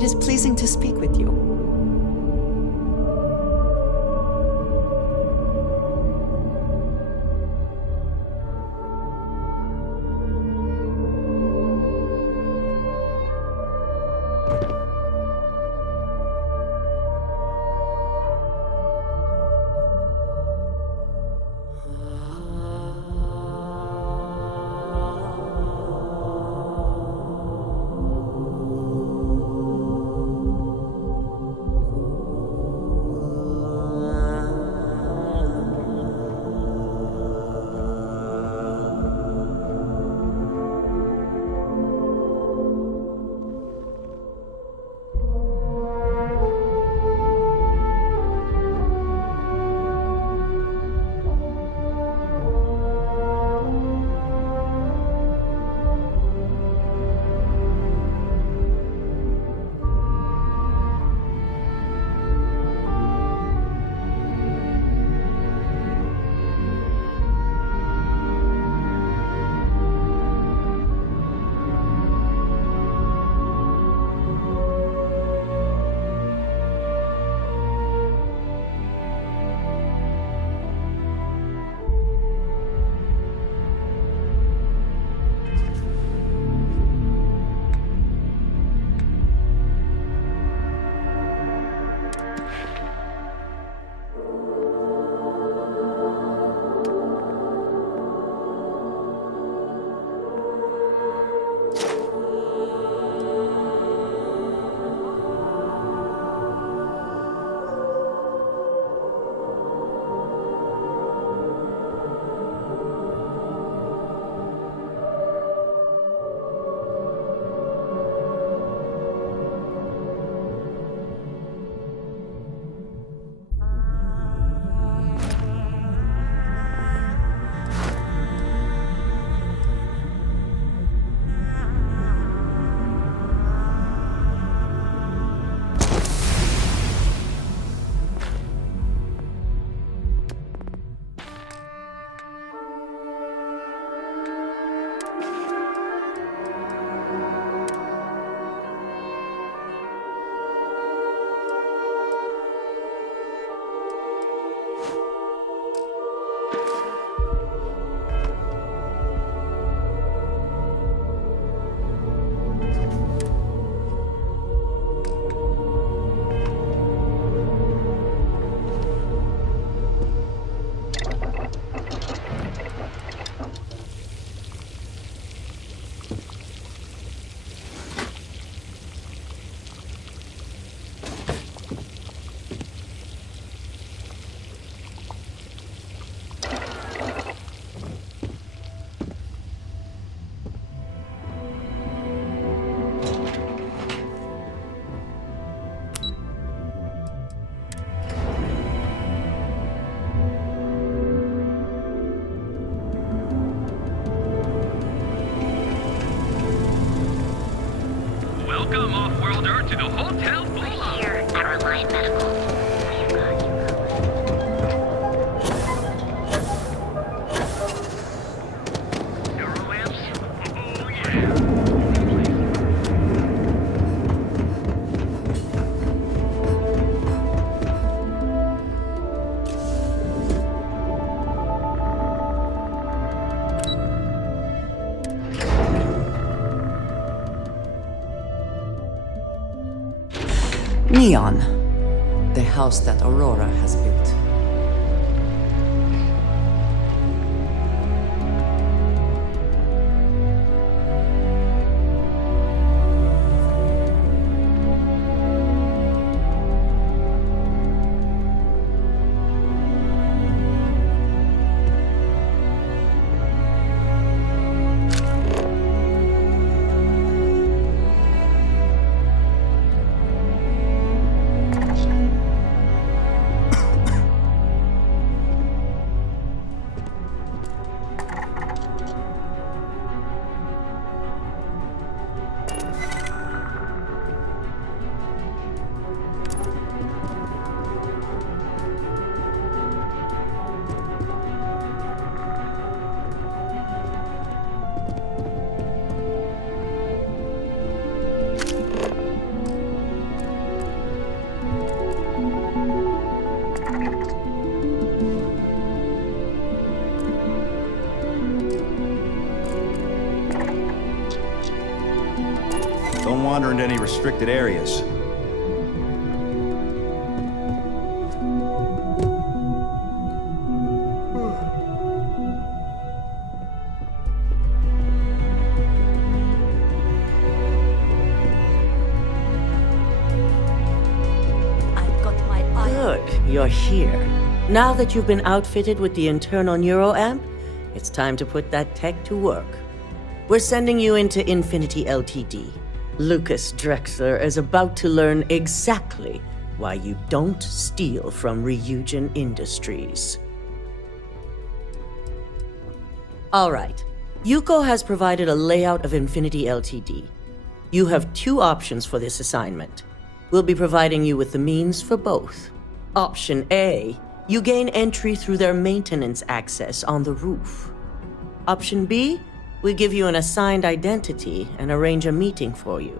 It is pleasing to speak with you. Welcome, off-worlder, to the Hotel Bull. We're here at Reliant Medical. Oh, yeah. Neon, the house that Aurora has built. Don't wander into any restricted areas. I've got my eye. Good, you're here. Now that you've been outfitted with the internal neuroamp, it's time to put that tech to work. We're sending you into Infinity Ltd. Lucas Drexler is about to learn exactly why you don't steal from Ryujin Industries. All right. Yuko has provided a layout of Infinity Ltd. You have two options for this assignment. We'll be providing you with the means for both. Option A, you gain entry through their maintenance access on the roof. Option B, we give you an assigned identity and arrange a meeting for you.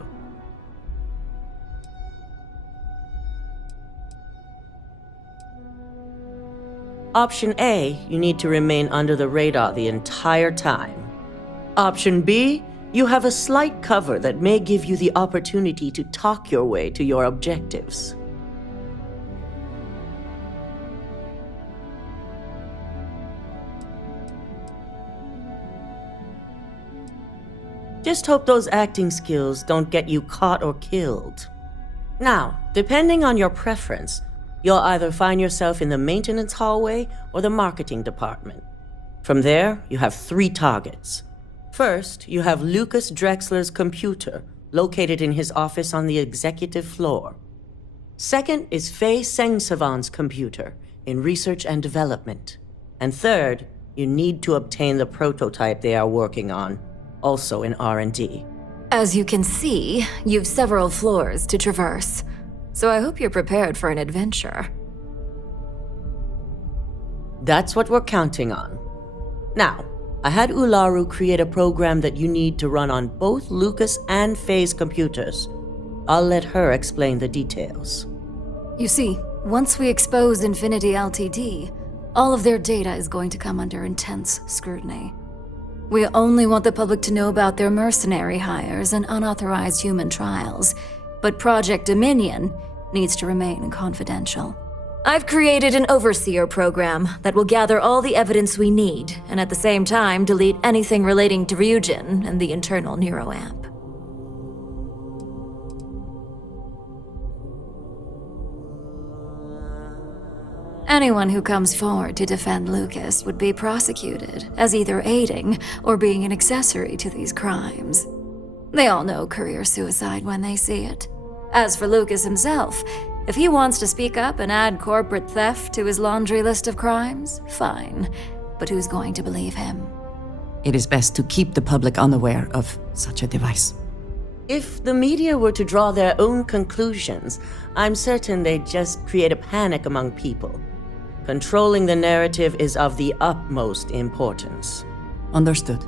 Option A, you need to remain under the radar the entire time. Option B, you have a slight cover that may give you the opportunity to talk your way to your objectives. Just hope those acting skills don't get you caught or killed. Now, depending on your preference, you'll either find yourself in the maintenance hallway or the marketing department. From there, you have 3 targets. First, you have Lucas Drexler's computer, located in his office on the executive floor. Second is Faye Sengsavan's computer, in research and development. And third, you need to obtain the prototype they are working on, also in R&D. As you can see, you've several floors to traverse, so I hope you're prepared for an adventure. That's what we're counting on. Now, I had Ularu create a program that you need to run on both Lucas and Faye's computers. I'll let her explain the details. You see, once we expose Infinity Ltd, all of their data is going to come under intense scrutiny. We only want the public to know about their mercenary hires and unauthorized human trials, but Project Dominion needs to remain confidential. I've created an overseer program that will gather all the evidence we need, and at the same time delete anything relating to Ryujin and the internal neuroamp. Anyone who comes forward to defend Lucas would be prosecuted as either aiding or being an accessory to these crimes. They all know courier suicide when they see it. As for Lucas himself, if he wants to speak up and add corporate theft to his laundry list of crimes, fine. But who's going to believe him? It is best to keep the public unaware of such a device. If the media were to draw their own conclusions, I'm certain they'd just create a panic among people. Controlling the narrative is of the utmost importance. Understood.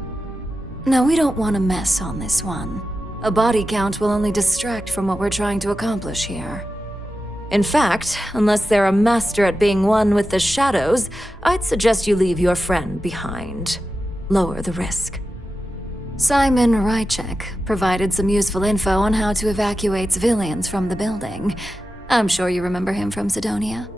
Now, we don't want to mess on this one. A body count will only distract from what we're trying to accomplish here. In fact, unless they're a master at being one with the shadows, I'd suggest you leave your friend behind. Lower the risk. Simon Rychek provided some useful info on how to evacuate civilians from the building. I'm sure you remember him from Sidonia.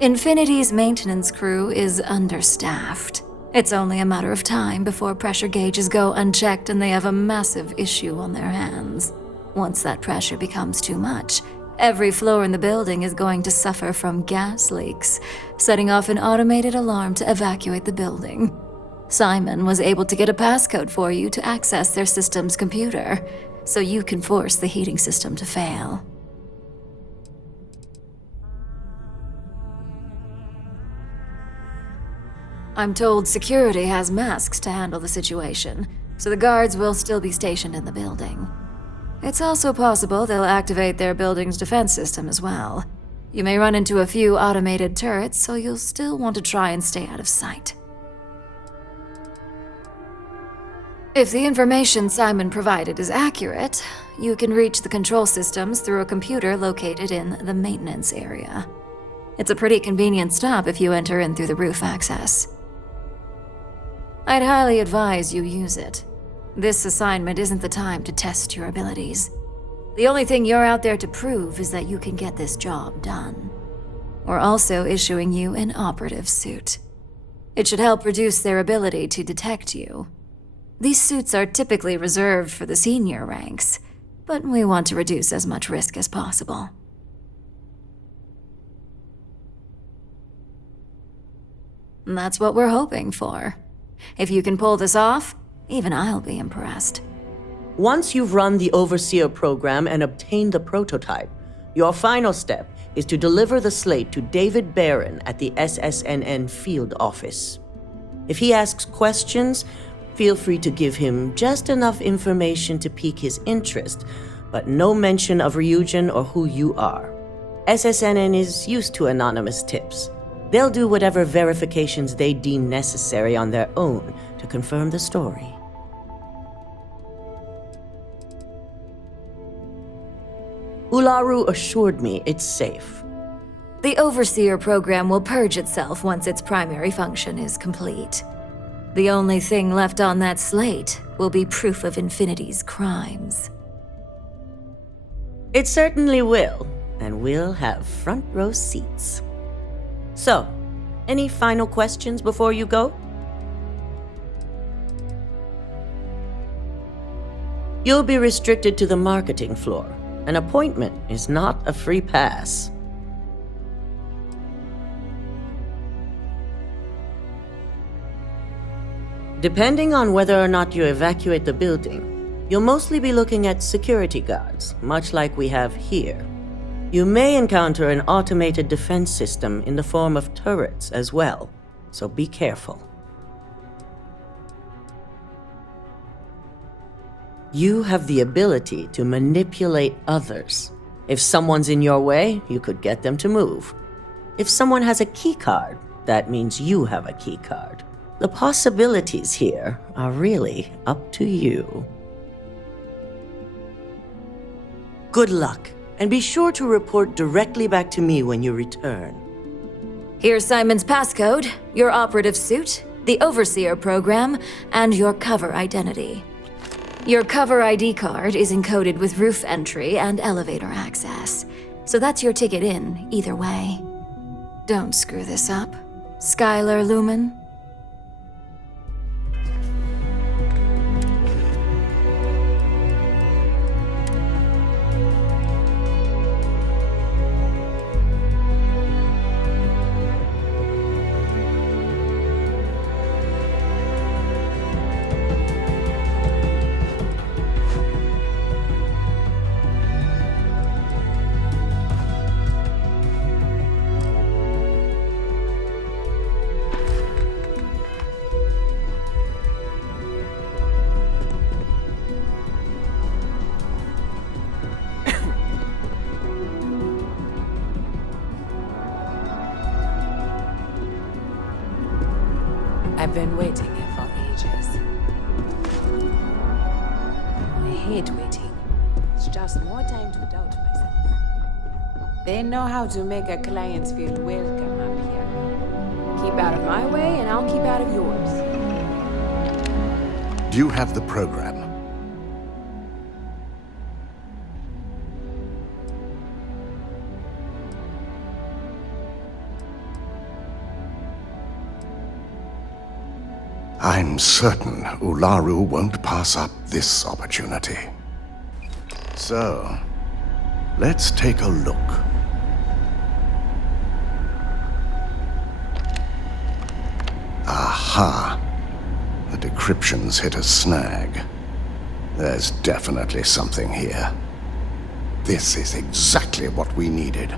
Infinity's maintenance crew is understaffed. It's only a matter of time before pressure gauges go unchecked and they have a massive issue on their hands. Once that pressure becomes too much, every floor in the building is going to suffer from gas leaks, setting off an automated alarm to evacuate the building. Simon was able to get a passcode for you to access their system's computer, so you can force the heating system to fail. I'm told security has masks to handle the situation, so the guards will still be stationed in the building. It's also possible they'll activate their building's defense system as well. You may run into a few automated turrets, so you'll still want to try and stay out of sight. If the information Simon provided is accurate, you can reach the control systems through a computer located in the maintenance area. It's a pretty convenient stop if you enter in through the roof access. I'd highly advise you use it. This assignment isn't the time to test your abilities. The only thing you're out there to prove is that you can get this job done. We're also issuing you an operative suit. It should help reduce their ability to detect you. These suits are typically reserved for the senior ranks, but we want to reduce as much risk as possible. And that's what we're hoping for. If you can pull this off, even I'll be impressed. Once you've run the Overseer program and obtained the prototype, your final step is to deliver the slate to David Barron at the SSNN field office. If he asks questions, feel free to give him just enough information to pique his interest, but no mention of Ryujin or who you are. SSNN is used to anonymous tips. They'll do whatever verifications they deem necessary on their own to confirm the story. Ularu assured me it's safe. The Overseer program will purge itself once its primary function is complete. The only thing left on that slate will be proof of Infinity's crimes. It certainly will, and we'll have front row seats. So, any final questions before you go? You'll be restricted to the marketing floor. An appointment is not a free pass. Depending on whether or not you evacuate the building, you'll mostly be looking at security guards, much like we have here. You may encounter an automated defense system in the form of turrets as well, so be careful. You have the ability to manipulate others. If someone's in your way, you could get them to move. If someone has a keycard, that means you have a keycard. The possibilities here are really up to you. Good luck, and be sure to report directly back to me when you return. Here's Simon's passcode, your operative suit, the Overseer program, and your cover identity. Your cover ID card is encoded with roof entry and elevator access, so that's your ticket in, either way. Don't screw this up, Skylar Lumen. I've been waiting here for ages. I hate waiting. It's just more time to doubt myself. They know how to make a client feel welcome up here. Keep out of my way, and I'll keep out of yours. Do you have the program? I'm certain Ularu won't pass up this opportunity. So, let's take a look. Aha! The decryption's hit a snag. There's definitely something here. This is exactly what we needed.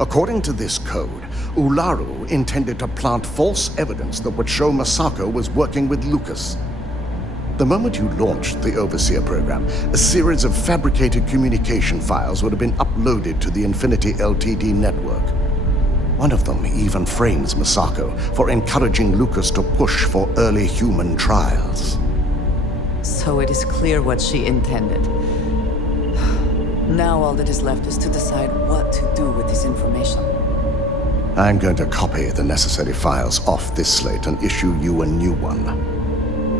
According to this code, Ularu intended to plant false evidence that would show Masako was working with Lucas. The moment you launched the Overseer program, a series of fabricated communication files would have been uploaded to the Infinity Ltd network. One of them even frames Masako for encouraging Lucas to push for early human trials. So it is clear what she intended. Now all that is left is to decide what to do with this information. I'm going to copy the necessary files off this slate and issue you a new one.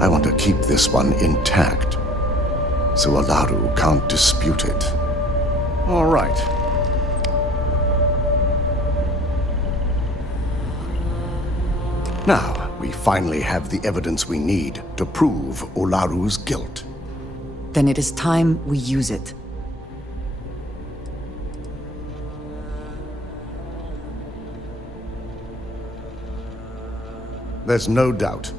I want to keep this one intact, so Ularu can't dispute it. All right. Now, we finally have the evidence we need to prove Olaru's guilt. Then it is time we use it. There's no doubt.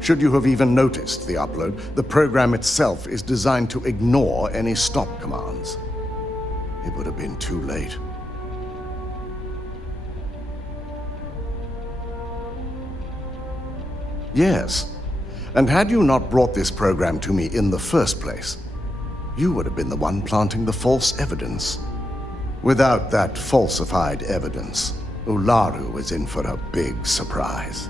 Should you have even noticed the upload, the program itself is designed to ignore any stop commands. It would have been too late. Yes, and had you not brought this program to me in the first place, you would have been the one planting the false evidence. Without that falsified evidence, Ularu is in for a big surprise.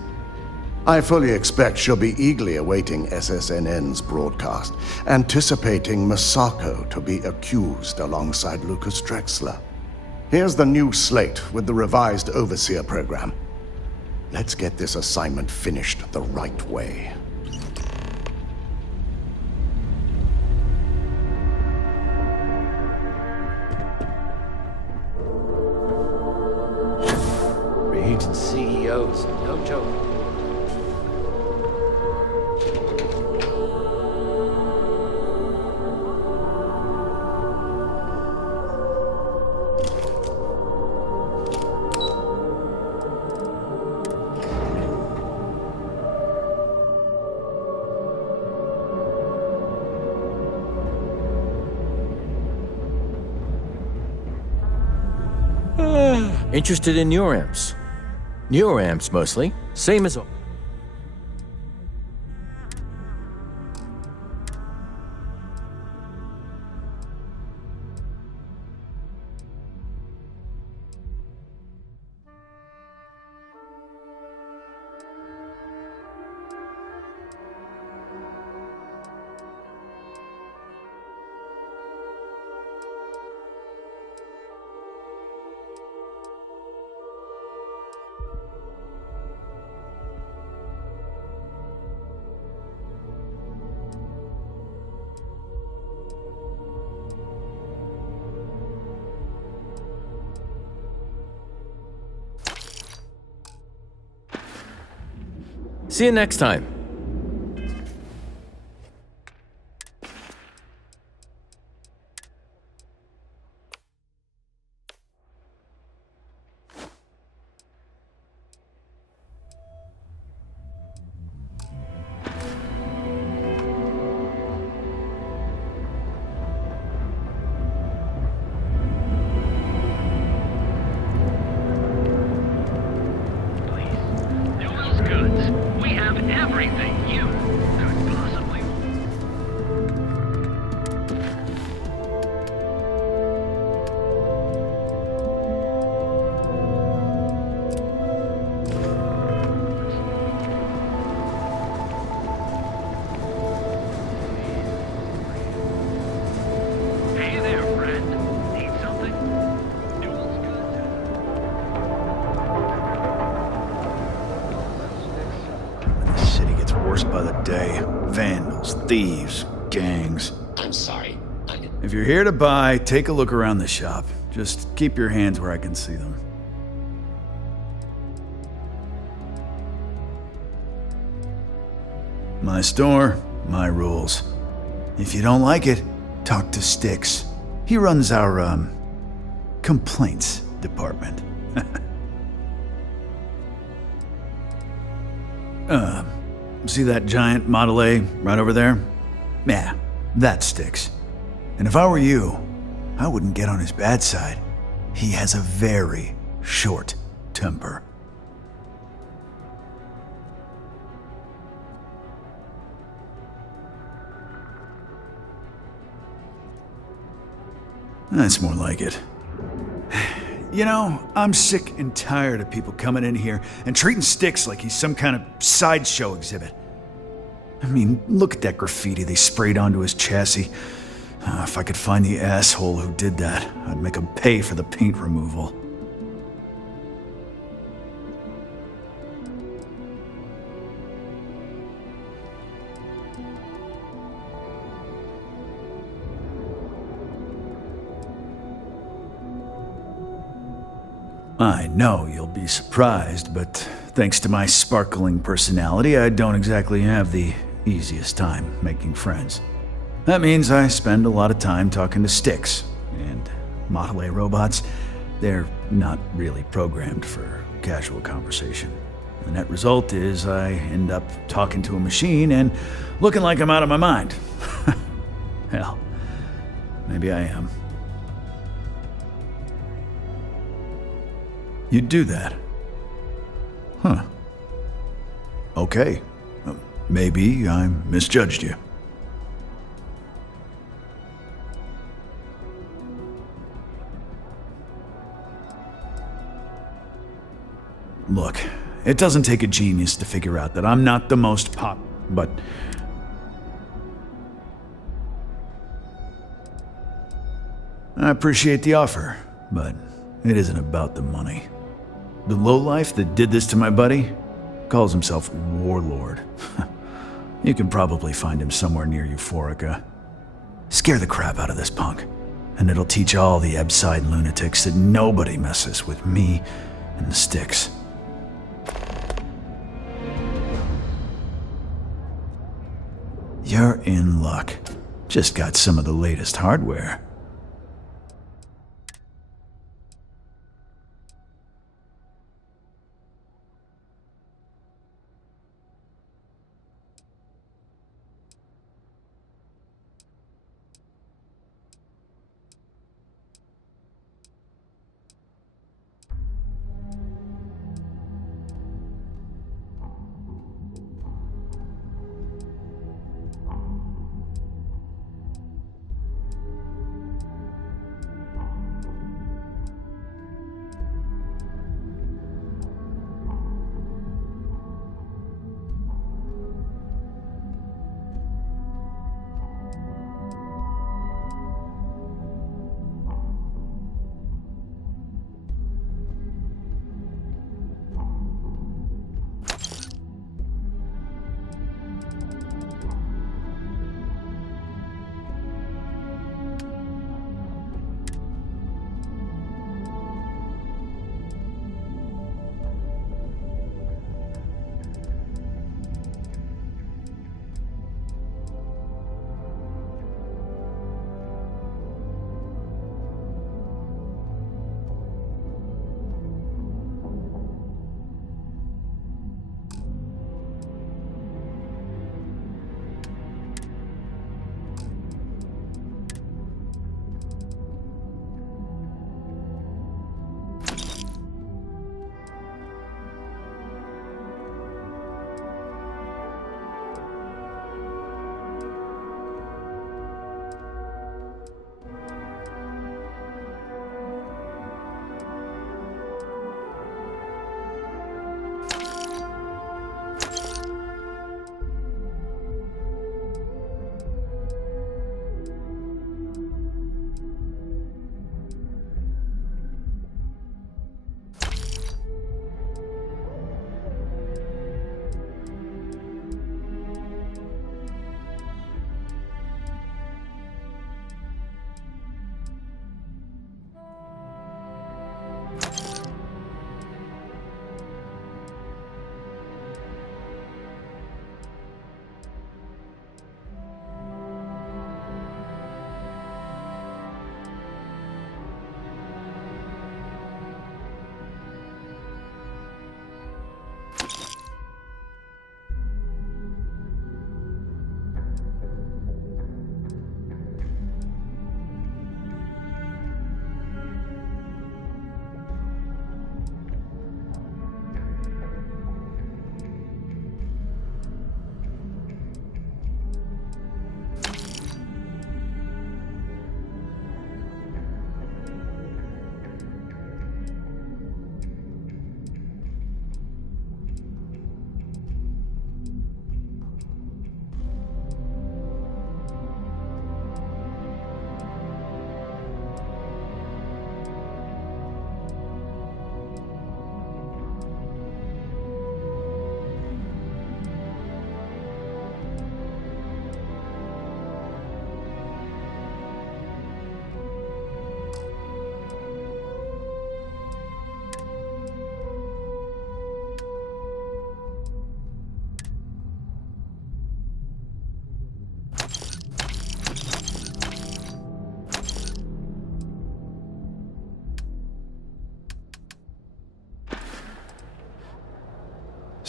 I fully expect she'll be eagerly awaiting SSNN's broadcast, anticipating Misako to be accused alongside Lucas Drexler. Here's the new slate with the revised Overseer program. Let's get this assignment finished the right way. Agent CEOs, no joke. Interested in neuramps. Neuramps, mostly. Same as... See you next time. Everything you could possibly... Hey there, friend. Need something? Duel's good. The city gets worse by the day. Vandals, thieves, gangs. I'm sorry. If you're here to buy, take a look around the shop. Just keep your hands where I can see them. My store, my rules. If you don't like it, talk to Styx. He runs our, complaints department. See that giant Model A right over there? Yeah, that's Styx. And if I were you, I wouldn't get on his bad side. He has a very short temper. That's more like it. You know, I'm sick and tired of people coming in here and treating Styx like he's some kind of sideshow exhibit. I mean, look at that graffiti they sprayed onto his chassis. If I could find the asshole who did that, I'd make him pay for the paint removal. I know you'll be surprised, but thanks to my sparkling personality, I don't exactly have the easiest time making friends. That means I spend a lot of time talking to sticks, and Model A robots, they're not really programmed for casual conversation. The net result is I end up talking to a machine and looking like I'm out of my mind. Hell, maybe I am. You'd do that? Huh. Okay. Maybe I misjudged you. Look, it doesn't take a genius to figure out that I'm not the most but I appreciate the offer, but it isn't about the money. The lowlife that did this to my buddy calls himself Warlord. You can probably find him somewhere near Euphorica. Scare the crap out of this punk, and it'll teach all the Ebside lunatics that nobody messes with me and the sticks. You're in luck. Just got some of the latest hardware.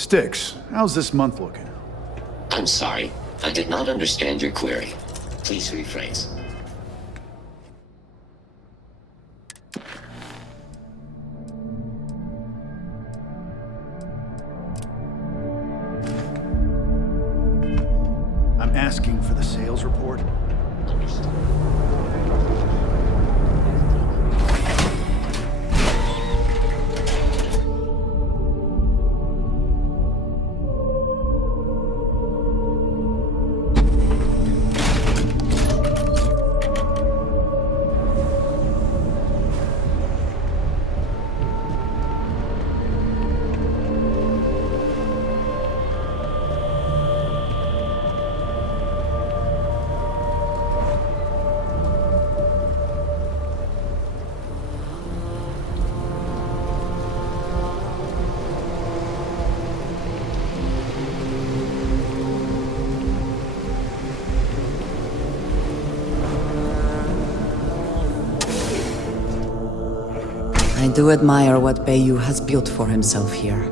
Styx, how's this month looking? I'm sorry. I did not understand your query. Please rephrase. I'm asking for the sales report. I do admire what Bayou has built for himself here.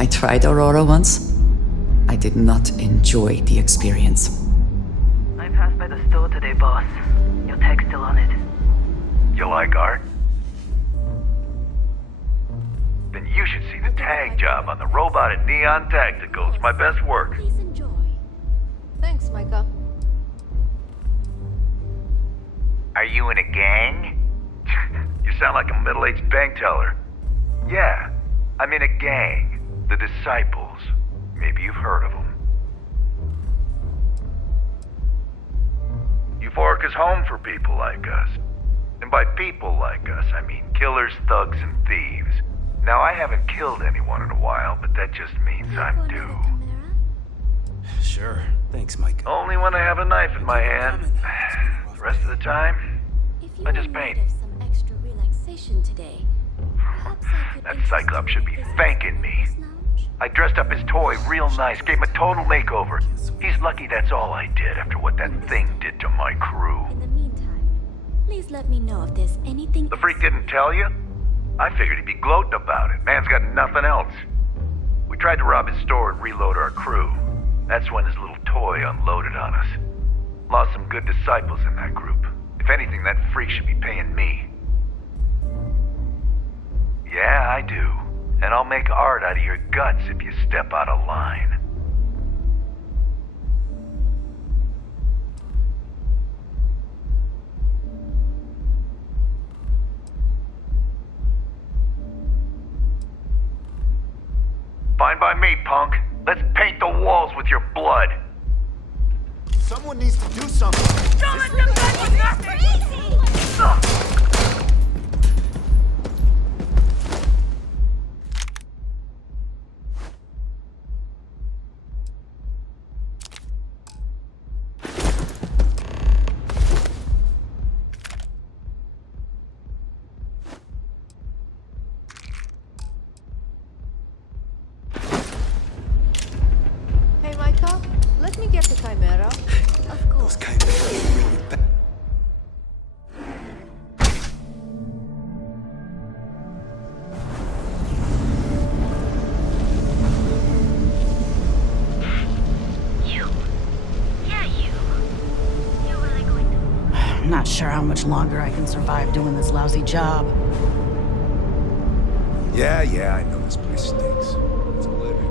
I tried Aurora once. I did not enjoy the experience. I passed by the store today, boss. Your tag's still on it. You like art? Then you should see the tag job on the robot at Neon Tactical. It's my best work. Please enjoy. Thanks, Micah. Are you in a gang? You sound like a middle-aged bank teller. Yeah, I'm in a gang. The Disciples. Maybe you've heard of them. Euphoric is home for people like us. And by people like us, I mean killers, thugs, and thieves. Now, I haven't killed anyone in a while, but that just means I'm due. Sure. Thanks, Mike. Only when I have a knife in my hand. The rest of the time, I just paint. Some extra relaxation today. Perhaps I could That Cyclops should be thanking me. I dressed up his toy real nice, gave him a total makeover. He's lucky that's all I did after what that thing did to my crew. In the meantime, please let me know if there's anything. The freak didn't tell you? I figured he'd be gloating about it. Man's got nothing else. We tried to rob his store and reload our crew. That's when his little toy unloaded on us. Lost some good disciples in that group. If anything, that freak should be paying me. Yeah, I do. And I'll make art out of your guts if you step out of line. Fine by me, punk. Let's paint the walls with your blood. Someone needs to do something. Don't let them get you! You're crazy! Hey, Micah, let me get the Chimera. Of course. Those kind of things bring you back. I'm not sure how much longer I can survive doing this lousy job. Yeah, I know this place stinks. It's a living.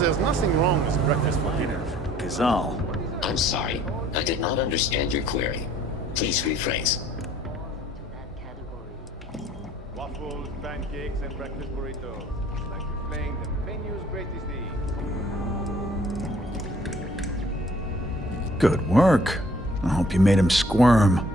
There's nothing wrong with breakfast for dinner. Gazal. I'm sorry. I did not understand your query. Please rephrase. Waffles, pancakes, and breakfast burritos. Like you're playing the menu's greatest hits. Good work. I hope you made him squirm.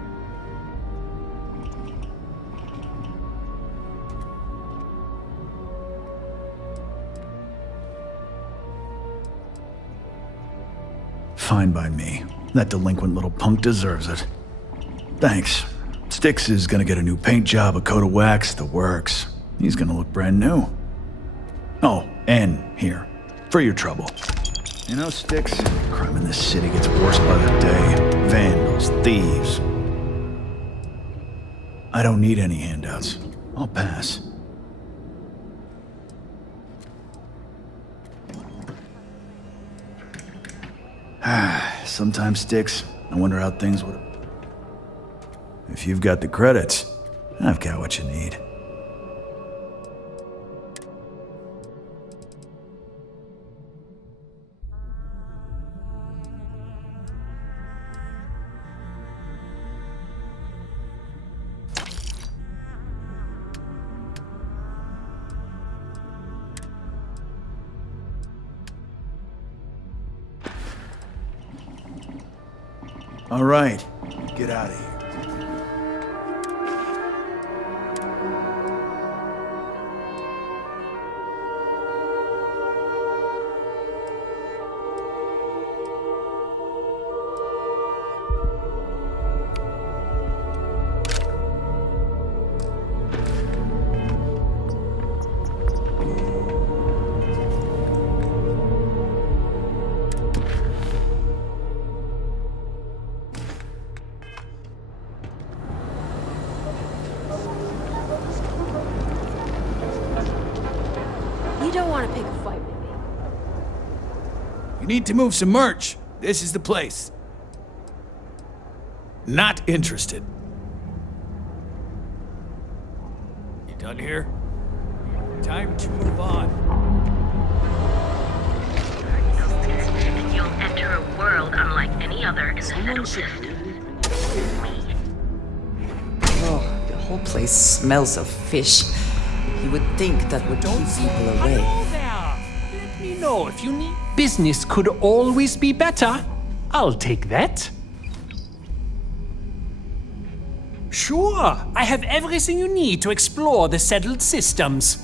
Fine by me. That delinquent little punk deserves it. Thanks. Styx is gonna get a new paint job, a coat of wax, the works. He's gonna look brand new. Oh, and here, for your trouble. You know, Styx, crime in this city gets worse by the day. Vandals, thieves. I don't need any handouts. I'll pass. Sometimes, Styx, I wonder how things would have... If you've got the credits, I've got what you need. All right, get out of here. You don't want to pick a fight with me. You need to move some merch. This is the place. Not interested. You done here? Time to move on. You'll enter a world unlike any other in the Federal system. Oh, the whole place smells of fish. You would think that would keep people away. Hello there! Let me know, if you need... Business could always be better. I'll take that. Sure, I have everything you need to explore the settled systems.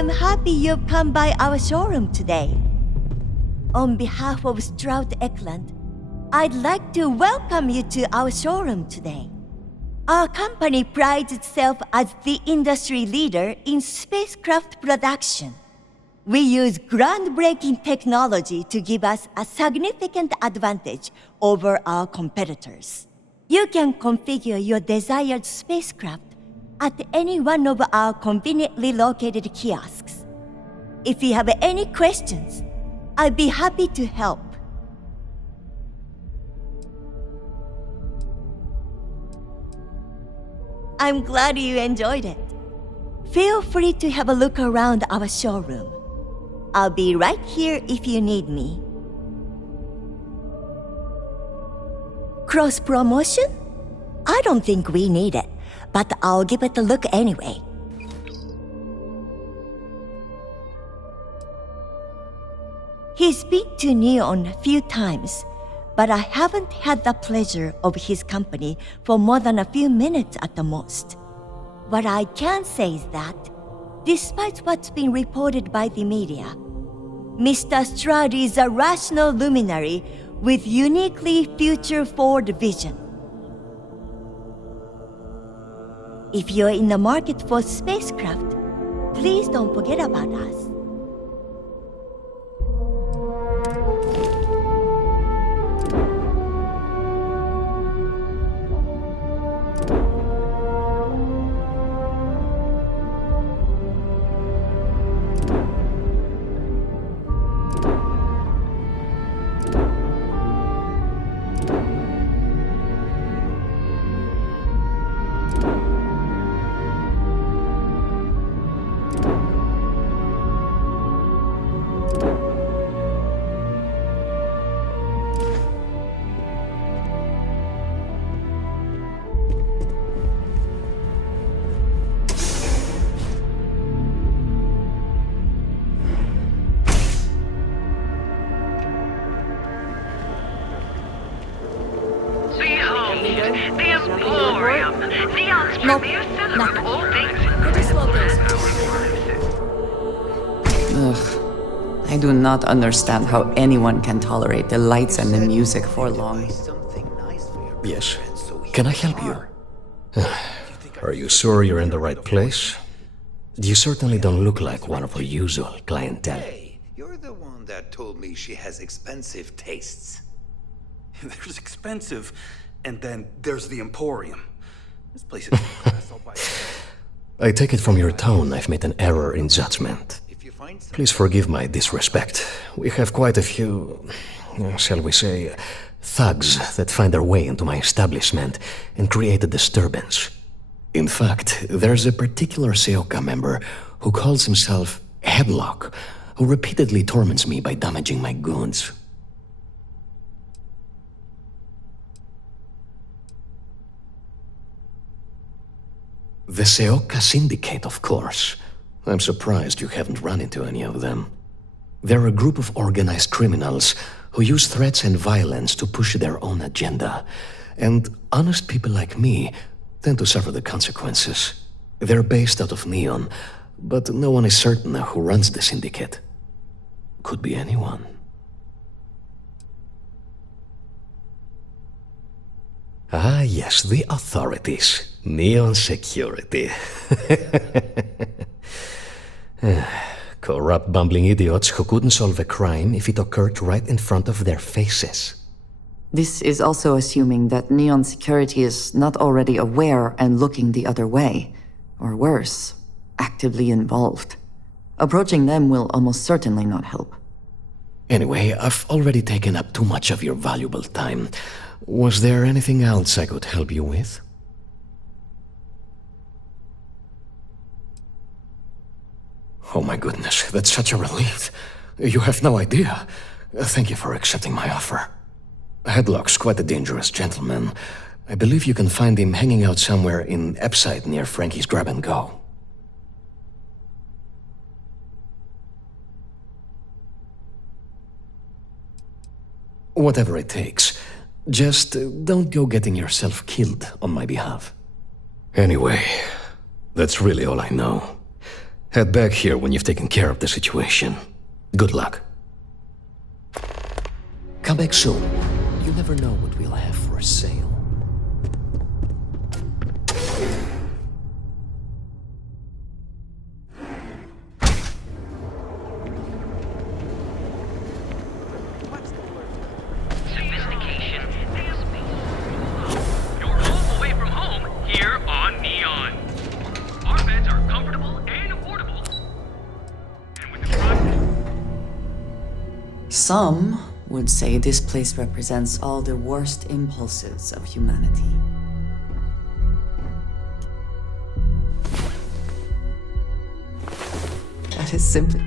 I'm happy you've come by our showroom today. On behalf of Stroud Eklund, I'd like to welcome you to our showroom today. Our company prides itself as the industry leader in spacecraft production. We use groundbreaking technology to give us a significant advantage over our competitors. You can configure your desired spacecraft at any one of our conveniently located kiosks. If you have any questions, I'd be happy to help. I'm glad you enjoyed it. Feel free to have a look around our showroom. I'll be right here if you need me. Cross-promotion? I don't think we need it, but I'll give it a look anyway. He's been to Neon a few times, but I haven't had the pleasure of his company for more than a few minutes at the most. What I can say is that, despite what's been reported by the media, Mr. Stroud is a rational luminary with uniquely future-forward vision. If you're in the market for spacecraft, please don't forget about us. Nope, nothing. Pretty slow pace. Ugh. I do not understand how anyone can tolerate the lights and the music for long. Yes. Can I help you? Are you sure you're in the right place? You certainly don't look like one of our usual clientele. You're the one that told me she has expensive tastes. There's expensive, and then there's the Emporium. This place is class all by itself. I take it from your tone I've made an error in judgment. Please forgive my disrespect. We have quite a few, shall we say, thugs that find their way into my establishment and create a disturbance. In fact, there's a particular Seoka member who calls himself Headlock, who repeatedly torments me by damaging my goods. The Seoka Syndicate, of course. I'm surprised you haven't run into any of them. They're a group of organized criminals who use threats and violence to push their own agenda. And honest people like me tend to suffer the consequences. They're based out of Neon, but no one is certain who runs the syndicate. Could be anyone. Ah, yes, the authorities. Neon security. Corrupt, bumbling idiots who couldn't solve a crime if it occurred right in front of their faces. This is also assuming that Neon Security is not already aware and looking the other way. Or worse, actively involved. Approaching them will almost certainly not help. Anyway, I've already taken up too much of your valuable time. Was there anything else I could help you with? Oh my goodness, that's such a relief. You have no idea. Thank you for accepting my offer. Headlock's quite a dangerous gentleman. I believe you can find him hanging out somewhere in Epside near Frankie's Grab and Go. Whatever it takes. Just don't go getting yourself killed on my behalf. Anyway, that's really all I know. Head back here when you've taken care of the situation. Good luck. Come back soon. You never know what we'll have for sale. Sophistication is me. You're home away from home here on Neon. Our beds are comfortable and affordable. And with the Some would say this place represents all the worst impulses of humanity. That is simply...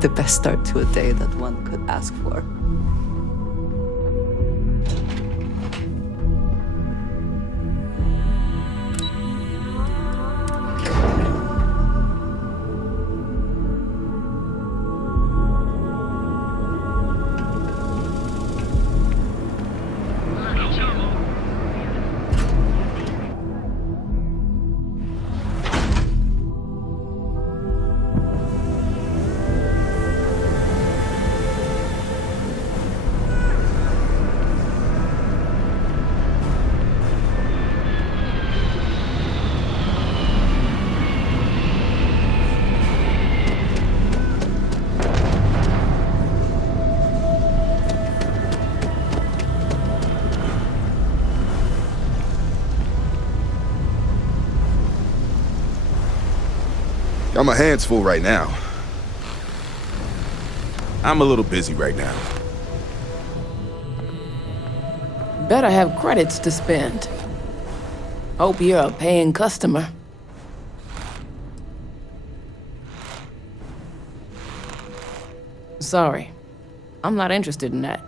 the best start to a day that one could ask for. Got my hands full right now. I'm a little busy right now. Better have credits to spend. Hope you're a paying customer. Sorry, I'm not interested in that.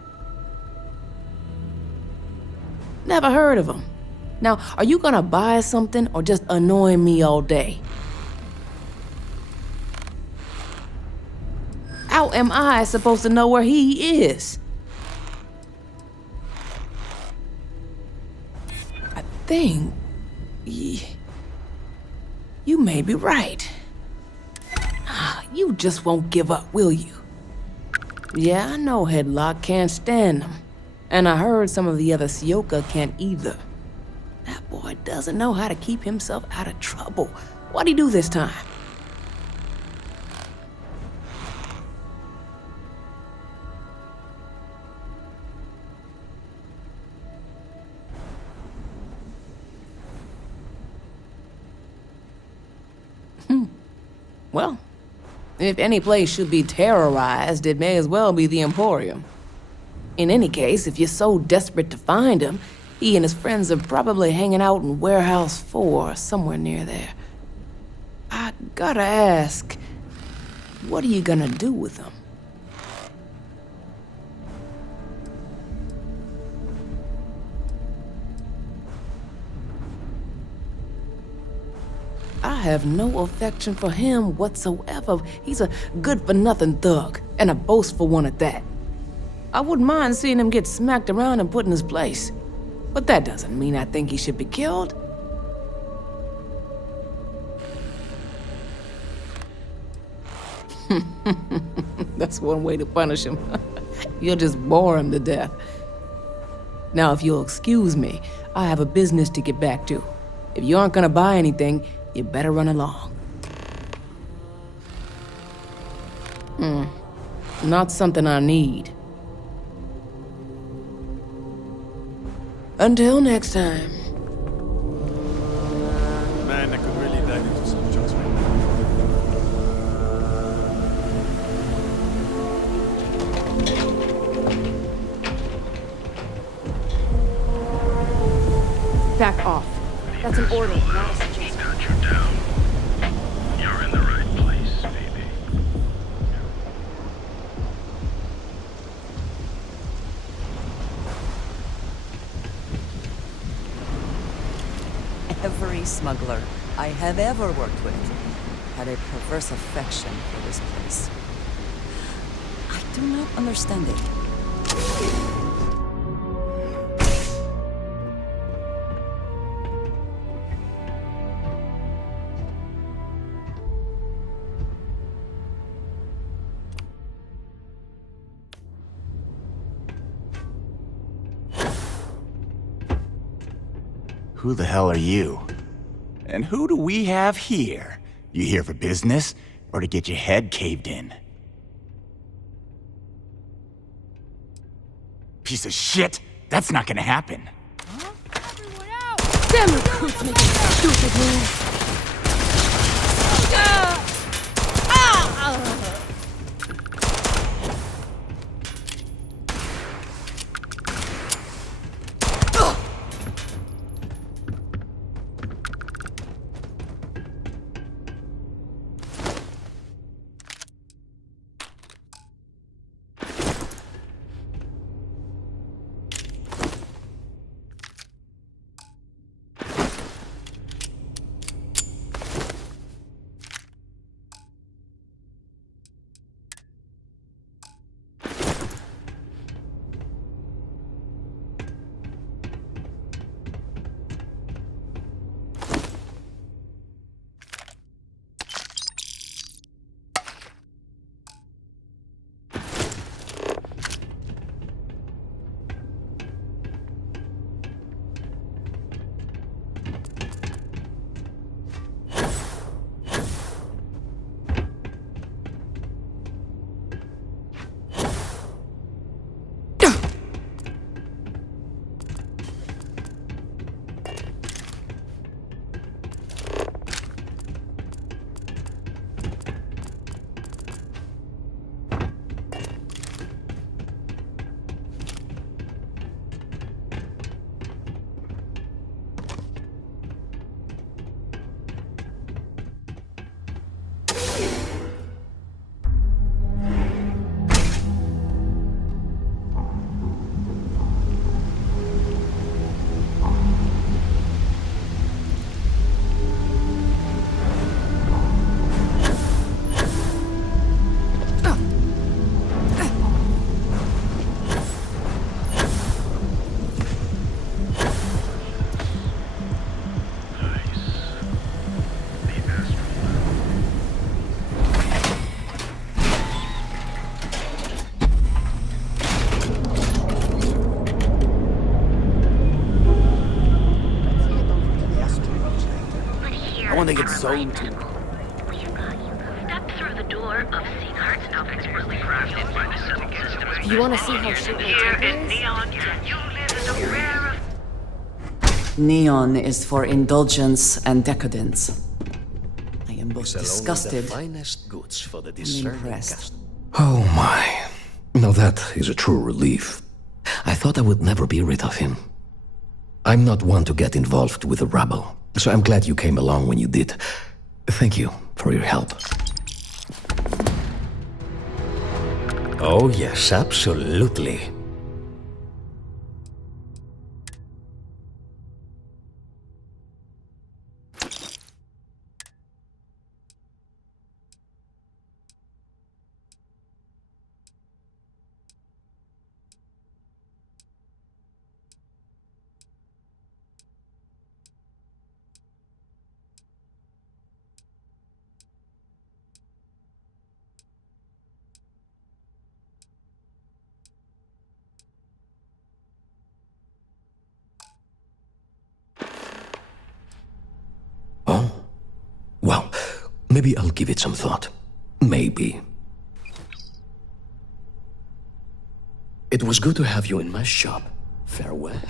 Never heard of him. Now, are you gonna buy something or just annoy me all day? How am I supposed to know where he is? I think... You may be right. You just won't give up, will you? Yeah, I know Headlock can't stand them. And I heard some of the other Sioka can't either. That boy doesn't know how to keep himself out of trouble. What'd he do this time? Well, if any place should be terrorized, it may as well be the Emporium. In any case, if you're so desperate to find him, he and his friends are probably hanging out in Warehouse 4, somewhere near there. I gotta ask, what are you gonna do with him? I have no affection for him whatsoever. He's a good-for-nothing thug, and a boastful one at that. I wouldn't mind seeing him get smacked around and put in his place. But that doesn't mean I think he should be killed. That's one way to punish him. You'll just bore him to death. Now, if you'll excuse me, I have a business to get back to. If you aren't gonna buy anything, you better run along. Not something I need. Until next time. Man, I could really dive into some jokes right Back off. That's an order, not a suggestion. Got you down. You're in the right place, baby. Every smuggler I have ever worked with had a perverse affection for this place. I do not understand it. Who the hell are you? And who do we have here? You here for business, or to get your head caved in? Piece of shit! That's not gonna happen. Damn recruits making stupid moves. want to get zoned to. Step through the door of Seacart's expertly crafted by the settled system. You want to see how shit my Here temper in is? Neon, you live in a rare Neon is for indulgence and decadence. I am both Sell only disgusted the finest goods for the and discerning impressed. cust- Oh my. Now that is a true relief. I thought I would never be rid of him. I'm not one to get involved with the rabble, so I'm glad you came along when you did. Thank you for your help. Oh yes, absolutely. Well, maybe I'll give it some thought. Maybe. It was good to have you in my shop. Farewell.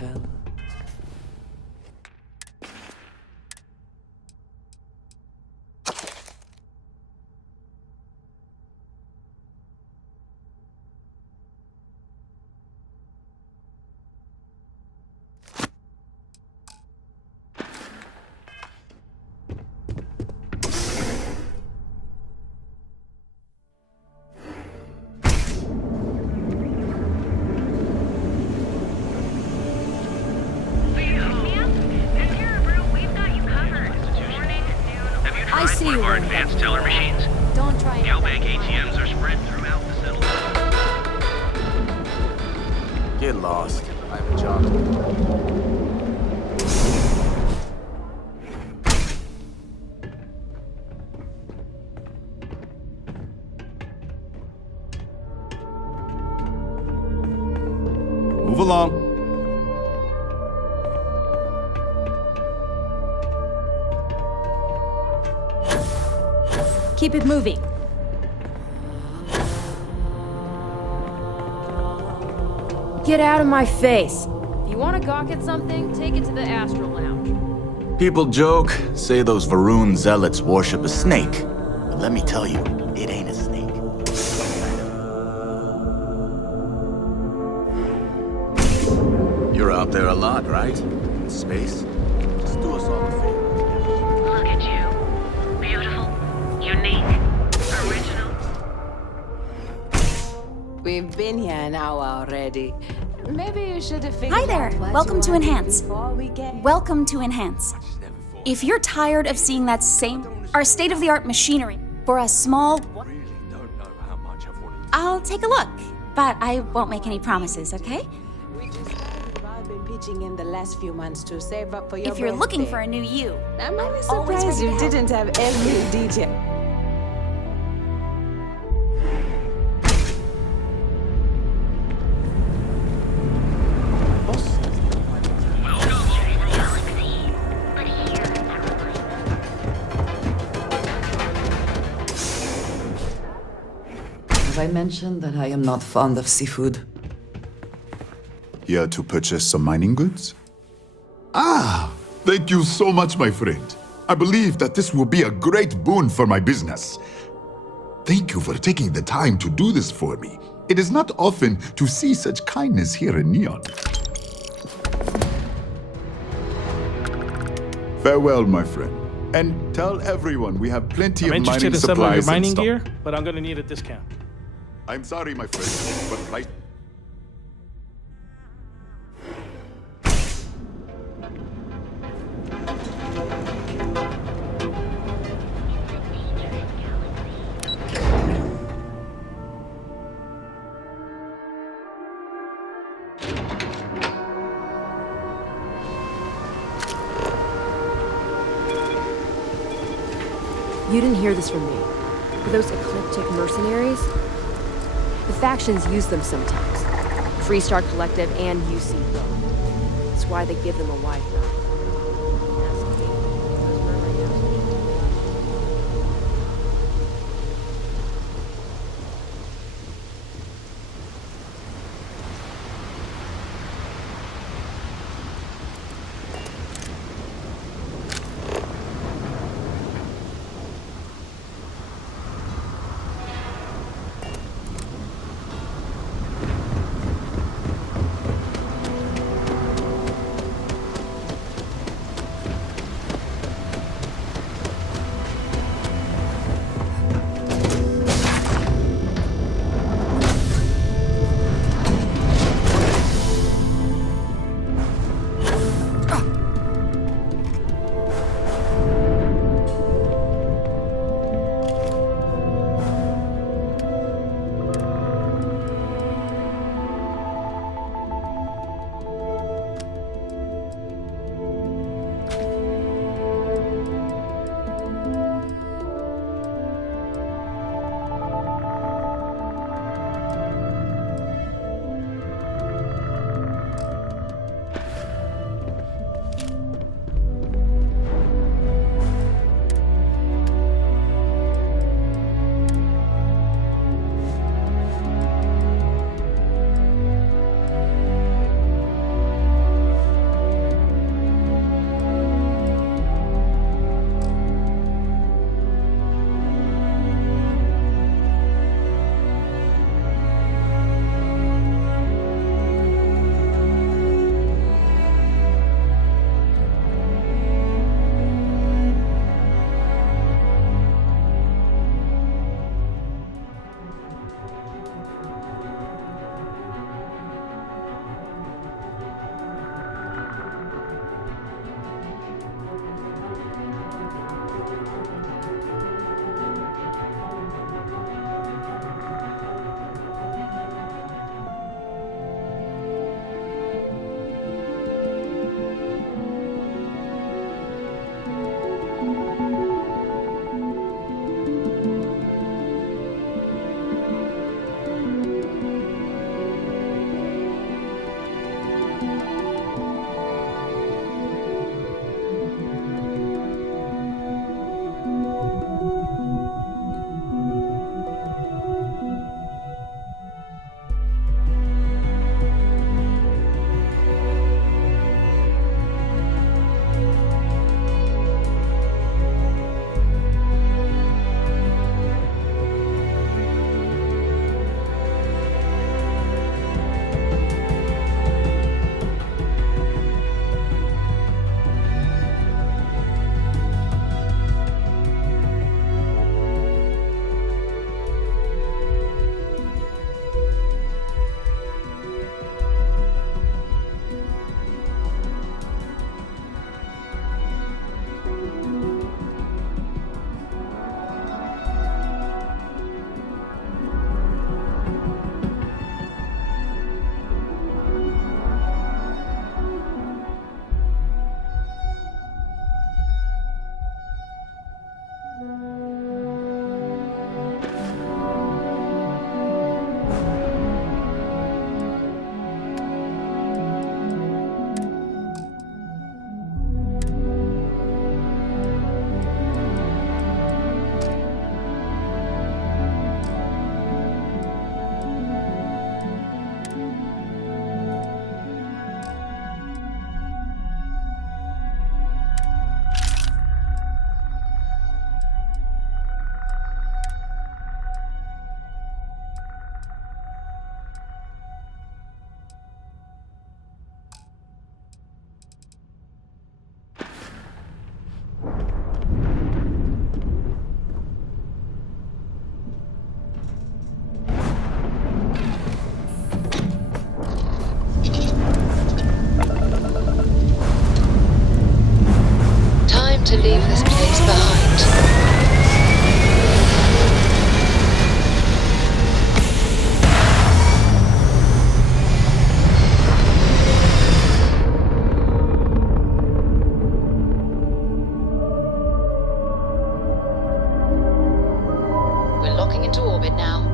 I see you one of our when you advanced get teller there. machines. Don't try and Galbank ATMs are spread throughout the settlement. Get lost. I have a job to do. Move along. Keep it moving. Get out of my face. If you want to gawk at something, take it to the Astral Lounge. People joke, say those Varun zealots worship a snake. But let me tell you, it ain't a snake. You're out there a lot, right? In space? Just do us all a favor. Look at you. Beautiful, unique, original. We've been here an hour already. Maybe you should have figured Hi there. out what Welcome you to wanted Enhance. before we came. Welcome to Enhance. If you're tired of seeing that same, our state-of-the-art machinery for a small, I'll take a look, but I won't make any promises, okay? I've been pitching in the last few months to save up for your If you're looking birthday. for a new you, I'm always always surprised ready you to help. didn't have every detail. Have I mentioned that I am not fond of seafood? Here to purchase some mining goods? Ah, thank you so much, my friend. I believe that this will be a great boon for my business. Thank you for taking the time to do this for me. It is not often to see such kindness here in Neon. Farewell, my friend. And tell everyone we have plenty I'm of interested mining in some of supplies your in mining stock. gear, but I'm gonna need a discount. I'm sorry, my friend, but price... You didn't hear this from me. But those ecliptic mercenaries? The factions use them sometimes. Freestar Collective and UC both. That's why they give them a wide berth. to leave this place behind. We're locking into orbit now.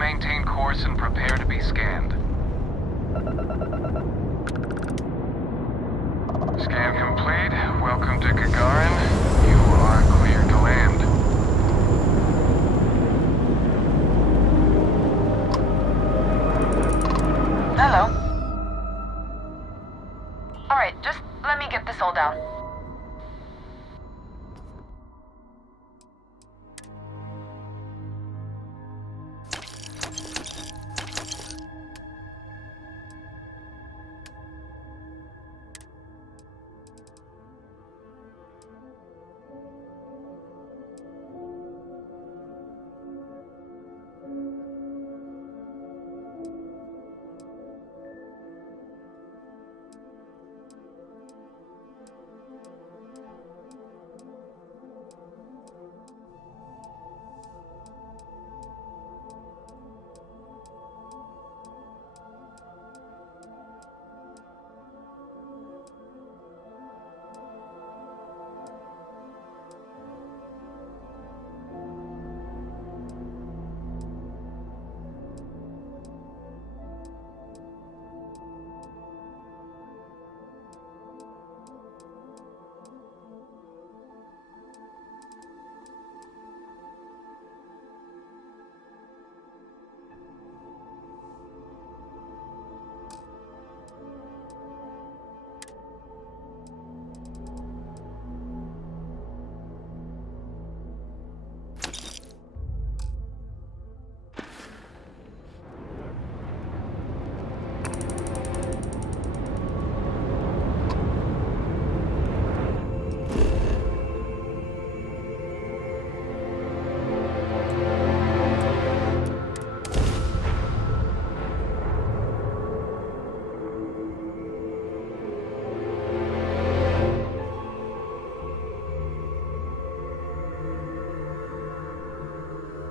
maintain course and prepare to be scanned. Scan complete. Welcome to Gagarin. You are cleared to land. Hello. Alright, just let me get this all down.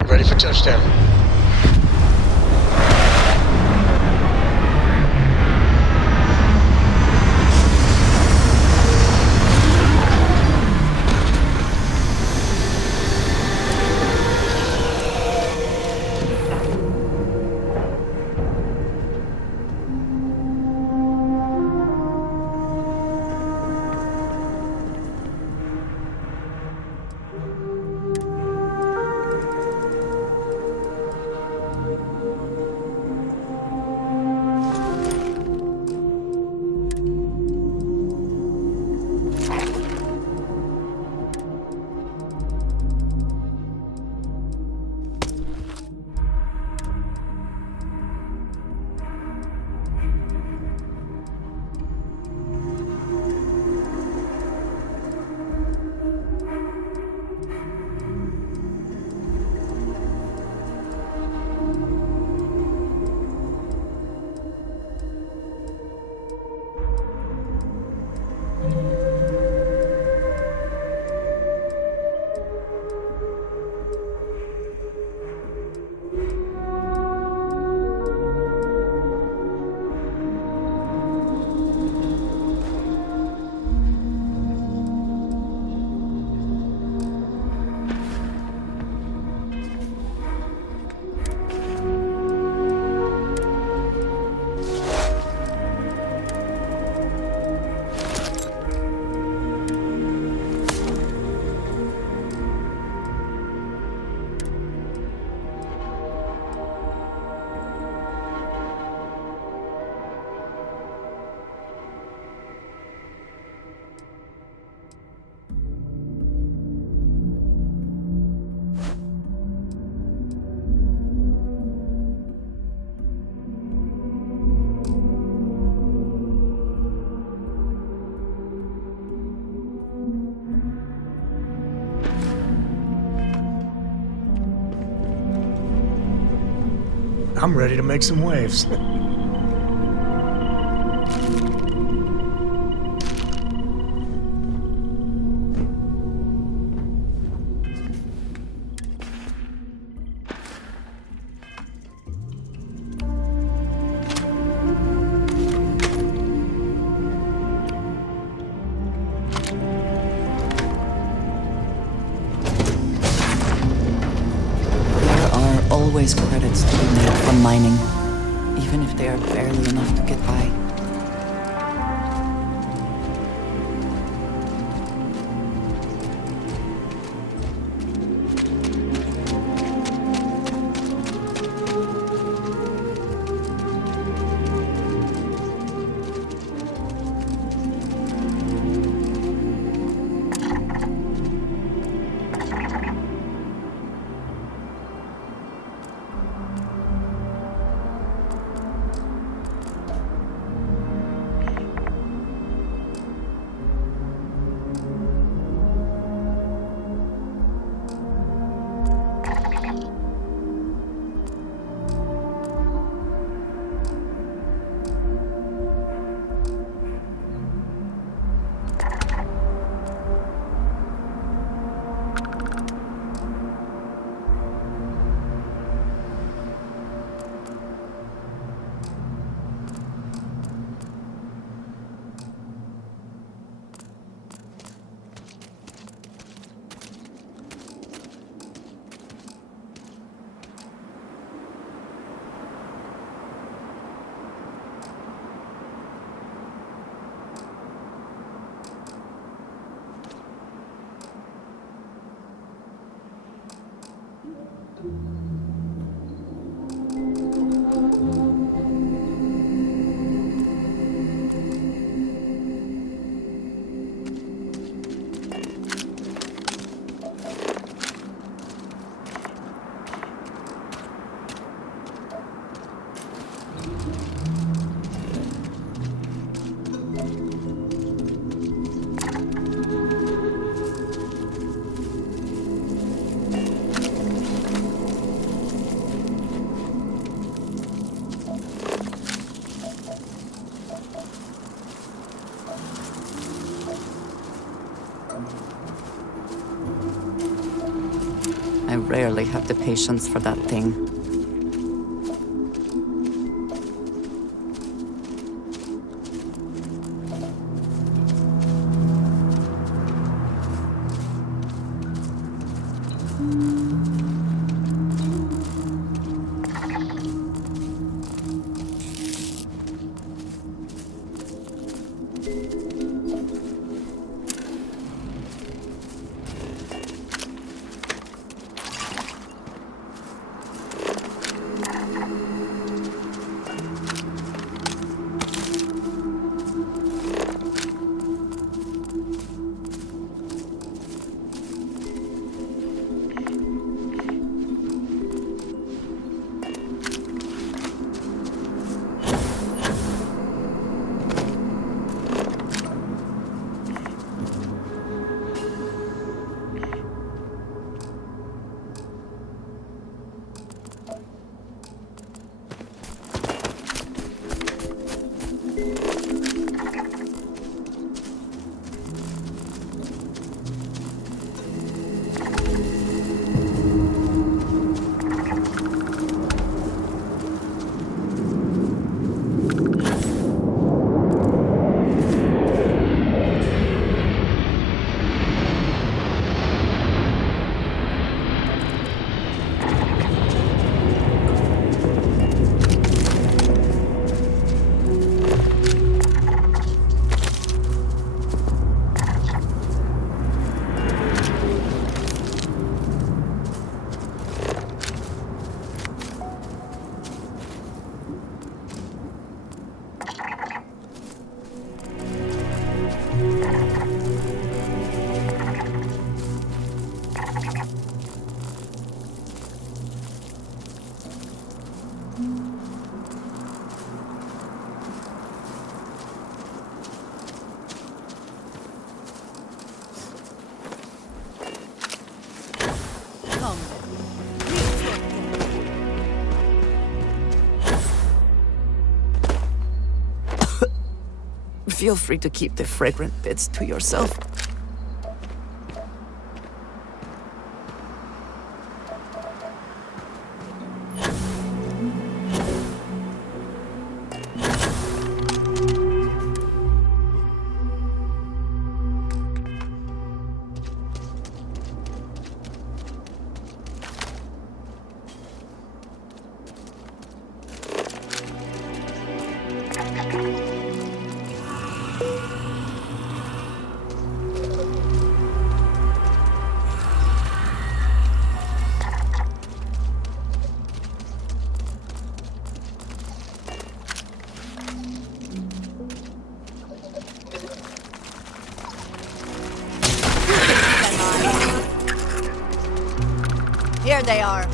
Ready for touchdown. I'm ready to make some waves. Always credits to be made from mining, even if they are barely enough to get by. I rarely have the patience for that thing. Feel free to keep the fragrant bits to yourself. Here they are.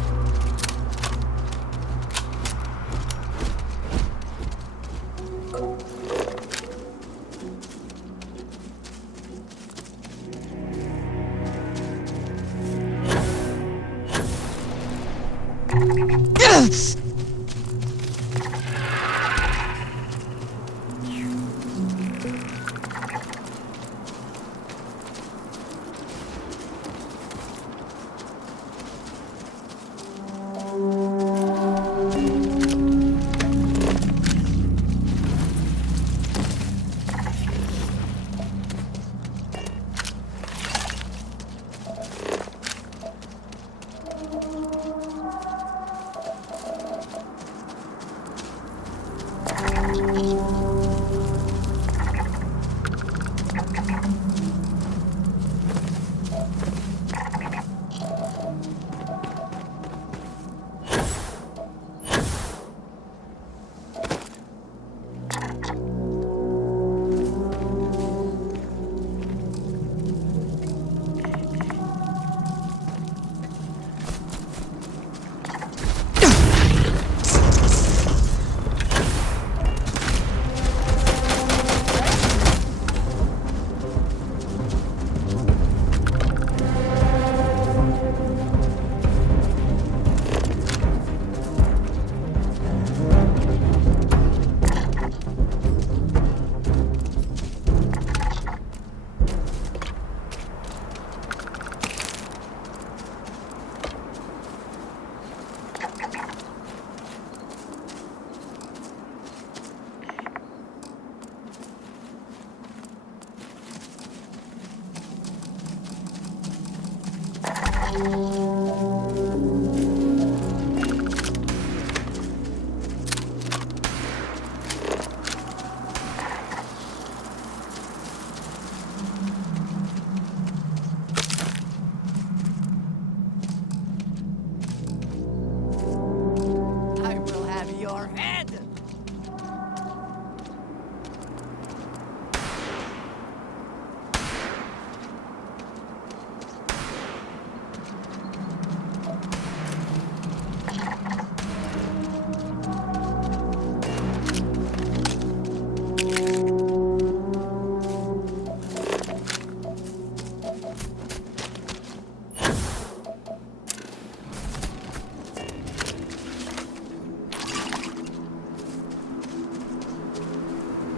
I will have your head.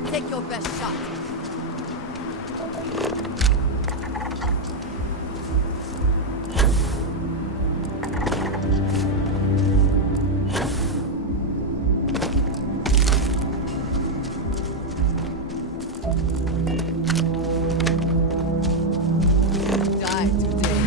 Take your best shot. Die today.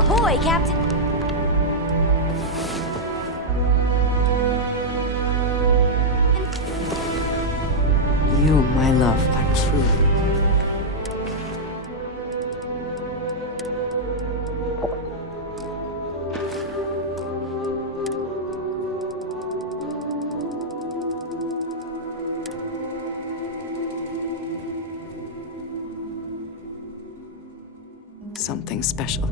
Ahoy, Captain! You, my love, are true. Something special.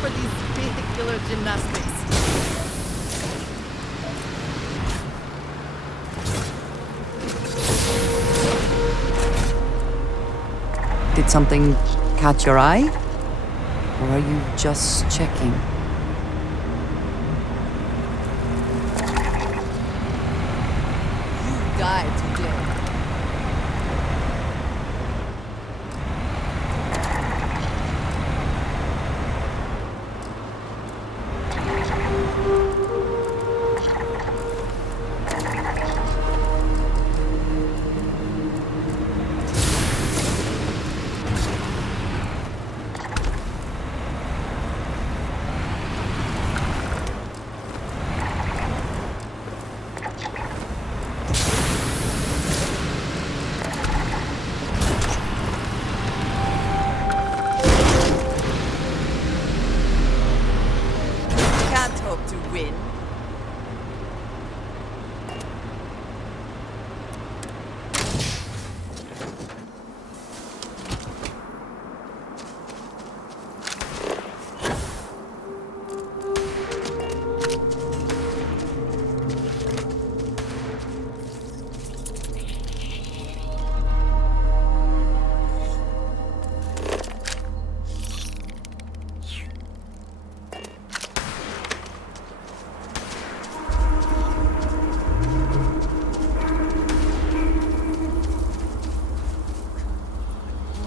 For these vehicular gymnastics. Did something catch your eye? Or are you just checking? You died today.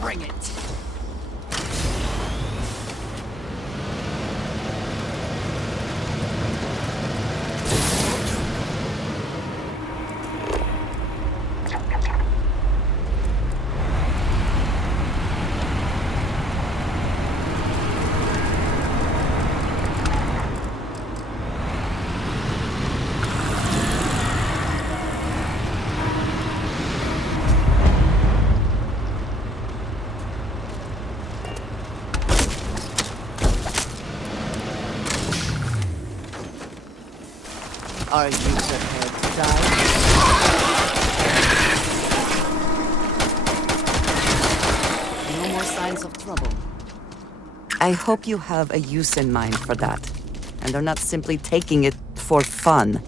Bring it. Are you prepared to die? No more signs of trouble. I hope you have a use in mind for that, and are not simply taking it for fun.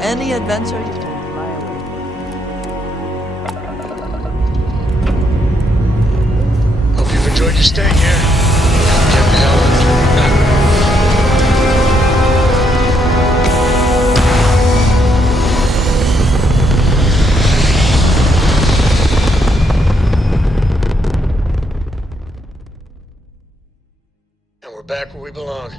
Any adventure you take my way. Hope you've enjoyed your stay here, Captain Howard. And we're back where we belong.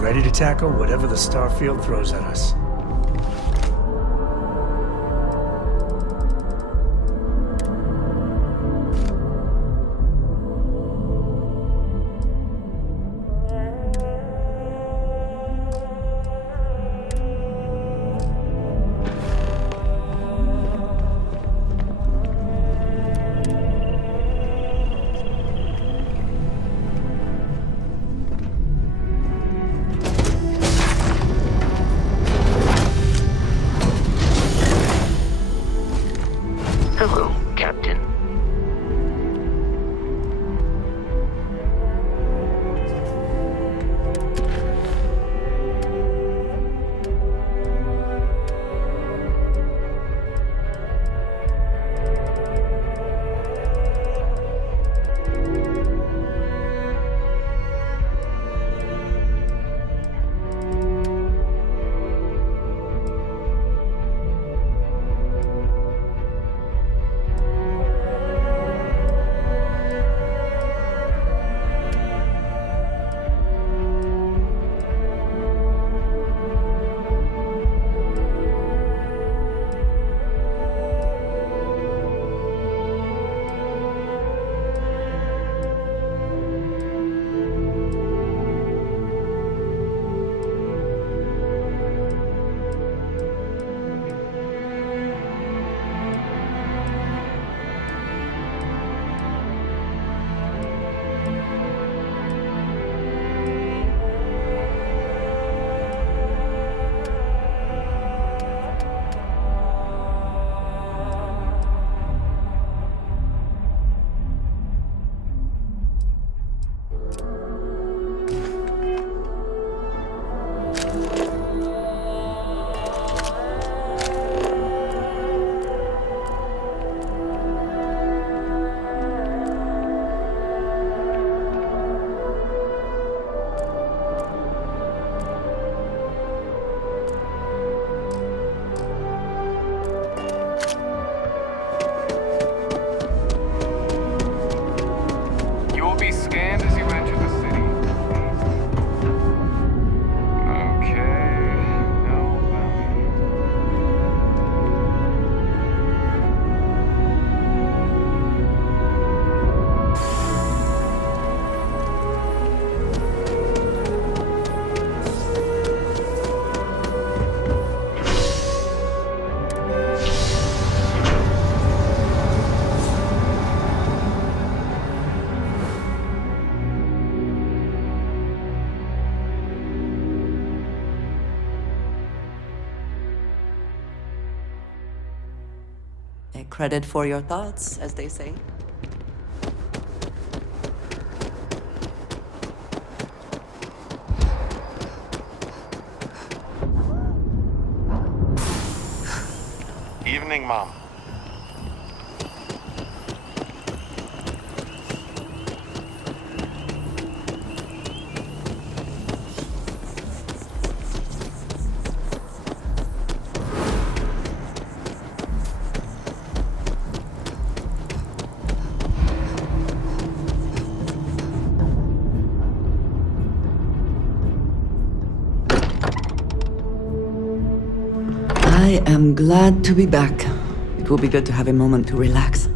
Ready to tackle whatever the Starfield throws at us. Take credit for your thoughts, as they say. Evening, Mom. I am glad to be back. It will be good to have a moment to relax.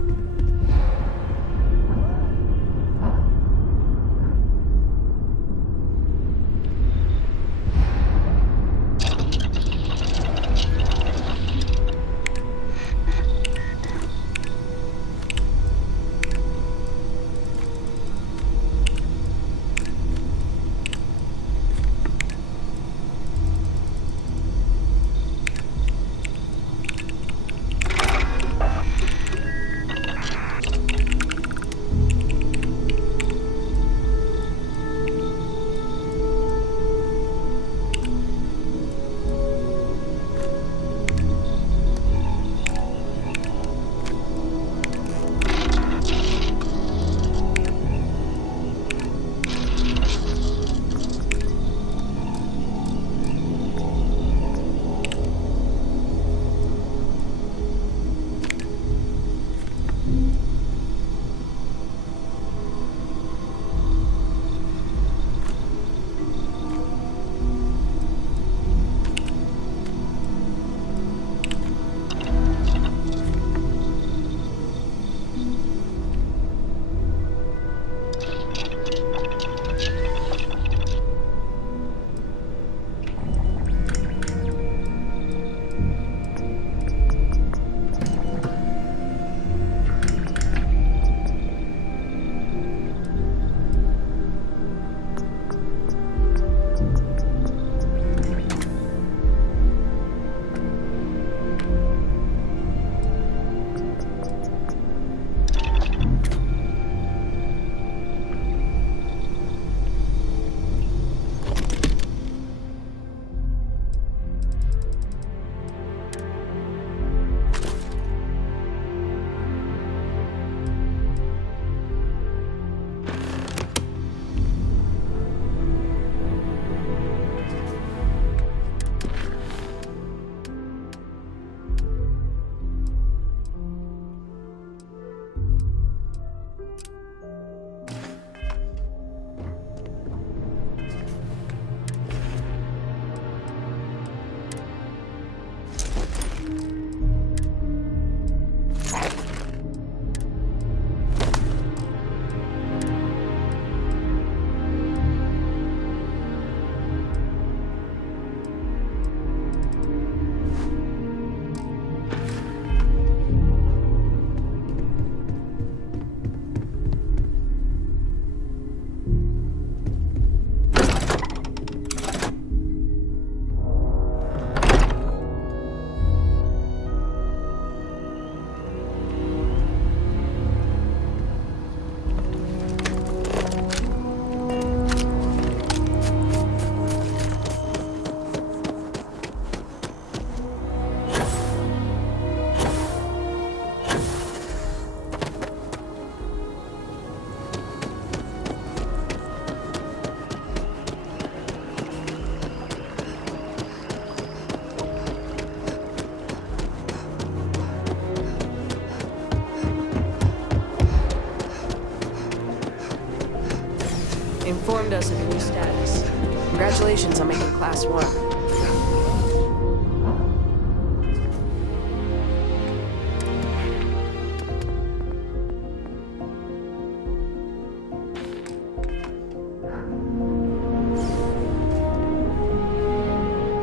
Informed us of your new status. Congratulations on making Class 1.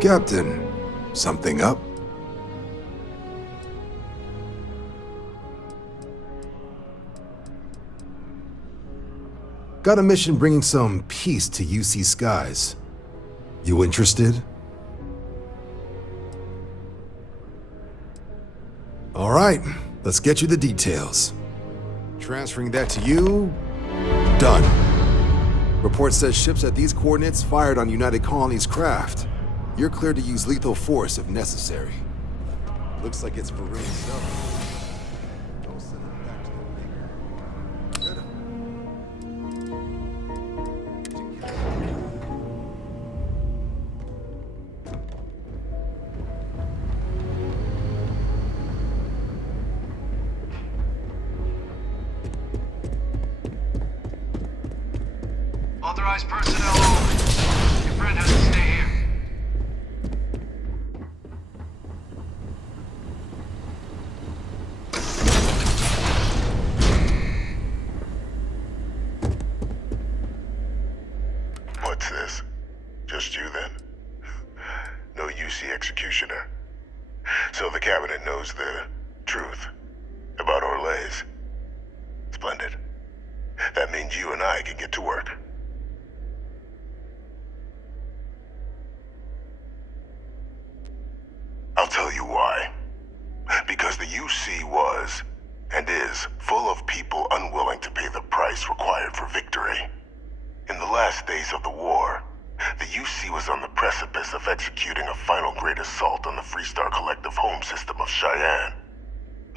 Captain, something up? Got a mission bringing some peace to UC skies. You interested? All right, Let's get you the details. Transferring that to you. Done. Report says ships at these coordinates fired on United Colony's craft. You're cleared to use lethal force if necessary. Looks like it's for real stuff. Don't send it back to the Good. Authorized personnel only. Your friend has to stay here. What's this? Just you then? No UC executioner. So the cabinet knows the truth about Orlays. Splendid. That means you and I can get to work. I'll tell you why. Because the UC was, and is, full of people unwilling to pay the price required for victory. In the last days of the war, the UC was on the precipice of executing a final great assault on the Freestar Collective home system of Cheyenne.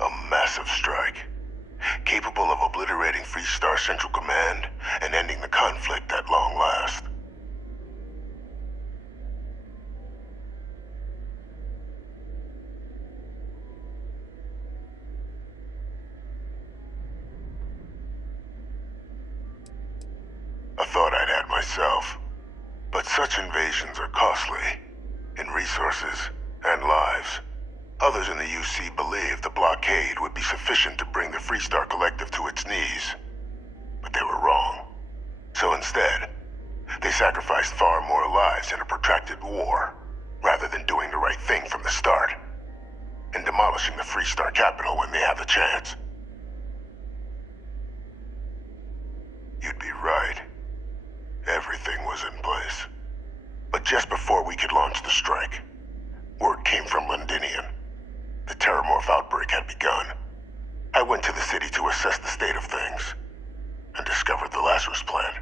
A massive strike, capable of obliterating Freestar Central Command and ending the conflict at long last. A thought I'd had myself. But such invasions are costly, in resources and lives. Others in the UC believed the blockade would be sufficient to bring the Freestar Collective to its knees. But they were wrong. So instead, they sacrificed far more lives in a protracted war, rather than doing the right thing from the start, and demolishing the Freestar capital when they have the chance. You'd be right. Everything was in place. But just before we could launch the strike, word came from Londinian. The Terramorph outbreak had begun. I went to the city to assess the state of things, and discovered the Lazarus plan.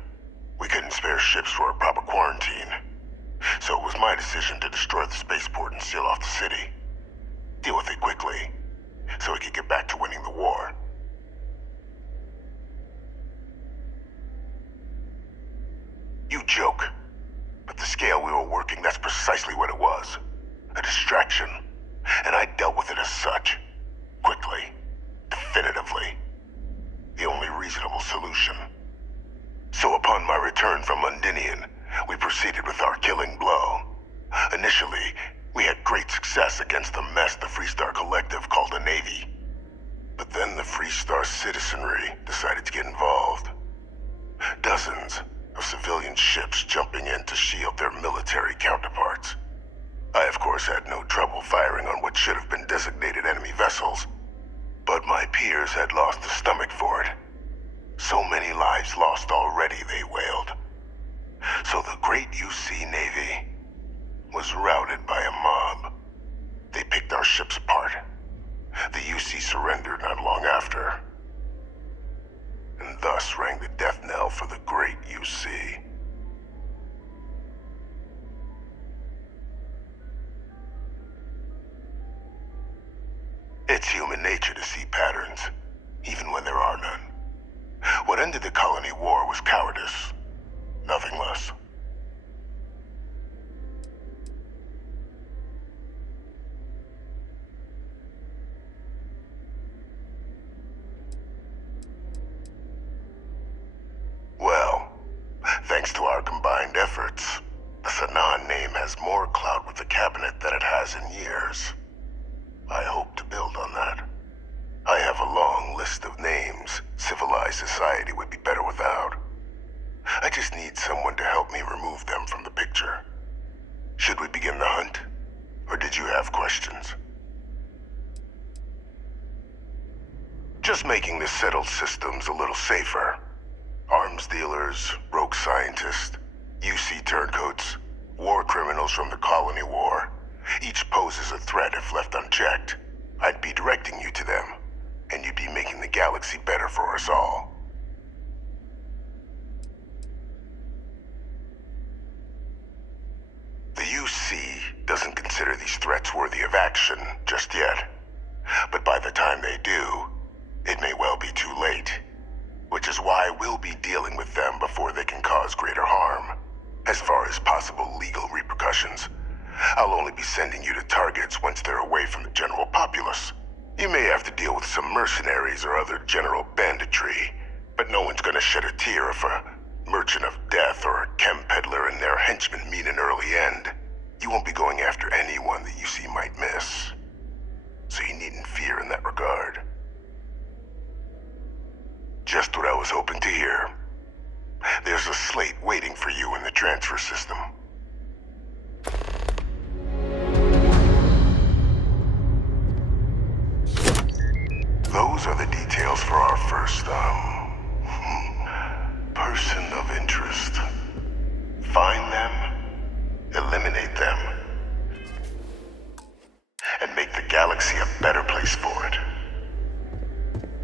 We couldn't spare ships for a proper quarantine, so it was my decision to destroy the spaceport and seal off the city. Deal with it quickly, so we could get back to winning the war. You joke, but the scale we were working, that's precisely what it was. A distraction. And I dealt with it as such. Quickly. Definitively. The only reasonable solution. So upon my return from Londinian, we proceeded with our killing blow. Initially, we had great success against the mess the Freestar Collective called a Navy. But then the Freestar citizenry decided to get involved. Dozens of civilian ships jumping in to shield their military counterparts. I, of course, had no trouble firing on what should have been designated enemy vessels, but my peers had lost the stomach for it. So many lives lost already, they wailed. So the great UC Navy was routed by a mob. They picked our ships apart. The UC surrendered not long after. And thus rang the death knell for the great UC. It's human nature to see patterns, even when there are none. What ended the colony war was cowardice, nothing less. Well, thanks to our combined efforts, the Sanan name has more clout with the cabinet than it has in years. I hope to build on that. I have a long list of names civilized society would be better without. I just need someone to help me remove them from the picture. Should we begin the hunt? Or did you have questions? Just making the settled systems a little safer. Arms dealers, rogue scientists, UC turncoats, war criminals from the colony war. Each poses a threat if left unchecked. I'd be directing you to them. and you'd be making the galaxy better for us all. The UC doesn't consider these threats worthy of action just yet. But by the time they do, it may well be too late. Which is why we'll be dealing with them before they can cause greater harm. As far as possible legal repercussions, I'll only be sending you to targets once they're away from the general populace. You may have to deal with some mercenaries or other general banditry, but no one's gonna shed a tear if a merchant of death or a chem peddler and their henchmen meet an early end. You won't be going after anyone that you see might miss. So you needn't fear in that regard. Just what I was hoping to hear. There's a slate waiting for you in the transfer system. Those are the details for our first, person of interest. Find them, eliminate them, and make the galaxy a better place for it.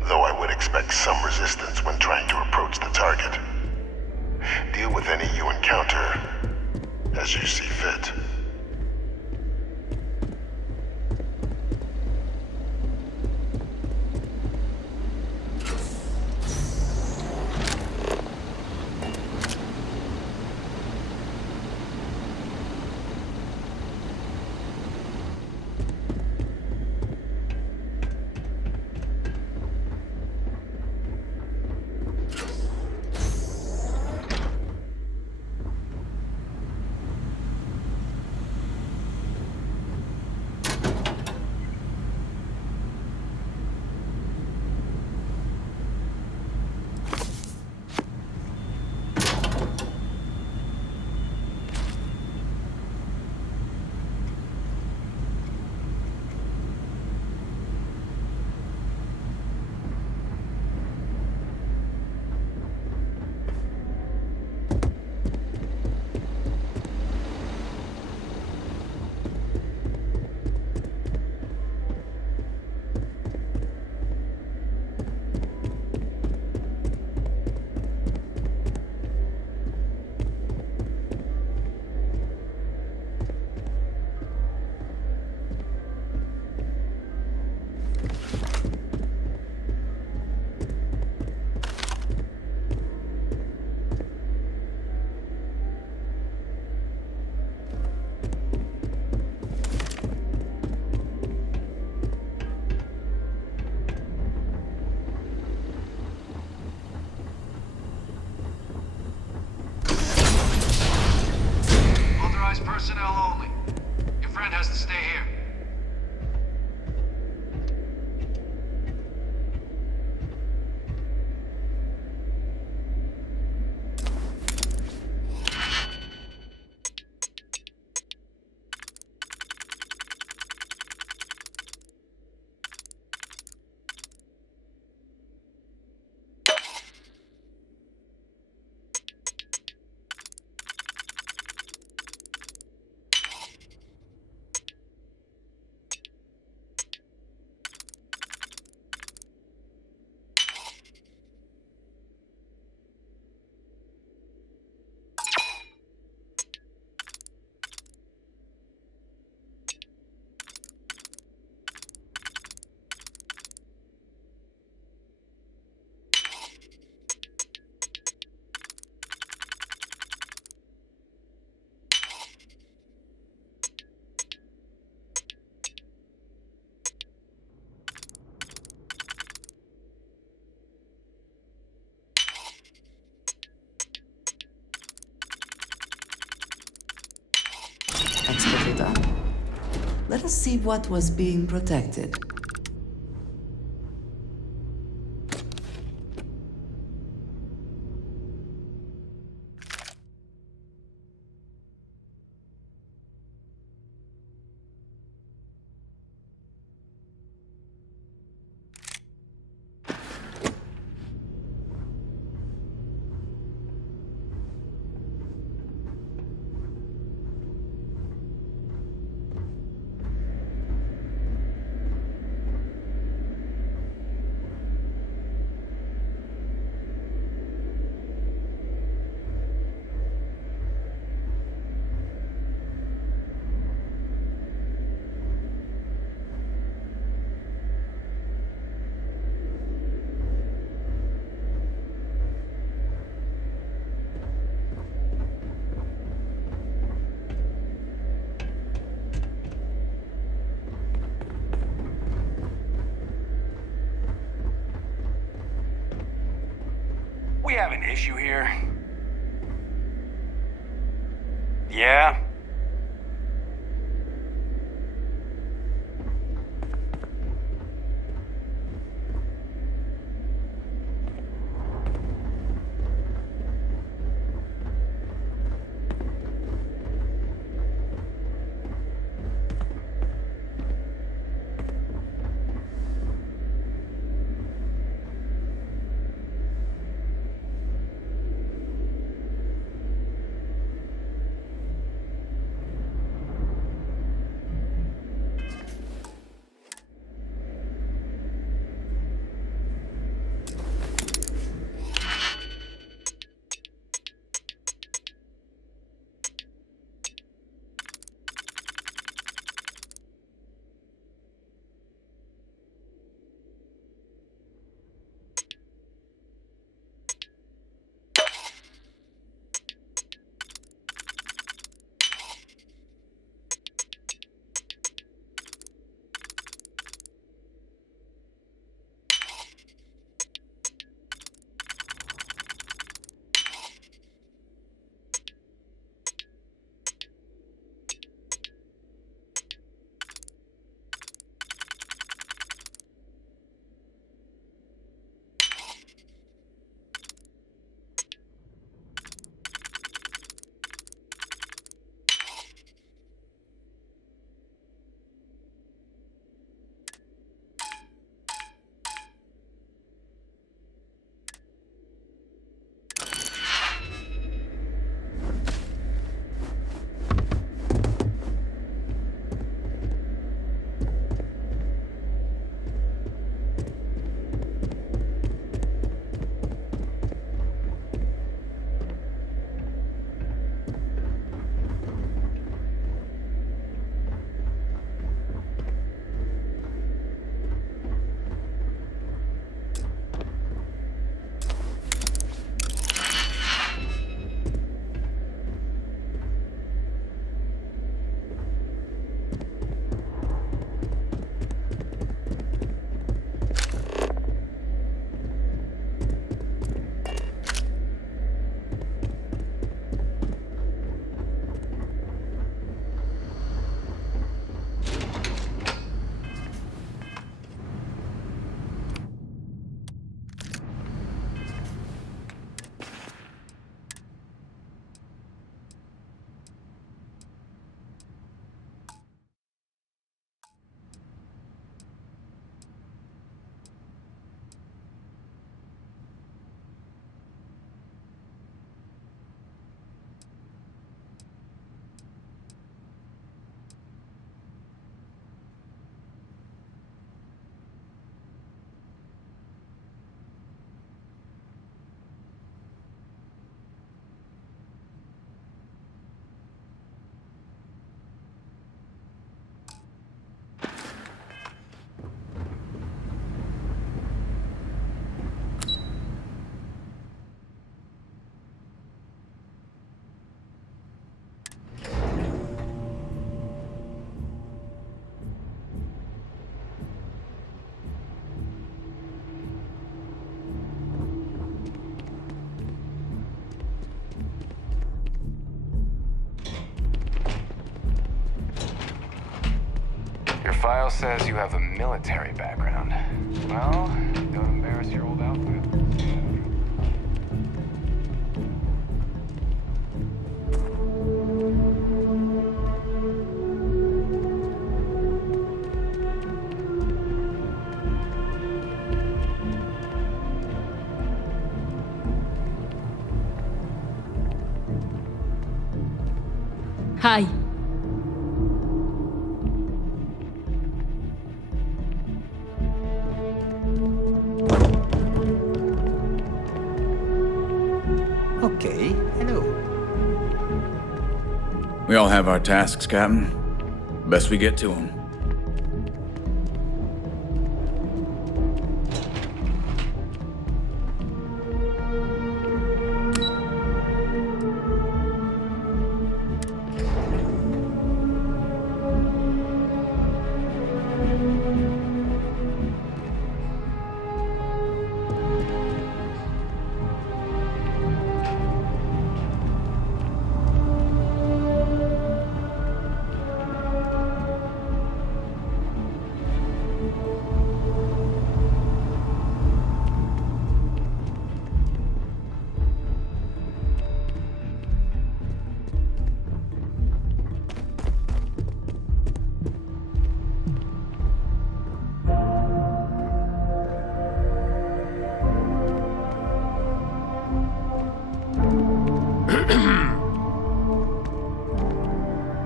Though I would expect some resistance when trying to approach the target. Deal with any you encounter as you see fit. Personnel only. Your friend has to stay here. Expertly done. Let us see what was being protected. issue here? Yeah? Your file says you have a military background. Well, don't embarrass your old outfit. Hi. Okay, hello. We all have our tasks, Captain. Best we get to them.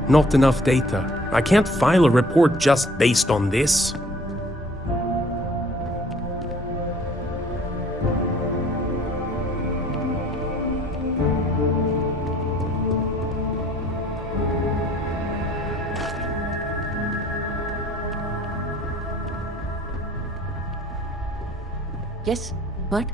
Not enough data. I can't file a report just based on this. Yes? What?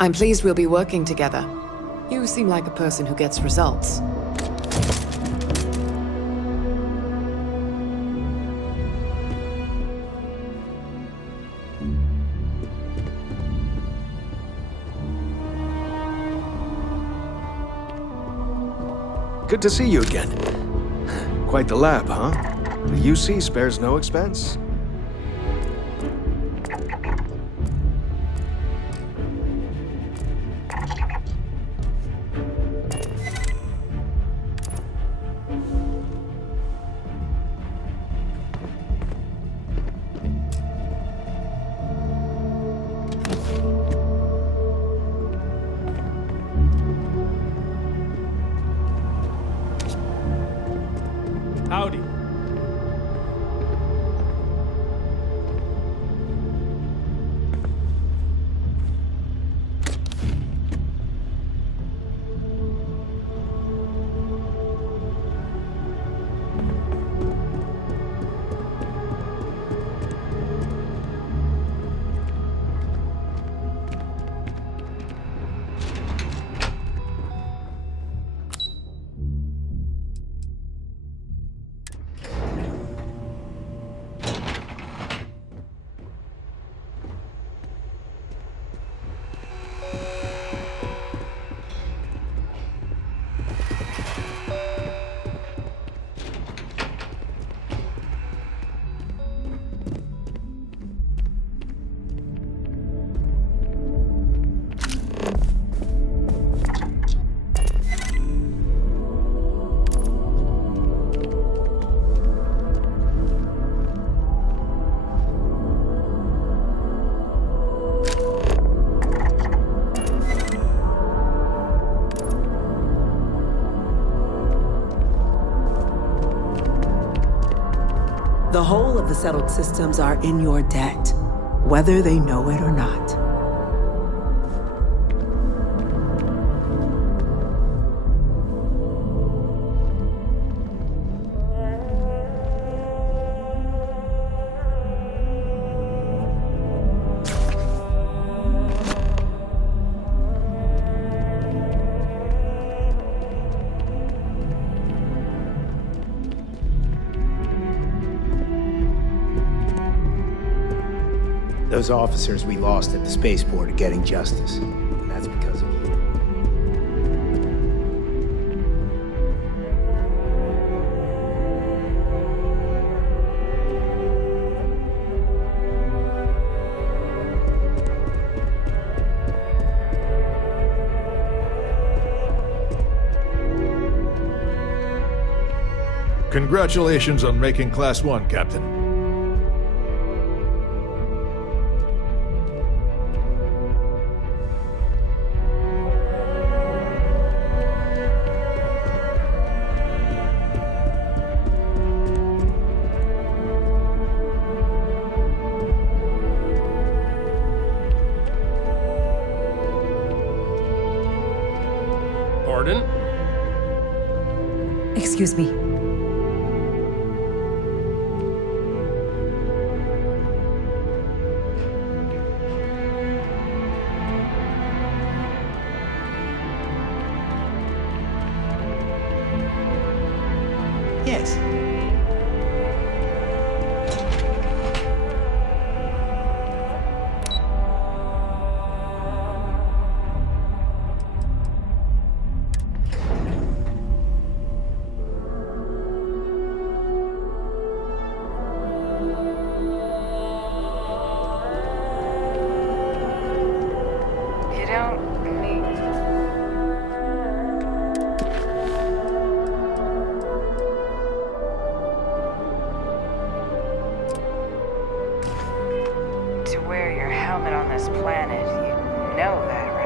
I'm pleased we'll be working together. You seem like a person who gets results. Good to see you again. Quite the lab, huh? The UC spares no expense. Howdy. The whole of the settled systems are in your debt, whether they know it or not. Those officers we lost at the spaceport are getting justice. And that's because of you. Congratulations on making Class 1, Captain. Pardon? Excuse me. Yes. helmet on this planet. You know that, right?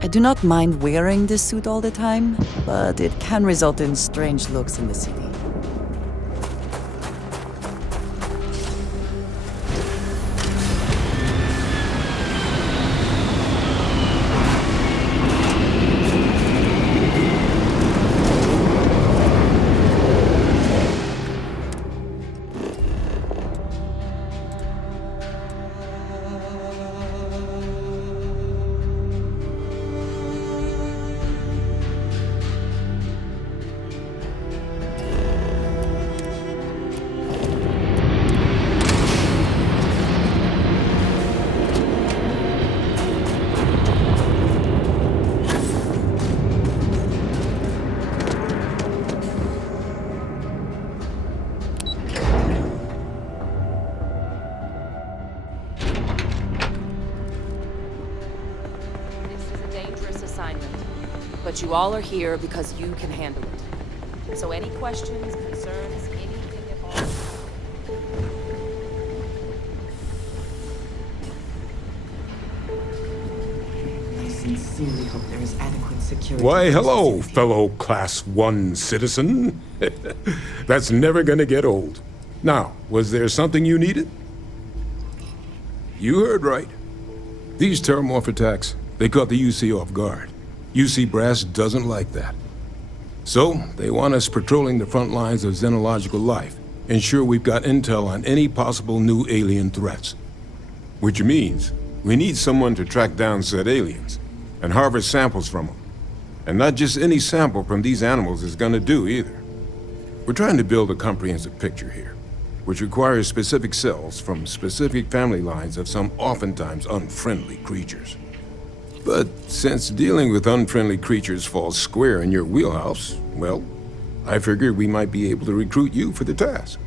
I do not mind wearing this suit all the time, but it can result in strange looks in the city. But you all are here because you can handle it. So any questions, concerns, anything at all? I sincerely hope there is adequate security. Why, hello, fellow Class 1 citizen. That's never gonna get old. Now, was there something you needed? You heard right. These terramorph attacks, they caught the UC off guard. UC Brass doesn't like that. So, they want us patrolling the front lines of xenological life, ensure we've got intel on any possible new alien threats. Which means, we need someone to track down said aliens, and harvest samples from them. And not just any sample from these animals is gonna do either. We're trying to build a comprehensive picture here, which requires specific cells from specific family lines of some oftentimes unfriendly creatures. But since dealing with unfriendly creatures falls square in your wheelhouse, well, I figured we might be able to recruit you for the task.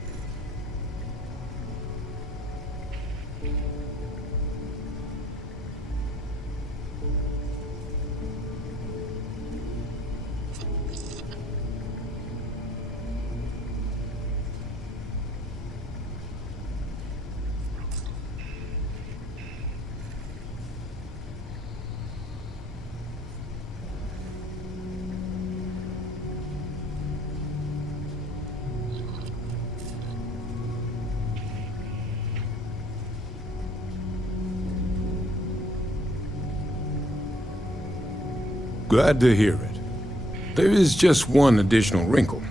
Glad to hear it. There is just one additional wrinkle.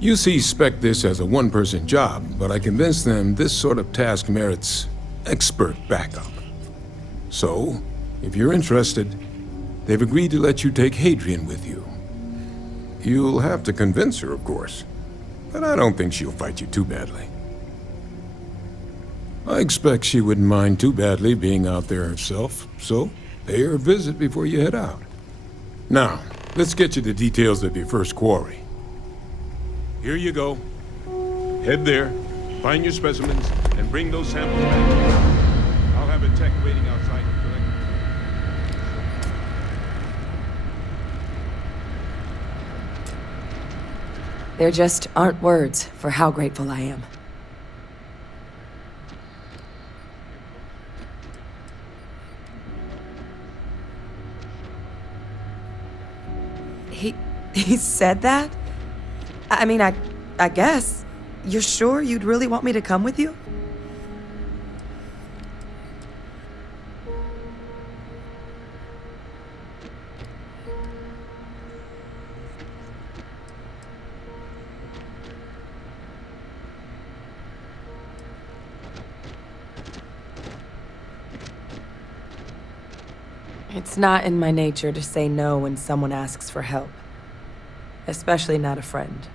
UC spec this as a one-person job, but I convinced them this sort of task merits expert backup. So, if you're interested, they've agreed to let you take Hadrian with you. You'll have to convince her, of course, but I don't think she'll fight you too badly. I expect she wouldn't mind too badly being out there herself, so pay her a visit before you head out. Now, let's get you the details of your first quarry. Here you go. Head there, find your specimens, and bring those samples back. I'll have a tech waiting outside to collect them. There just aren't words for how grateful I am. He said that? I mean, I guess. You're sure you'd really want me to come with you? It's not in my nature to say no when someone asks for help. Especially not a friend.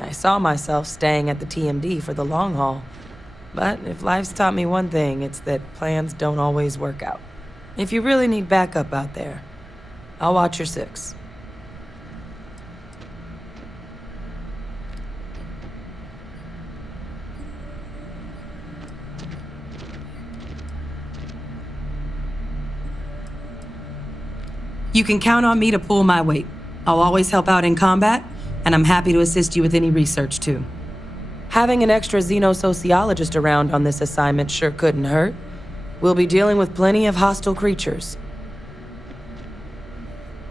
I saw myself staying at the TMD for the long haul. But if life's taught me one thing, it's that plans don't always work out. If you really need backup out there, I'll watch your six. You can count on me to pull my weight. I'll always help out in combat, and I'm happy to assist you with any research, too. Having an extra xenosociologist around on this assignment sure couldn't hurt. We'll be dealing with plenty of hostile creatures.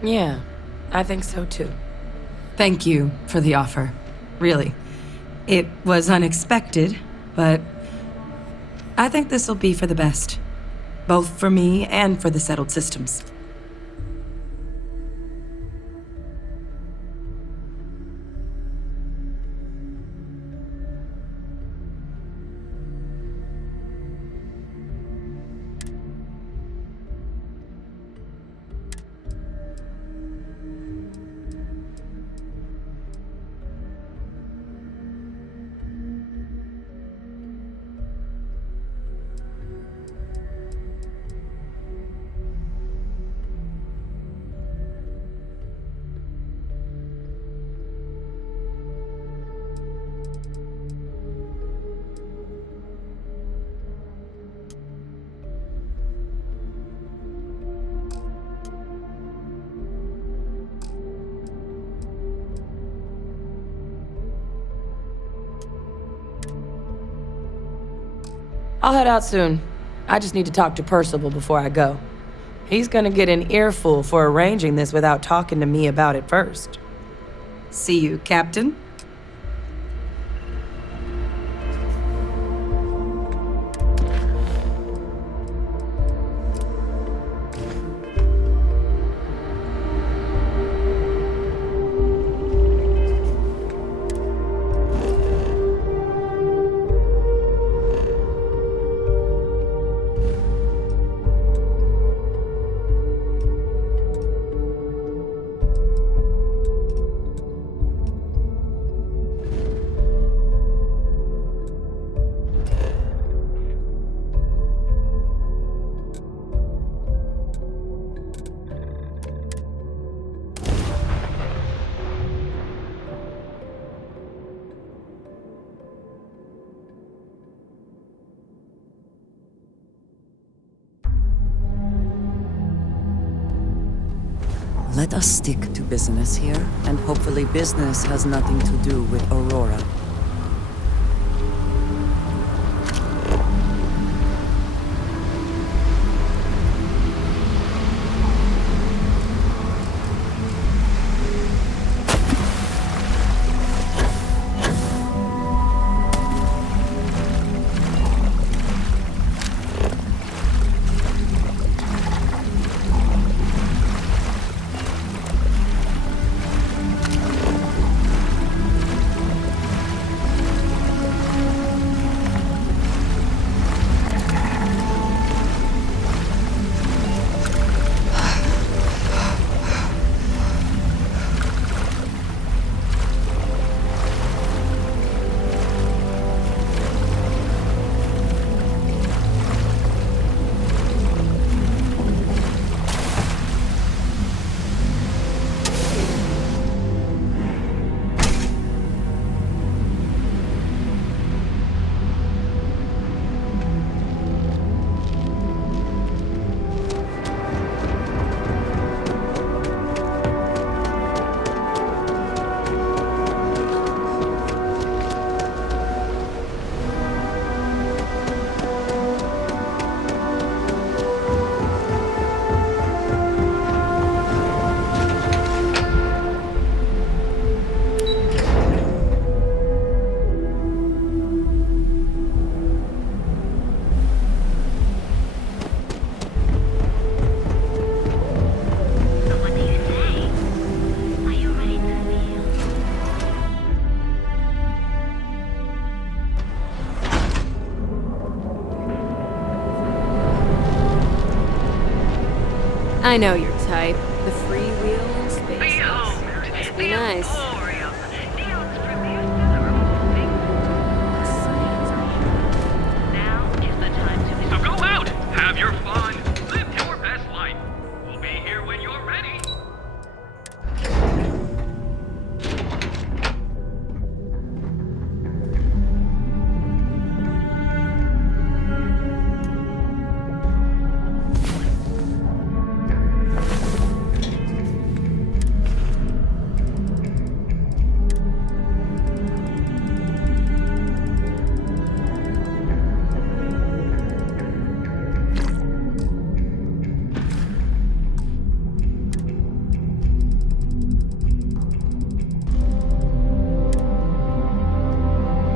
Yeah, I think so, too. Thank you for the offer. Really. It was unexpected, but I think this'll be for the best. Both for me and for the settled systems. I'll head out soon. I just need to talk to Percival before I go. He's gonna get an earful for arranging this without talking to me about it first. See you, Captain. Let us stick to business here, and hopefully business has nothing to do with Aurora. I know your type. The freewheeling space. Must be nice. So go out, have your fun, live your best life. We'll be here when you're ready.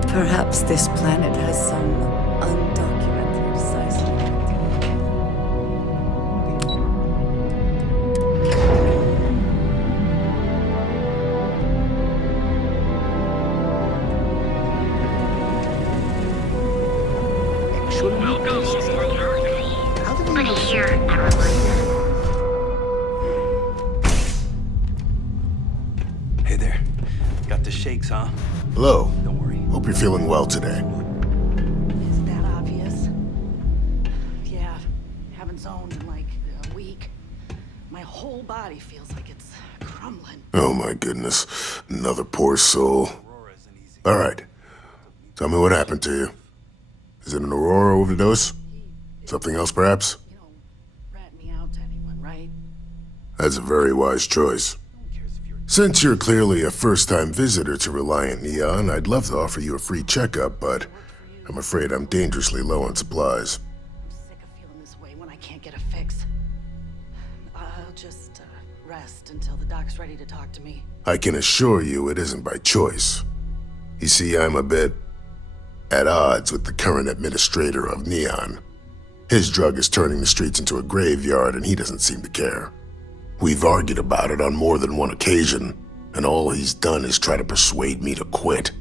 Perhaps this planet has some undocumented seismic activity. Hey there. Got the shakes, huh? Hello. Hope you're feeling well today. Isn't that obvious? Yeah, haven't zoned in like a week. My whole body feels like it's crumbling. Oh my goodness. Another poor soul. Alright. Tell me what happened to you. Is it an Aurora overdose? Something else, perhaps? Rat me out to anyone, right? That's a very wise choice. Since you're clearly a first-time visitor to Reliant Neon, I'd love to offer you a free checkup, but I'm afraid I'm dangerously low on supplies. Sick of feeling this way when I can't get a fix. I'll just rest until the doc's ready to talk to me. I can assure you it isn't by choice. You see, I'm a bit at odds with the current administrator of Neon. His drug is turning the streets into a graveyard, and he doesn't seem to care. We've argued about it on more than one occasion, and all he's done is try to persuade me to quit.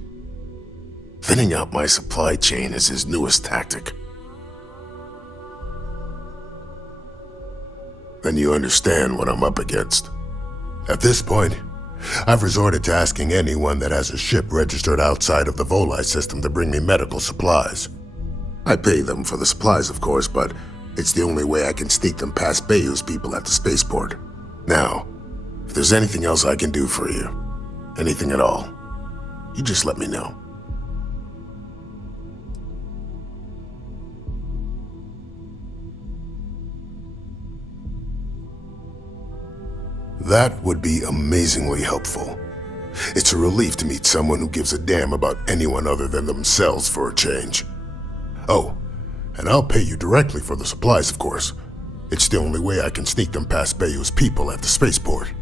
Thinning out my supply chain is his newest tactic. Then you understand what I'm up against. At this point, I've resorted to asking anyone that has a ship registered outside of the Volii system to bring me medical supplies. I pay them for the supplies, of course, but it's the only way I can sneak them past Bayou's people at the spaceport. Now, if there's anything else I can do for you, anything at all, you just let me know. That would be amazingly helpful. It's a relief to meet someone who gives a damn about anyone other than themselves for a change. Oh, and I'll pay you directly for the supplies, of course. It's the only way I can sneak them past Bayou's people at the spaceport.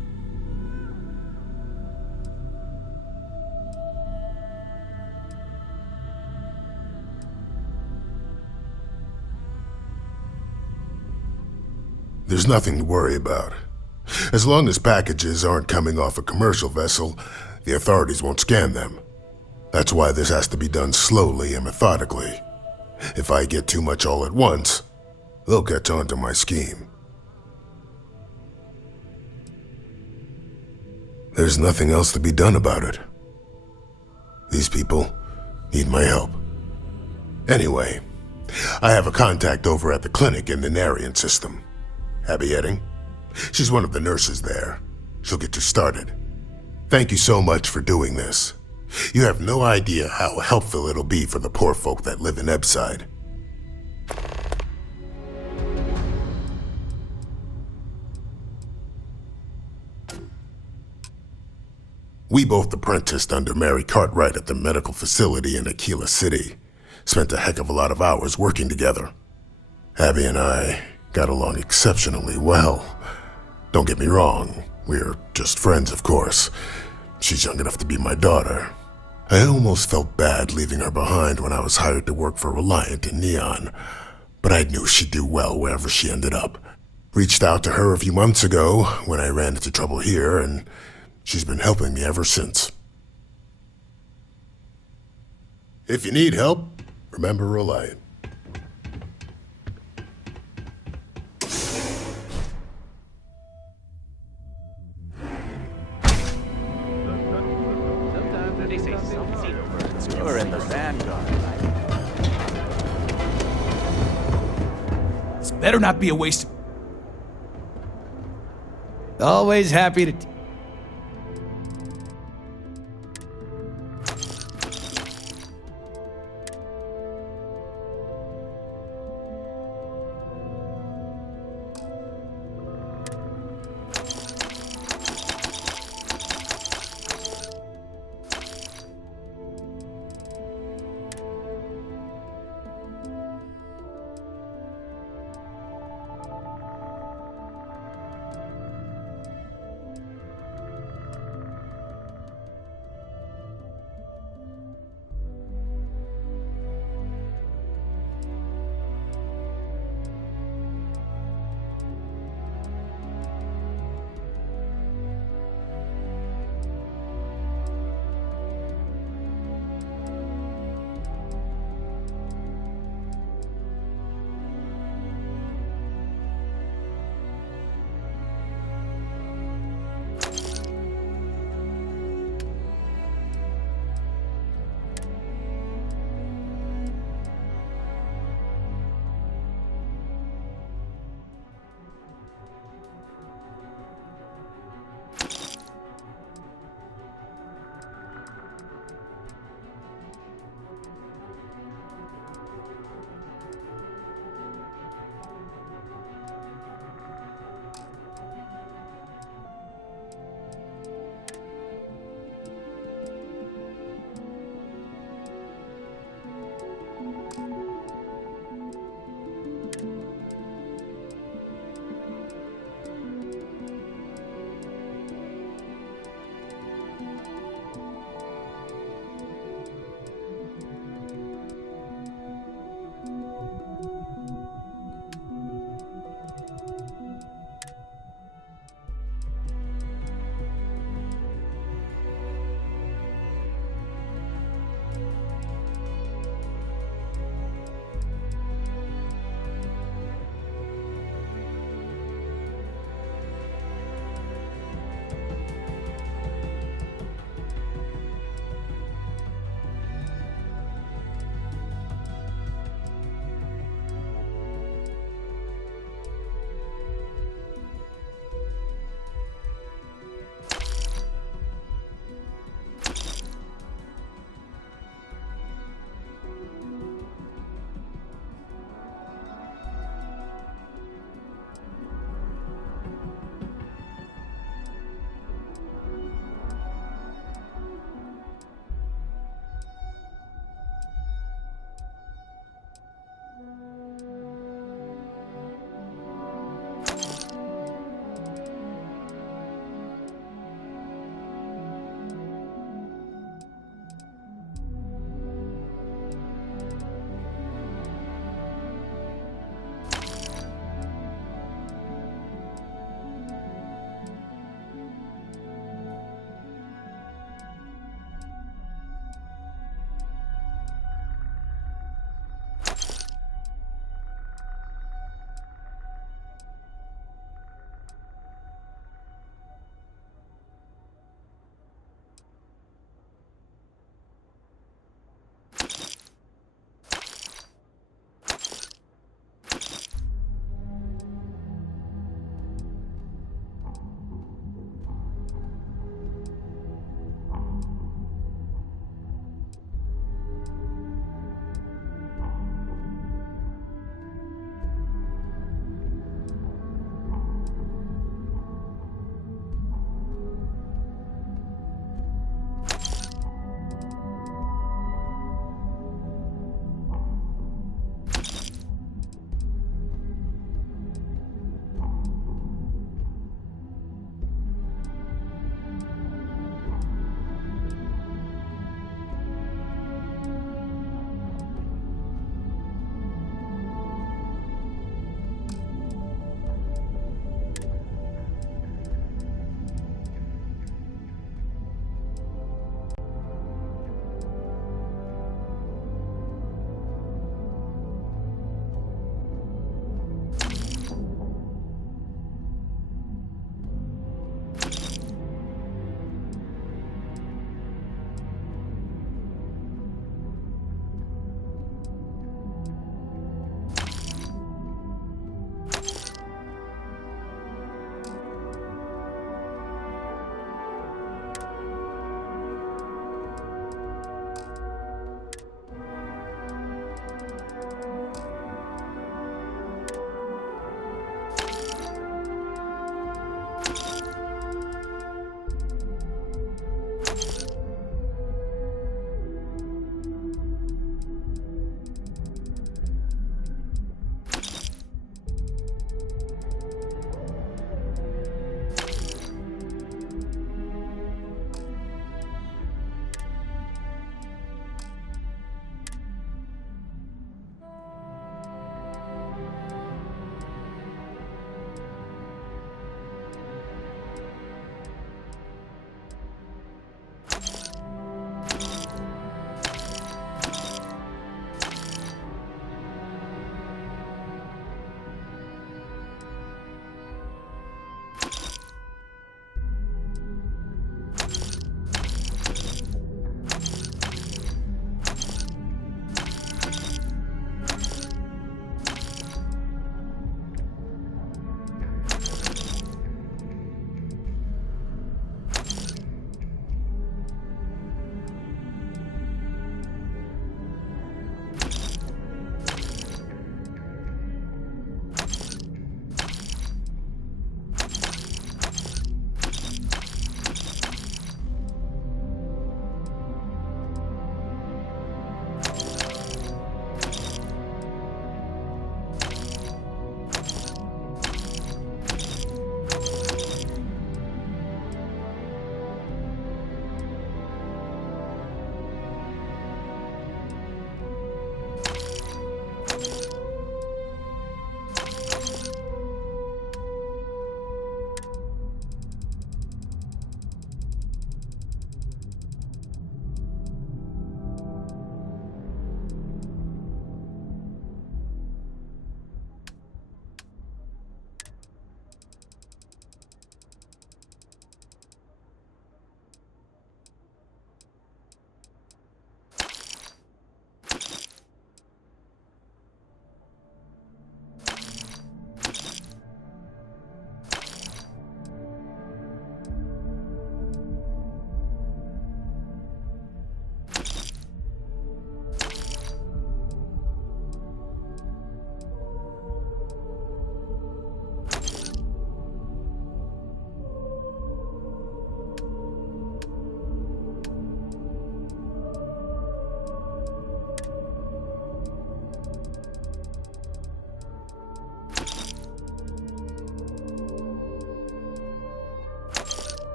There's nothing to worry about. As long as packages aren't coming off a commercial vessel, the authorities won't scan them. That's why this has to be done slowly and methodically. If I get too much all at once, they'll catch on to my scheme. There's nothing else to be done about it. These people need my help. Anyway, I have a contact over at the clinic in the Narian system. Abby Edding. She's one of the nurses there. She'll get you started. Thank you so much for doing this. You have no idea how helpful it'll be for the poor folk that live in Ebside. We both apprenticed under Mary Cartwright at the medical facility in Aquila City. Spent a heck of a lot of hours working together. Abby and I got along exceptionally well. Don't get me wrong, we're just friends, of course. She's young enough to be my daughter. I almost felt bad leaving her behind when I was hired to work for Reliant in Neon, but I knew she'd do well wherever she ended up. Reached out to her a few months ago when I ran into trouble here, and she's been helping me ever since. If you need help, remember Reliant. You're in the vanguard, right? This better not be a waste of... Always happy to...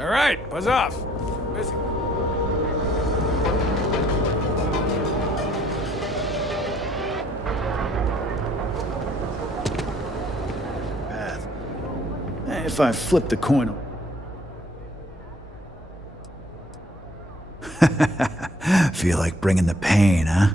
All right, buzz off. Busy. Path. If I flip the coin... Feel like bringing the pain, huh?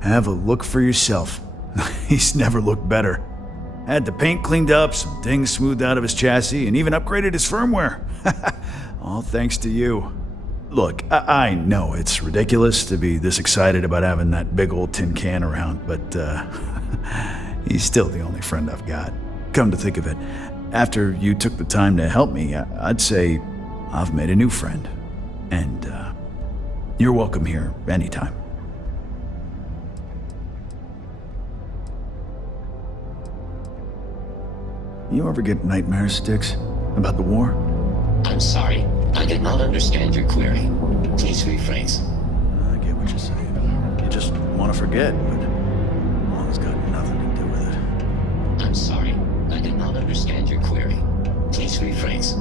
Have a look for yourself. He's never looked better. Had the paint cleaned up, some things smoothed out of his chassis, and even upgraded his firmware. All thanks to you. Look, I know it's ridiculous to be this excited about having that big old tin can around, but he's still the only friend I've got. Come to think of it, after you took the time to help me, I'd say I've made a new friend. And you're welcome here anytime. You ever get nightmares, Sticks? About the war? I'm sorry. I did not understand your query. Please rephrase. I get what you're saying. You just want to forget, but well, it's got nothing to do with it. I'm sorry. I did not understand your query. Please rephrase.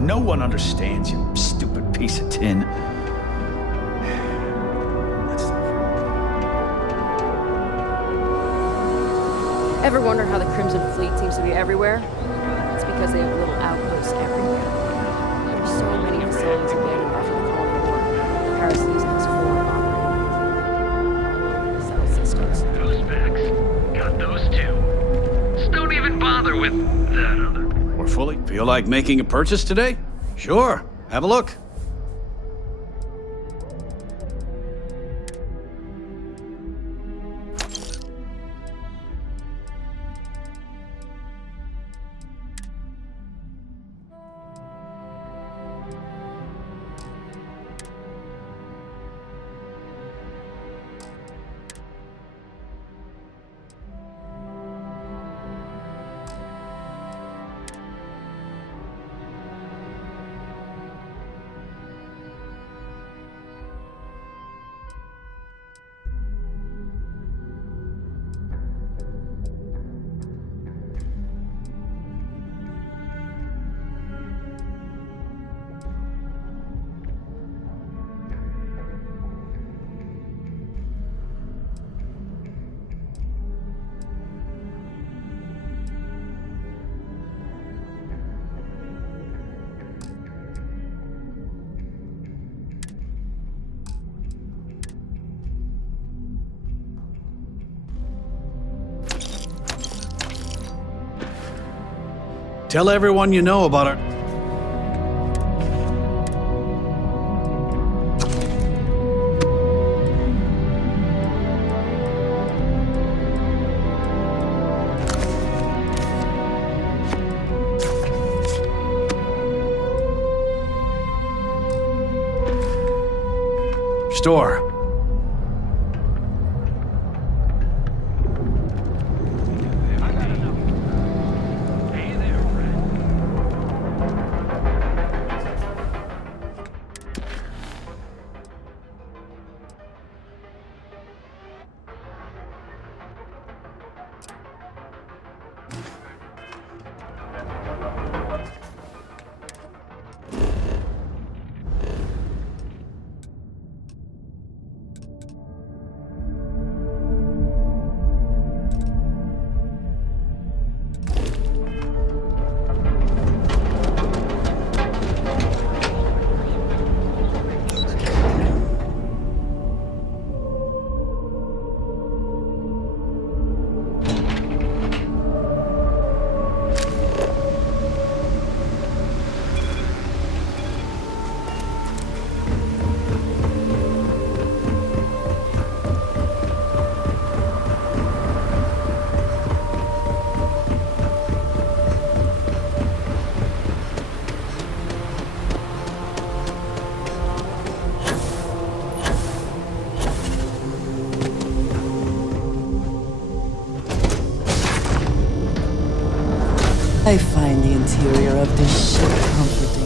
No one understands, you stupid piece of tin. Ever wonder how the Crimson Fleet seems to be everywhere? It's because they have little outposts everywhere. There are so many facilities abandoned after the Colony War. Paris used them as forward operating cell systems. Those facts. Got those too. Just don't even bother with that other. Or fully? Feel like making a purchase today? Sure. Have a look. Tell everyone you know about our... store. I find the interior of this ship comforting.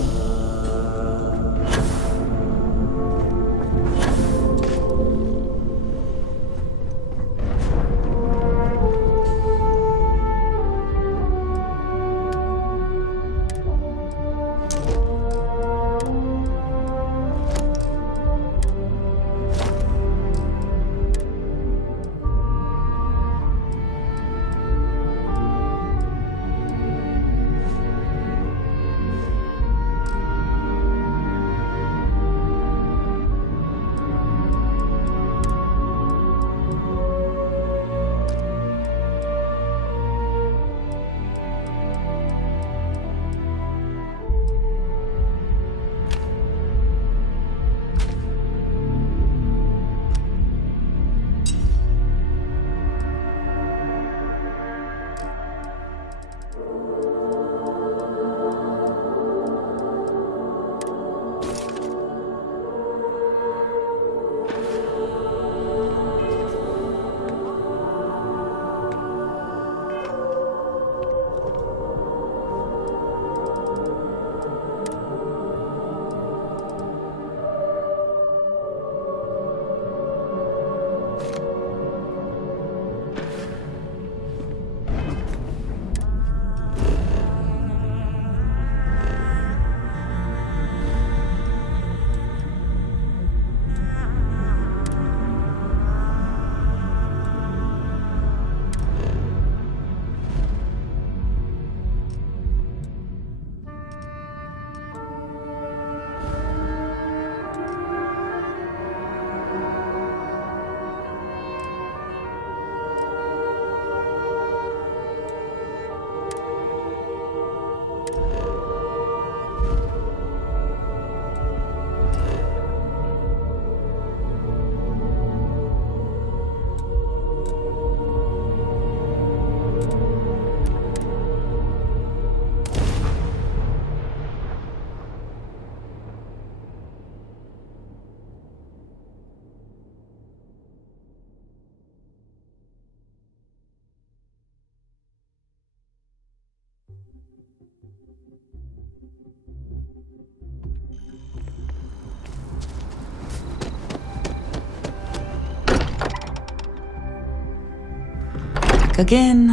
Again,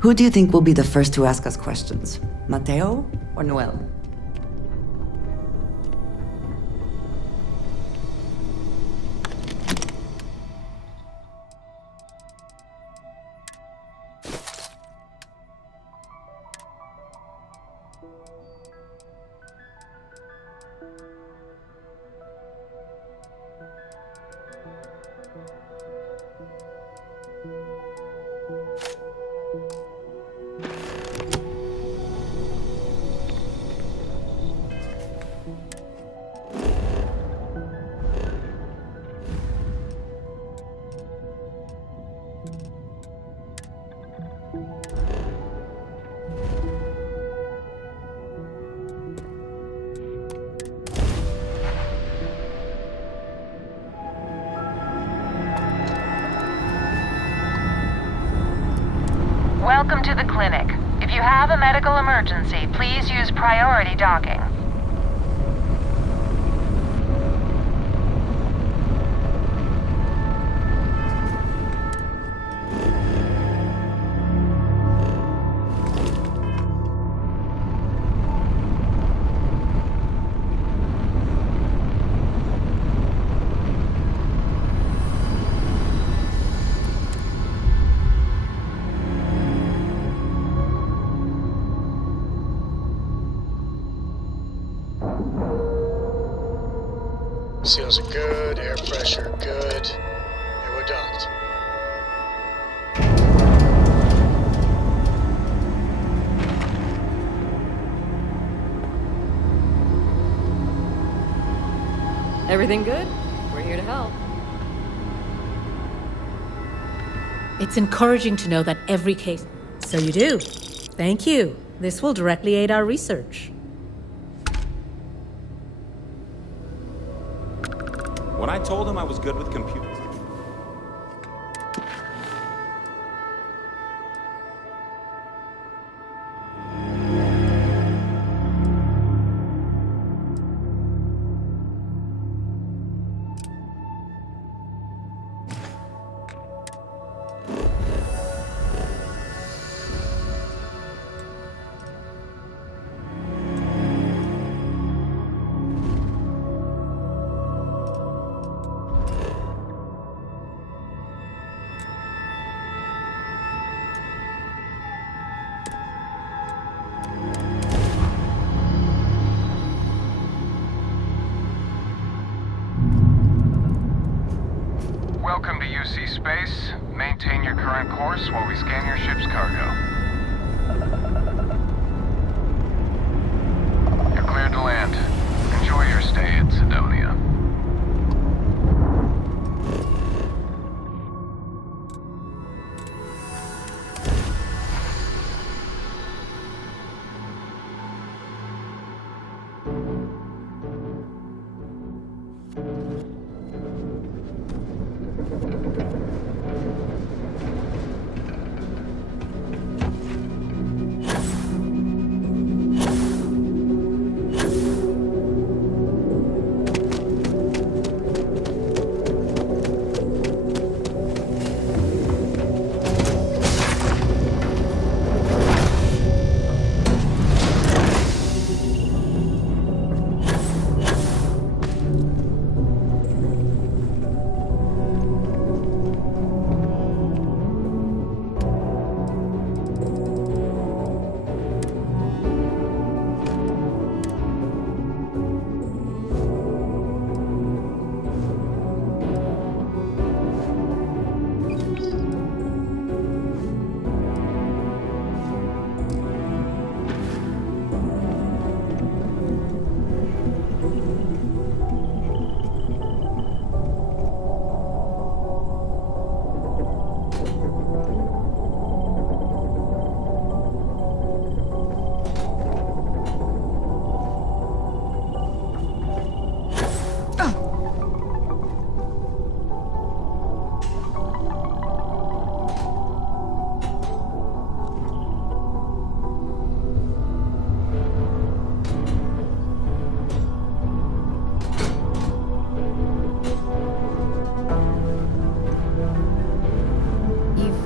who do you think will be the first to ask us questions? Mateo or Noel? Welcome to the clinic. If you have a medical emergency, please use priority docking. Seals are good, air pressure good. Hey, we're docked. Everything good? We're here to help. It's encouraging to know that every case... So you do. Thank you. This will directly aid our research. When I told him I was good with computers... base. Maintain your current course while we scan your ship's cargo. You're cleared to land. Enjoy your stay at Sidonia.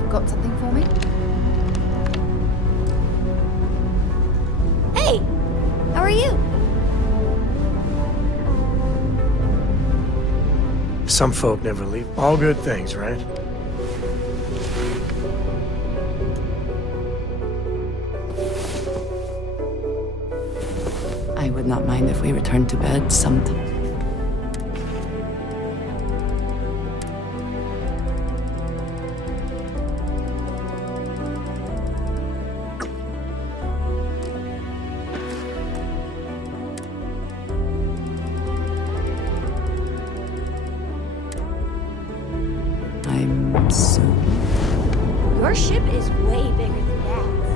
Got something for me? Hey! How are you? Some folk never leave. All good things, right? I would not mind if we returned to bed sometime. Your ship is way bigger than Dad's.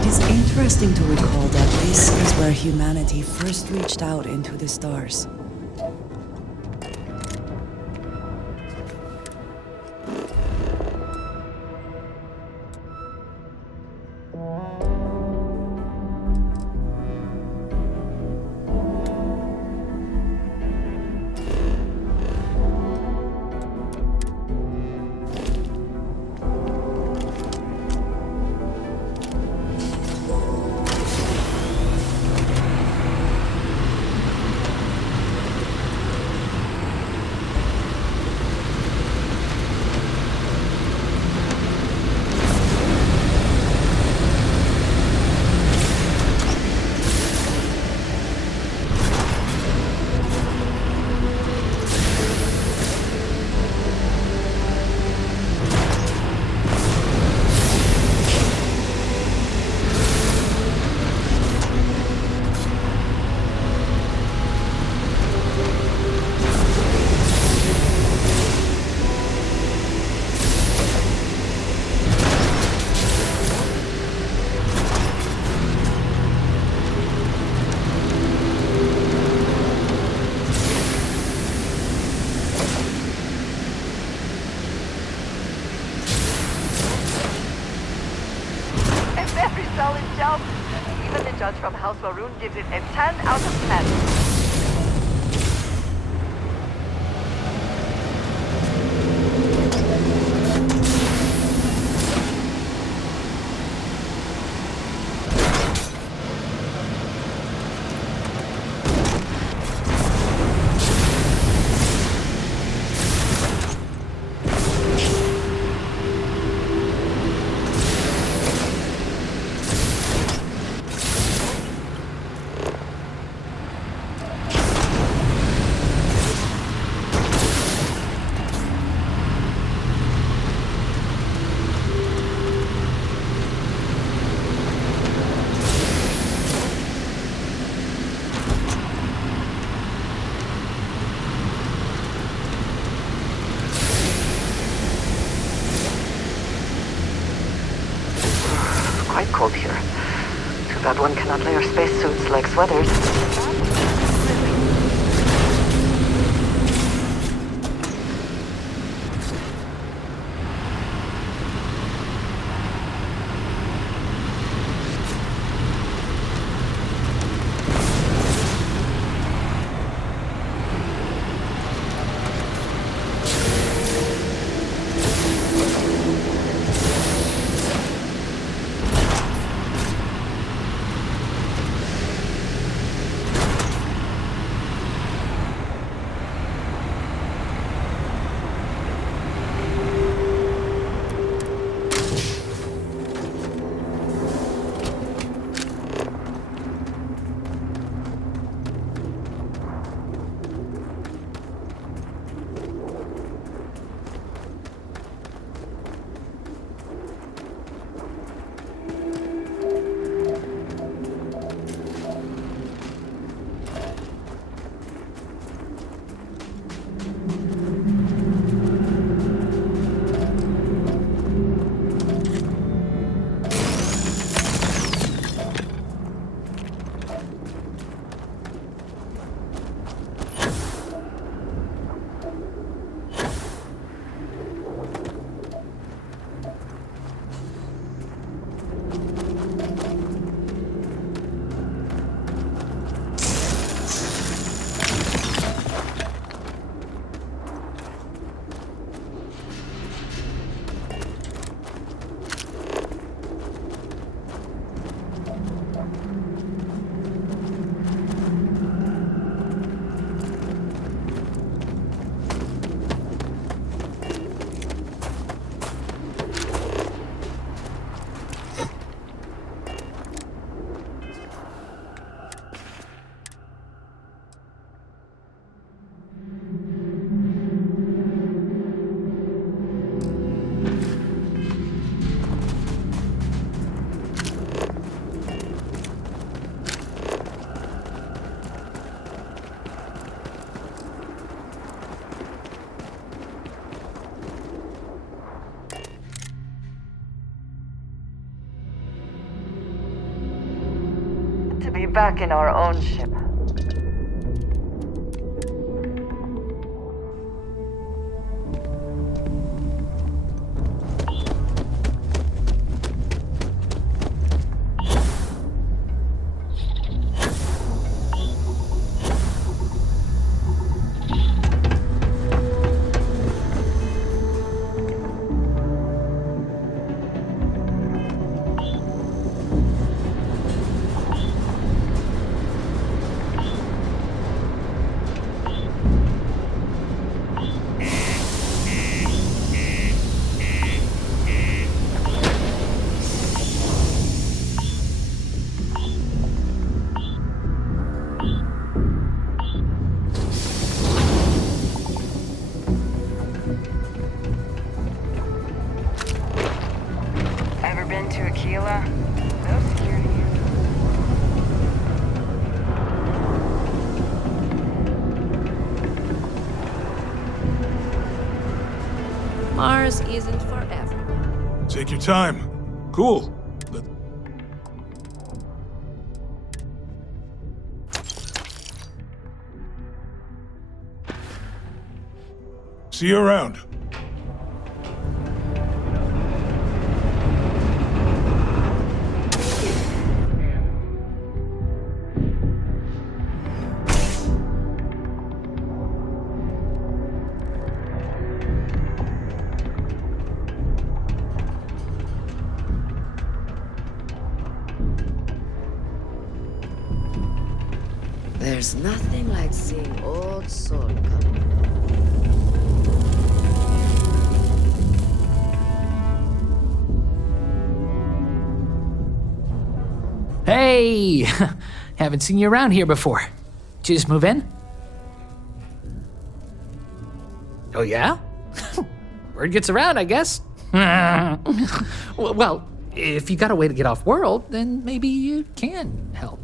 It is interesting to recall that this is where humanity first reached out into the stars. solid job. Even the judge from House Maroon gives it a 10 out of 10. cold here. Too bad one cannot layer spacesuits like sweaters. Back in our own ship. Mars isn't forever. Take your time. Cool. See you around. There's nothing like seeing old soul come. Hey! Haven't seen you around here before. Did you just move in? Oh, yeah? Word gets around, I guess. Well, if you got a way to get off world, then maybe you can help.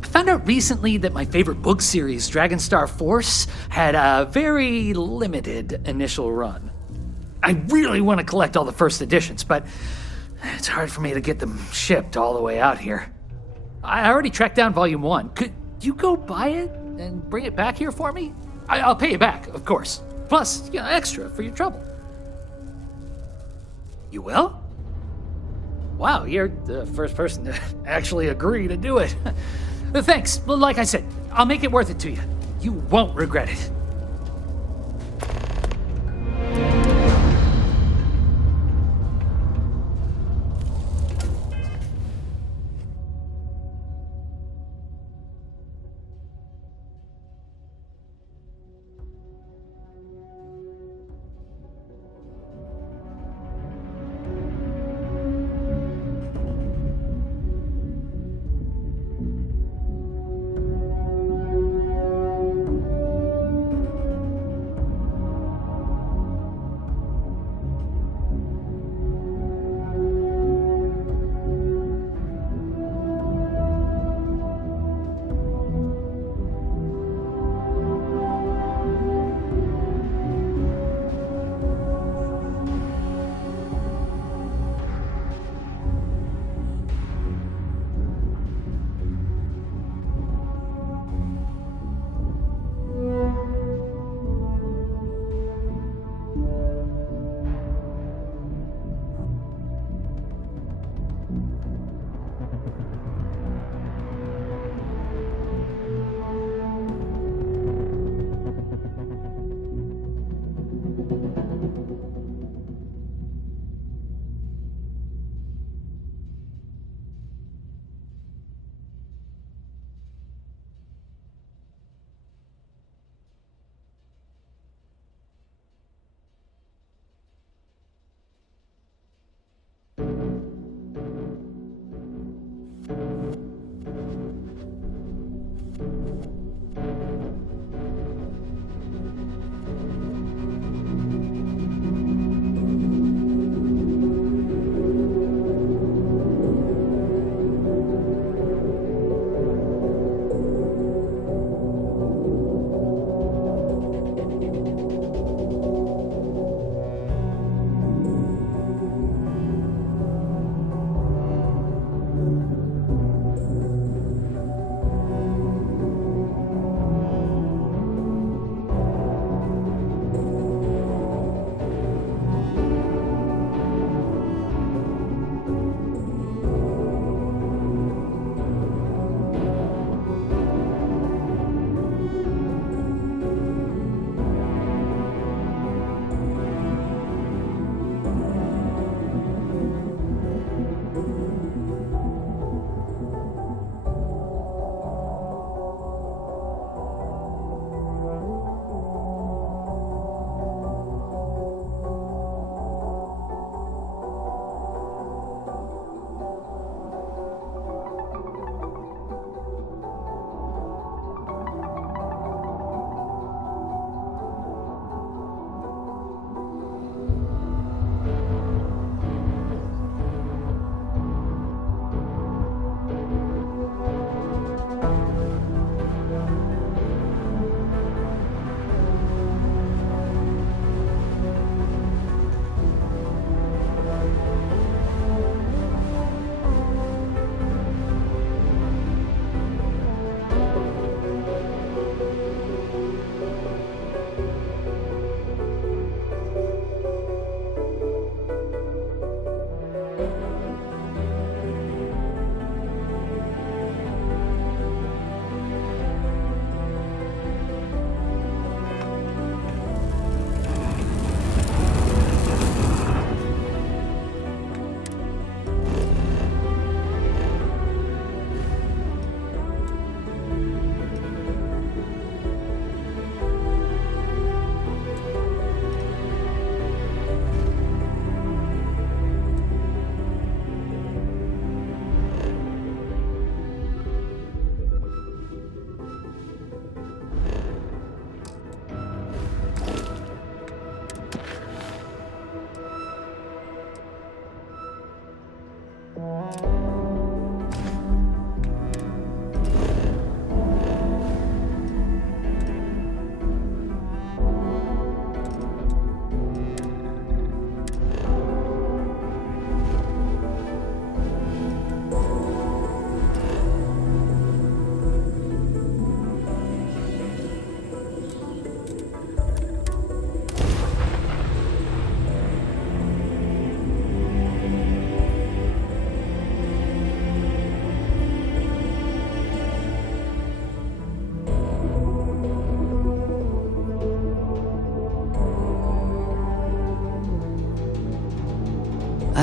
I found out recently that my favorite book series, Dragonstar Force, had a very limited initial run. I really want to collect all the first editions, but It's hard for me to get them shipped all the way out here. I already tracked down Volume 1. Could you go buy it and bring it back here for me? I'll pay you back, of course. Plus, extra for your trouble. You will? Wow, you're the first person to actually agree to do it. Thanks. Well, like I said, I'll make it worth it to you. You won't regret it.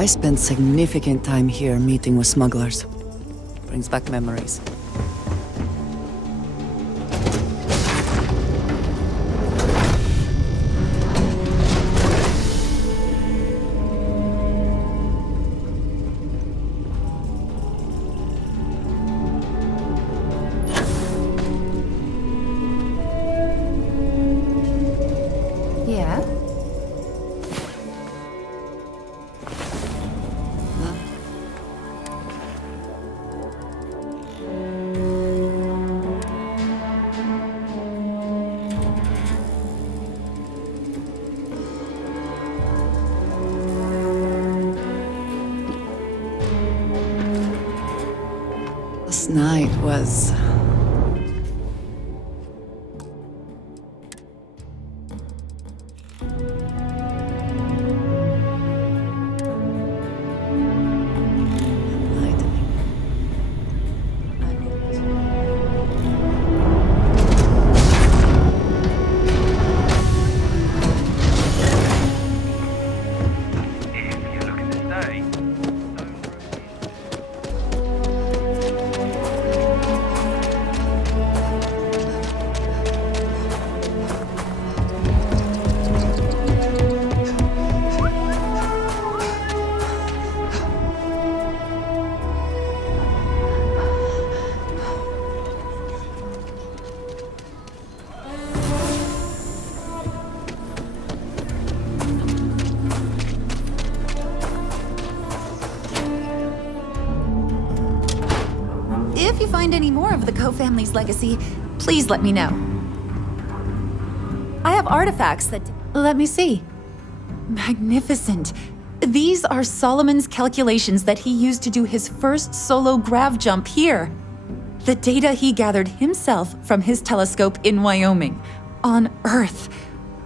I spent significant time here meeting with smugglers. Brings back memories. Yeah? Last night was... If you find any more of the Coe family's legacy, please let me know. I have artifacts that... Let me see. Magnificent. These are Solomon's calculations that he used to do his first solo grav jump here. The data he gathered himself from his telescope in Wyoming. On Earth.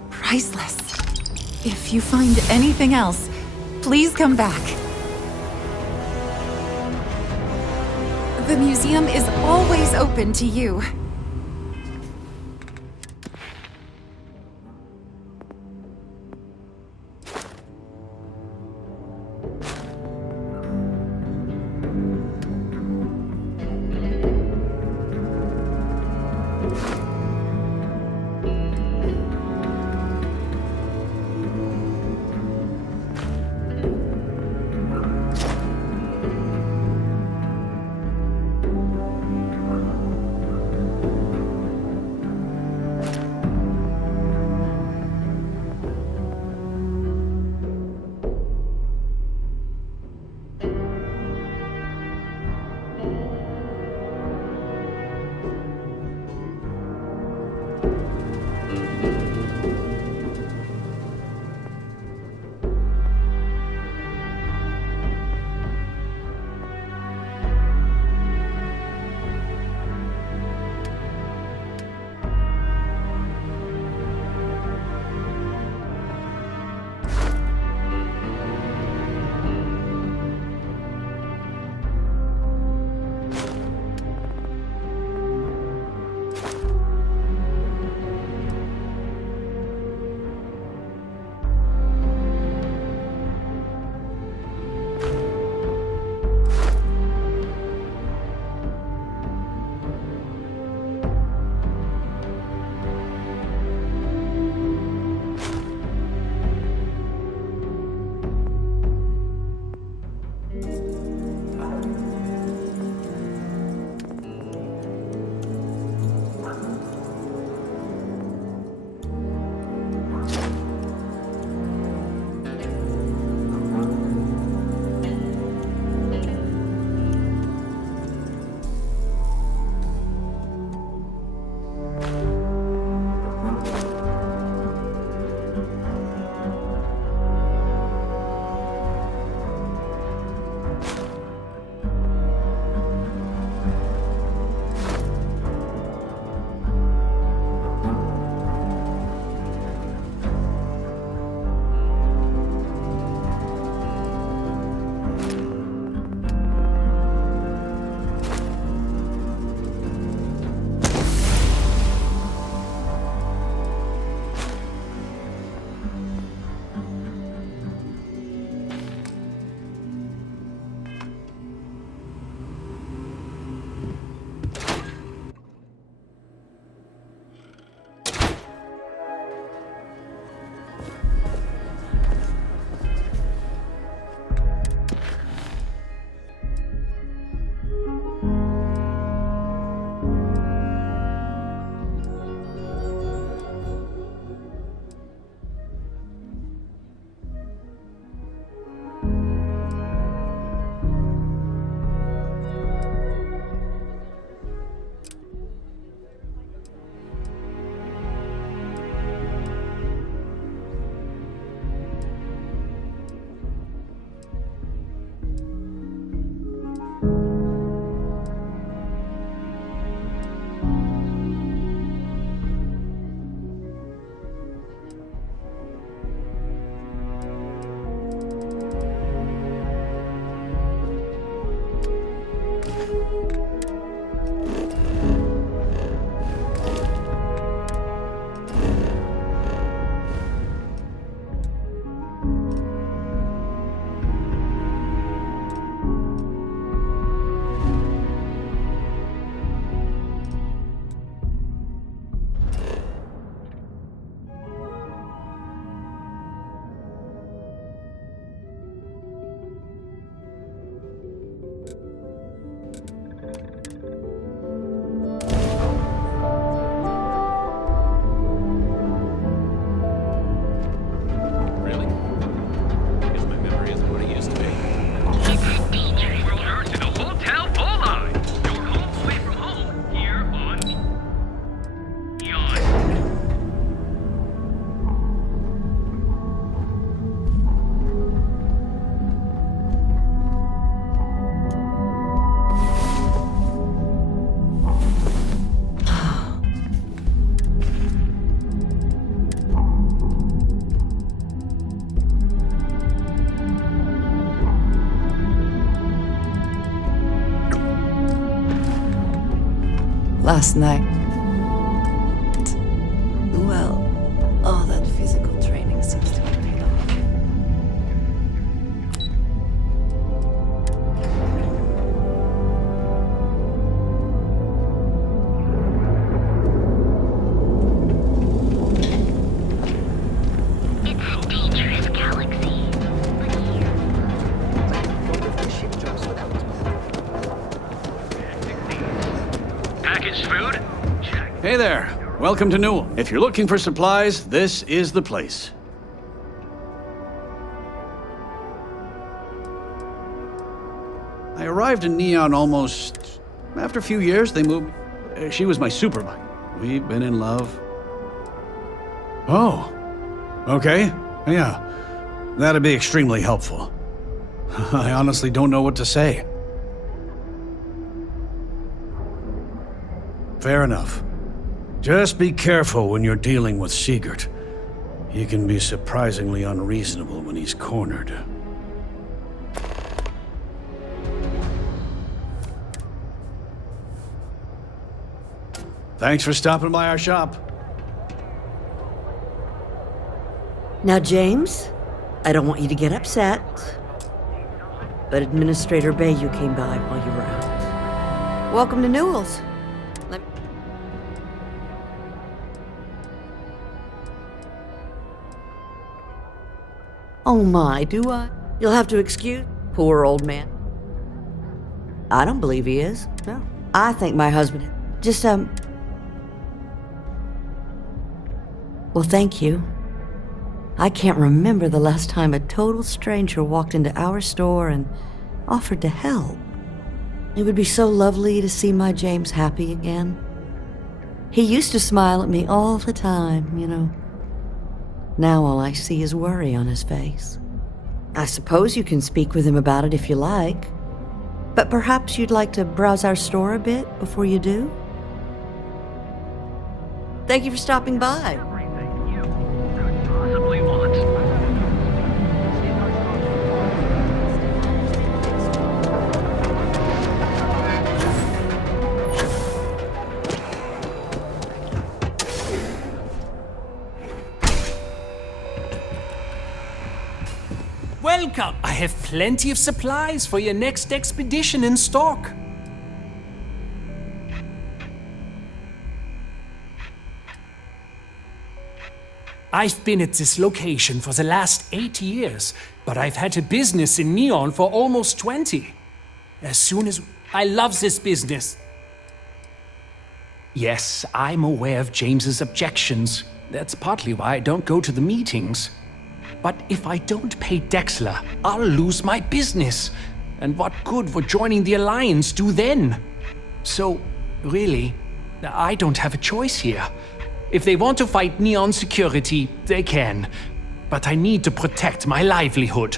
Priceless. If you find anything else, please come back. The museum is always open to you. last night. Well, all that physical training seems to have paid off. Packaged food? Check. Hey there. Welcome to Newell. If you're looking for supplies, this is the place. I arrived in Neon almost... After a few years, they moved... She was my supervisor. We've been in love. Oh. Okay. Yeah. That'd be extremely helpful. I honestly don't know what to say. Fair enough. Just be careful when you're dealing with Sigurd. He can be surprisingly unreasonable when he's cornered. Thanks for stopping by our shop. Now, James, I don't want you to get upset, but Administrator Bayou came by while you were out. Welcome to Newell's. Oh my, do I? You'll have to excuse poor old man. I don't believe he is. No. I think my husband... Just, Well, thank you. I can't remember the last time a total stranger walked into our store and offered to help. It would be so lovely to see my James happy again. He used to smile at me all the time, you know. Now all I see is worry on his face. I suppose you can speak with him about it if you like, but perhaps you'd like to browse our store a bit before you do? Thank you for stopping by. Possibly want. Welcome! I have plenty of supplies for your next expedition in stock. I've been at this location for the last 8 years, but I've had a business in Neon for almost 20. I love this business. Yes, I'm aware of James's objections. That's partly why I don't go to the meetings. But if I don't pay Dexler, I'll lose my business. And what good would joining the Alliance do then? So, really, I don't have a choice here. If they want to fight Neon security, they can. But I need to protect my livelihood.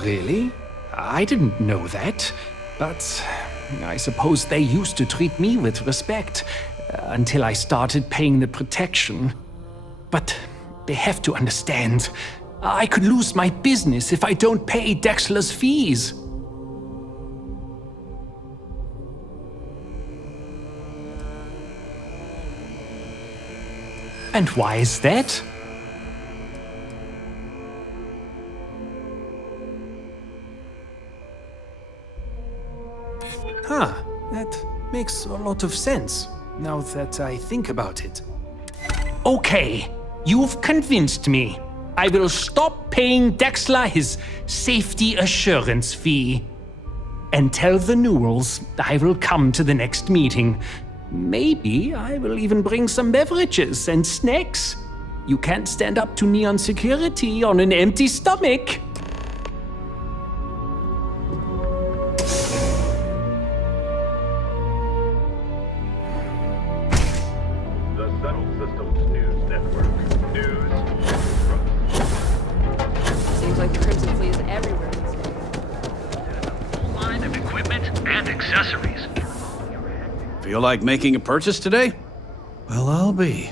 Really? I didn't know that. But I suppose they used to treat me with respect until I started paying the protection. But they have to understand. I could lose my business if I don't pay Dexler's fees. And why is that? Huh, that makes a lot of sense, now that I think about it. Okay, you've convinced me. I will stop paying Dexler his safety assurance fee. And tell the Newells I will come to the next meeting. Maybe I will even bring some beverages and snacks. You can't stand up to Neon security on an empty stomach. Seems like the Crimson Fleet is everywhere these days. Line of equipment and accessories. Feel like making a purchase today? Well, I'll be.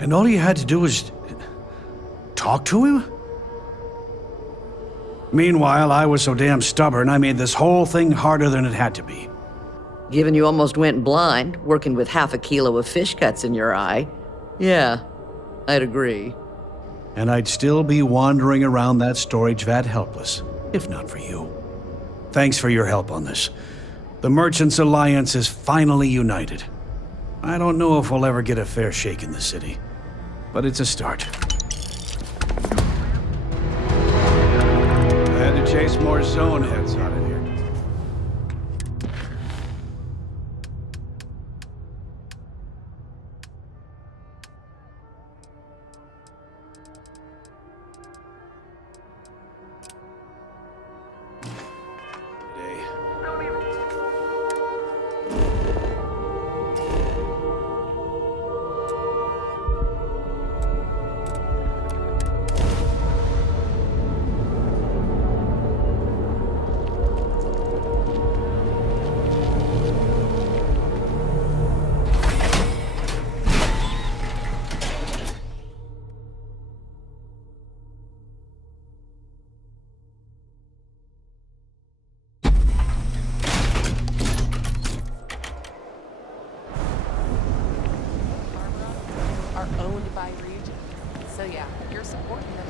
And all you had to do was talk to him? Meanwhile, I was so damn stubborn, I made this whole thing harder than it had to be. Given you almost went blind, working with half a kilo of fish cuts in your eye. Yeah, I'd agree. And I'd still be wandering around that storage vat helpless, if not for you. Thanks for your help on this. The Merchants Alliance is finally united. I don't know if we'll ever get a fair shake in the city, but it's a start. I had to chase more zone heads out of here. Are owned by region. So yeah, you're supporting them.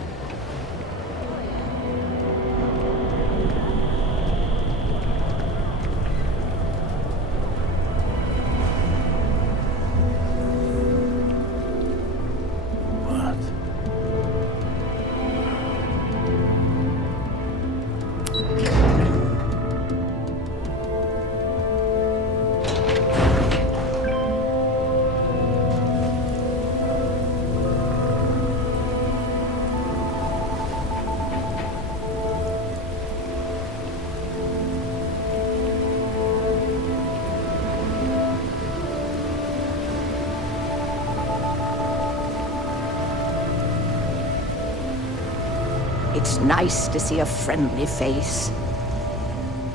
It's nice to see a friendly face.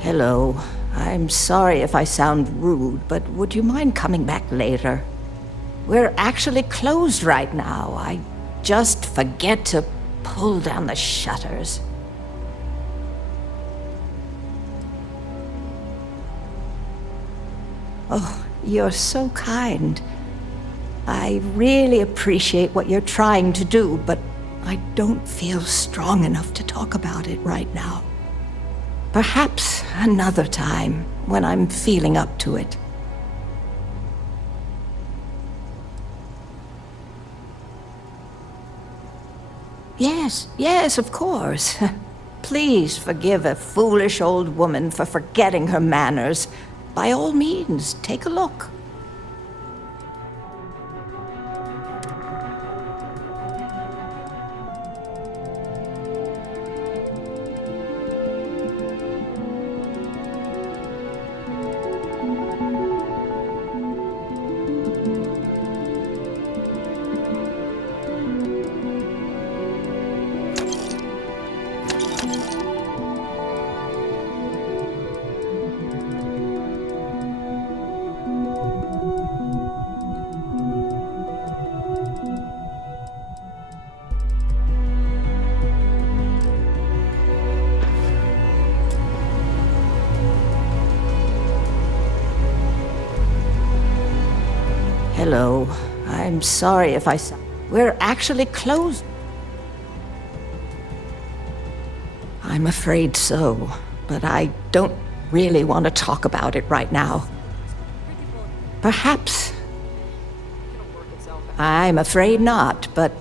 Hello. I'm sorry if I sound rude, but would you mind coming back later? We're actually closed right now. I just forget to pull down the shutters. Oh, you're so kind. I really appreciate what you're trying to do, but I don't feel strong enough to talk about it right now. Perhaps another time, when I'm feeling up to it. Yes, of course. Please forgive a foolish old woman for forgetting her manners. By all means, take a look. Hello. I'm sorry if I sound... We're actually closed. I'm afraid so, but I don't really want to talk about it right now. Perhaps... I'm afraid not, but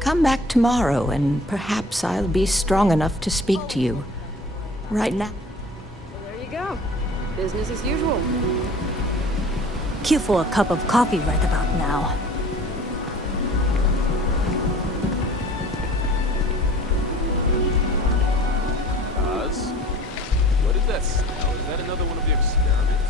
come back tomorrow and perhaps I'll be strong enough to speak to you. Right now. There you go. Business as usual. Cue for a cup of coffee right about now. Oz? What is that smell? Is that another one of your experiments?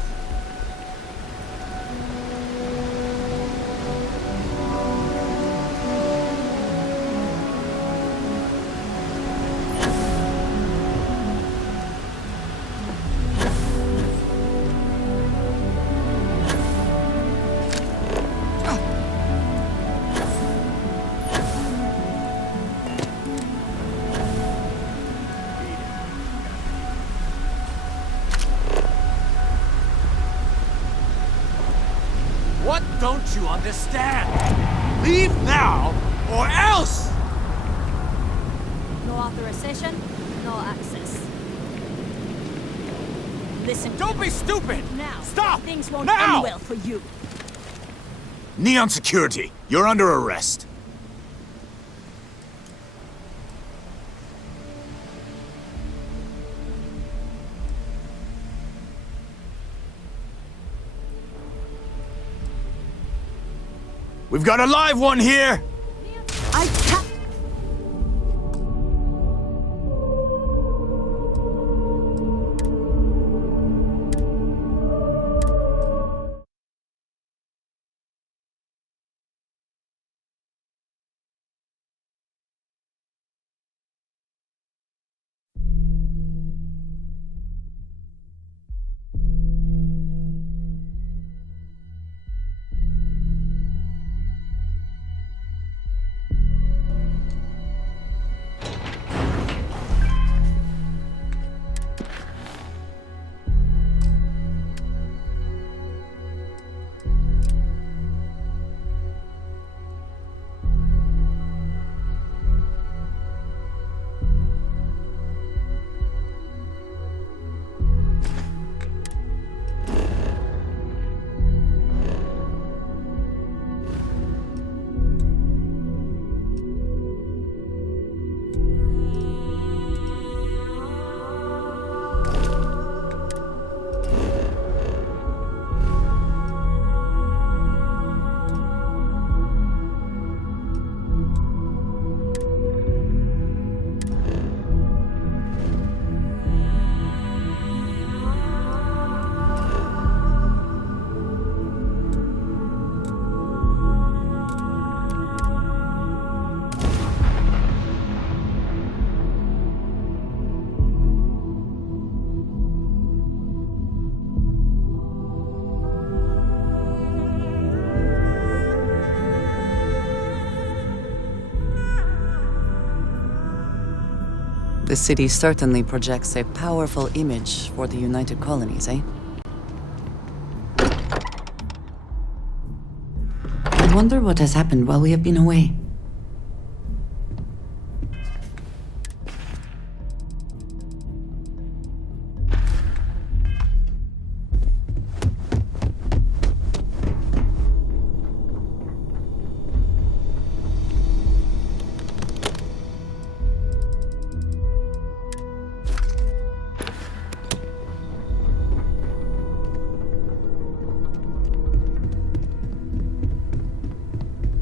you understand? Leave now, or else! No authorization, no access. Listen. Don't be stupid! Now. Stop! Things won't Now! end well for you. Neon Security, you're under arrest. We've got a live one here! I can't. The city certainly projects a powerful image for the United Colonies, eh? I wonder what has happened while we have been away.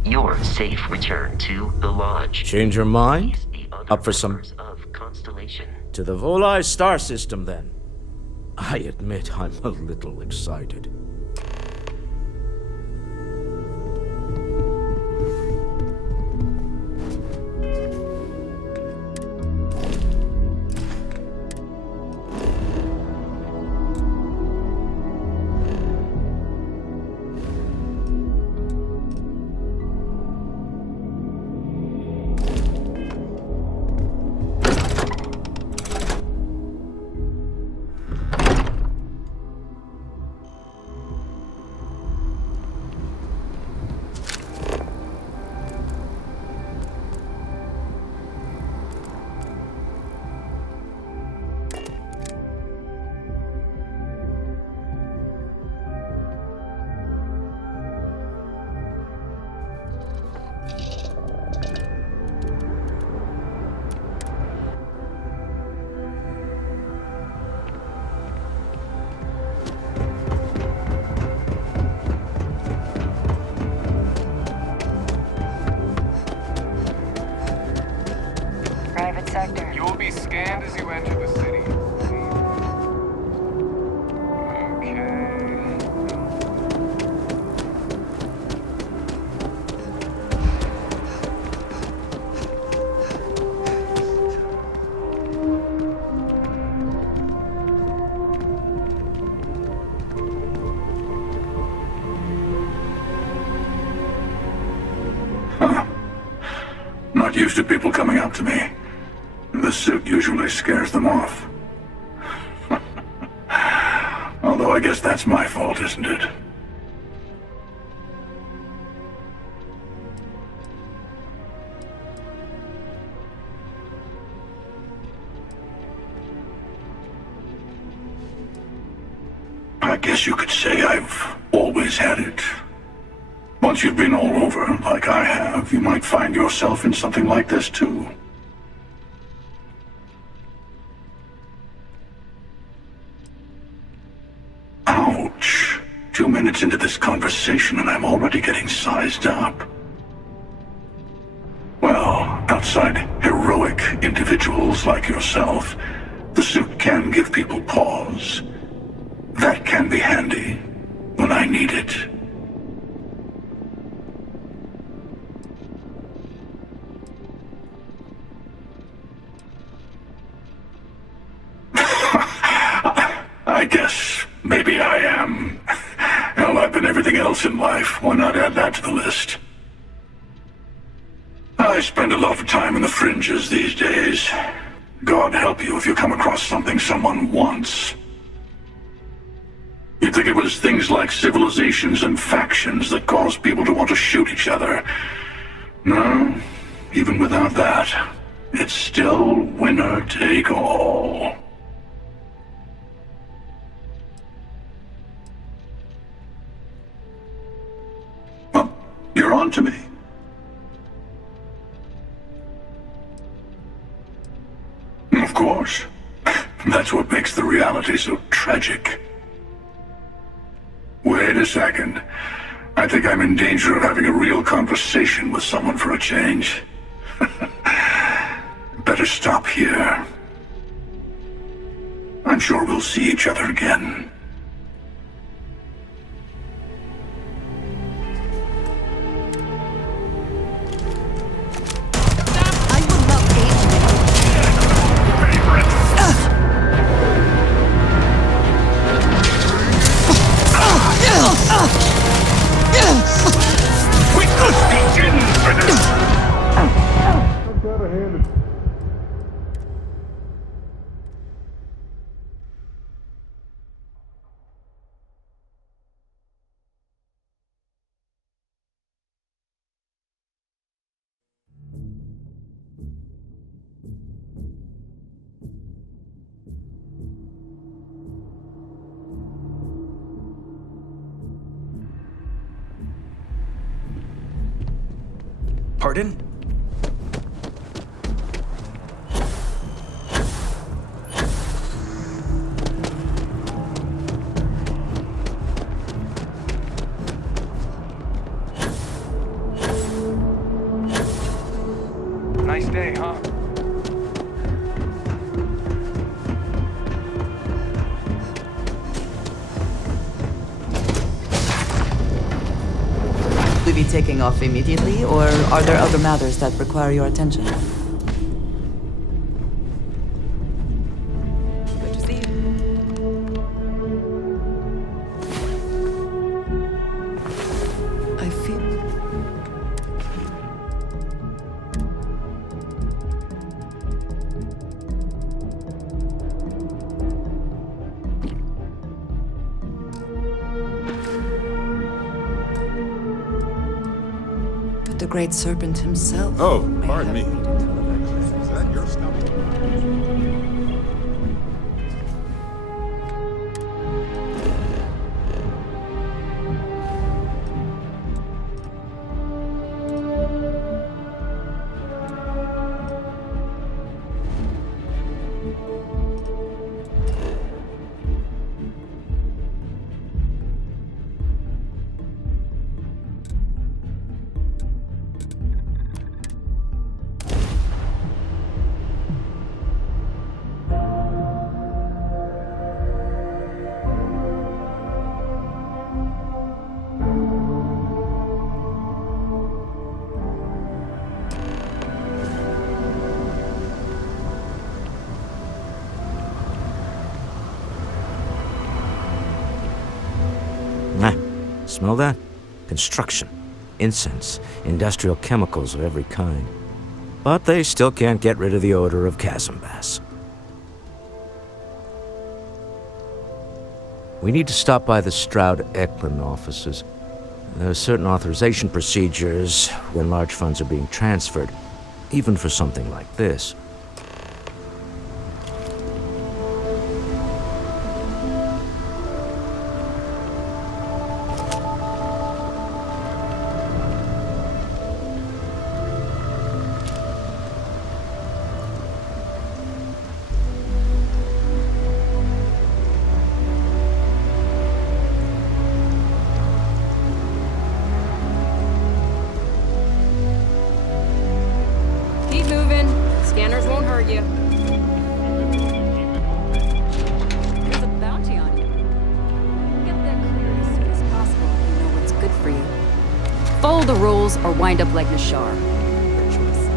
Your safe return to the lodge. Change your mind? Up for some... Of Constellation. To the Volai star system, then. I admit I'm a little excited. Sector. You will be scanned as you enter the city. Not used to people coming up to me. The suit usually scares them off. Although I guess that's my fault, isn't it? guess you could say I've always had it. Once you've been all over, like I have, you might find yourself in something like this too. Ouch. 2 minutes into this conversation and I'm already getting sized up. Well, outside heroic individuals like yourself, the suit can give people pause. That can be handy when I need it. I guess maybe I am. Hell, I've been everything else in life. Why not add that to the list? I spend a lot of time in the fringes these days. God help you if you come across something someone wants. You'd think it was things like civilizations and factions that cause people to want to shoot each other. No, even without that, it's still winner take all. Well, you're on to me. Of course. That's what makes the reality so tragic. Wait a second. I think I'm in danger of having a real conversation with someone for a change. Better stop here. I'm sure we'll see each other again. Pardon? Nice day, huh? Will you be taking off immediately, or are there other matters that require your attention? Good to see you. I feel... The great serpent himself. Oh, pardon me. Is that your stuff? Smell that? Construction, incense, industrial chemicals of every kind. But they still can't get rid of the odor of chasm bass. We need to stop by the Stroud-Eklund offices. There are certain authorization procedures when large funds are being transferred, even for something like this. hurt you. There's a bounty on you. Get there cleared as soon as possible if you know what's good for you. Follow the rules or wind up like Nashar. Your choice.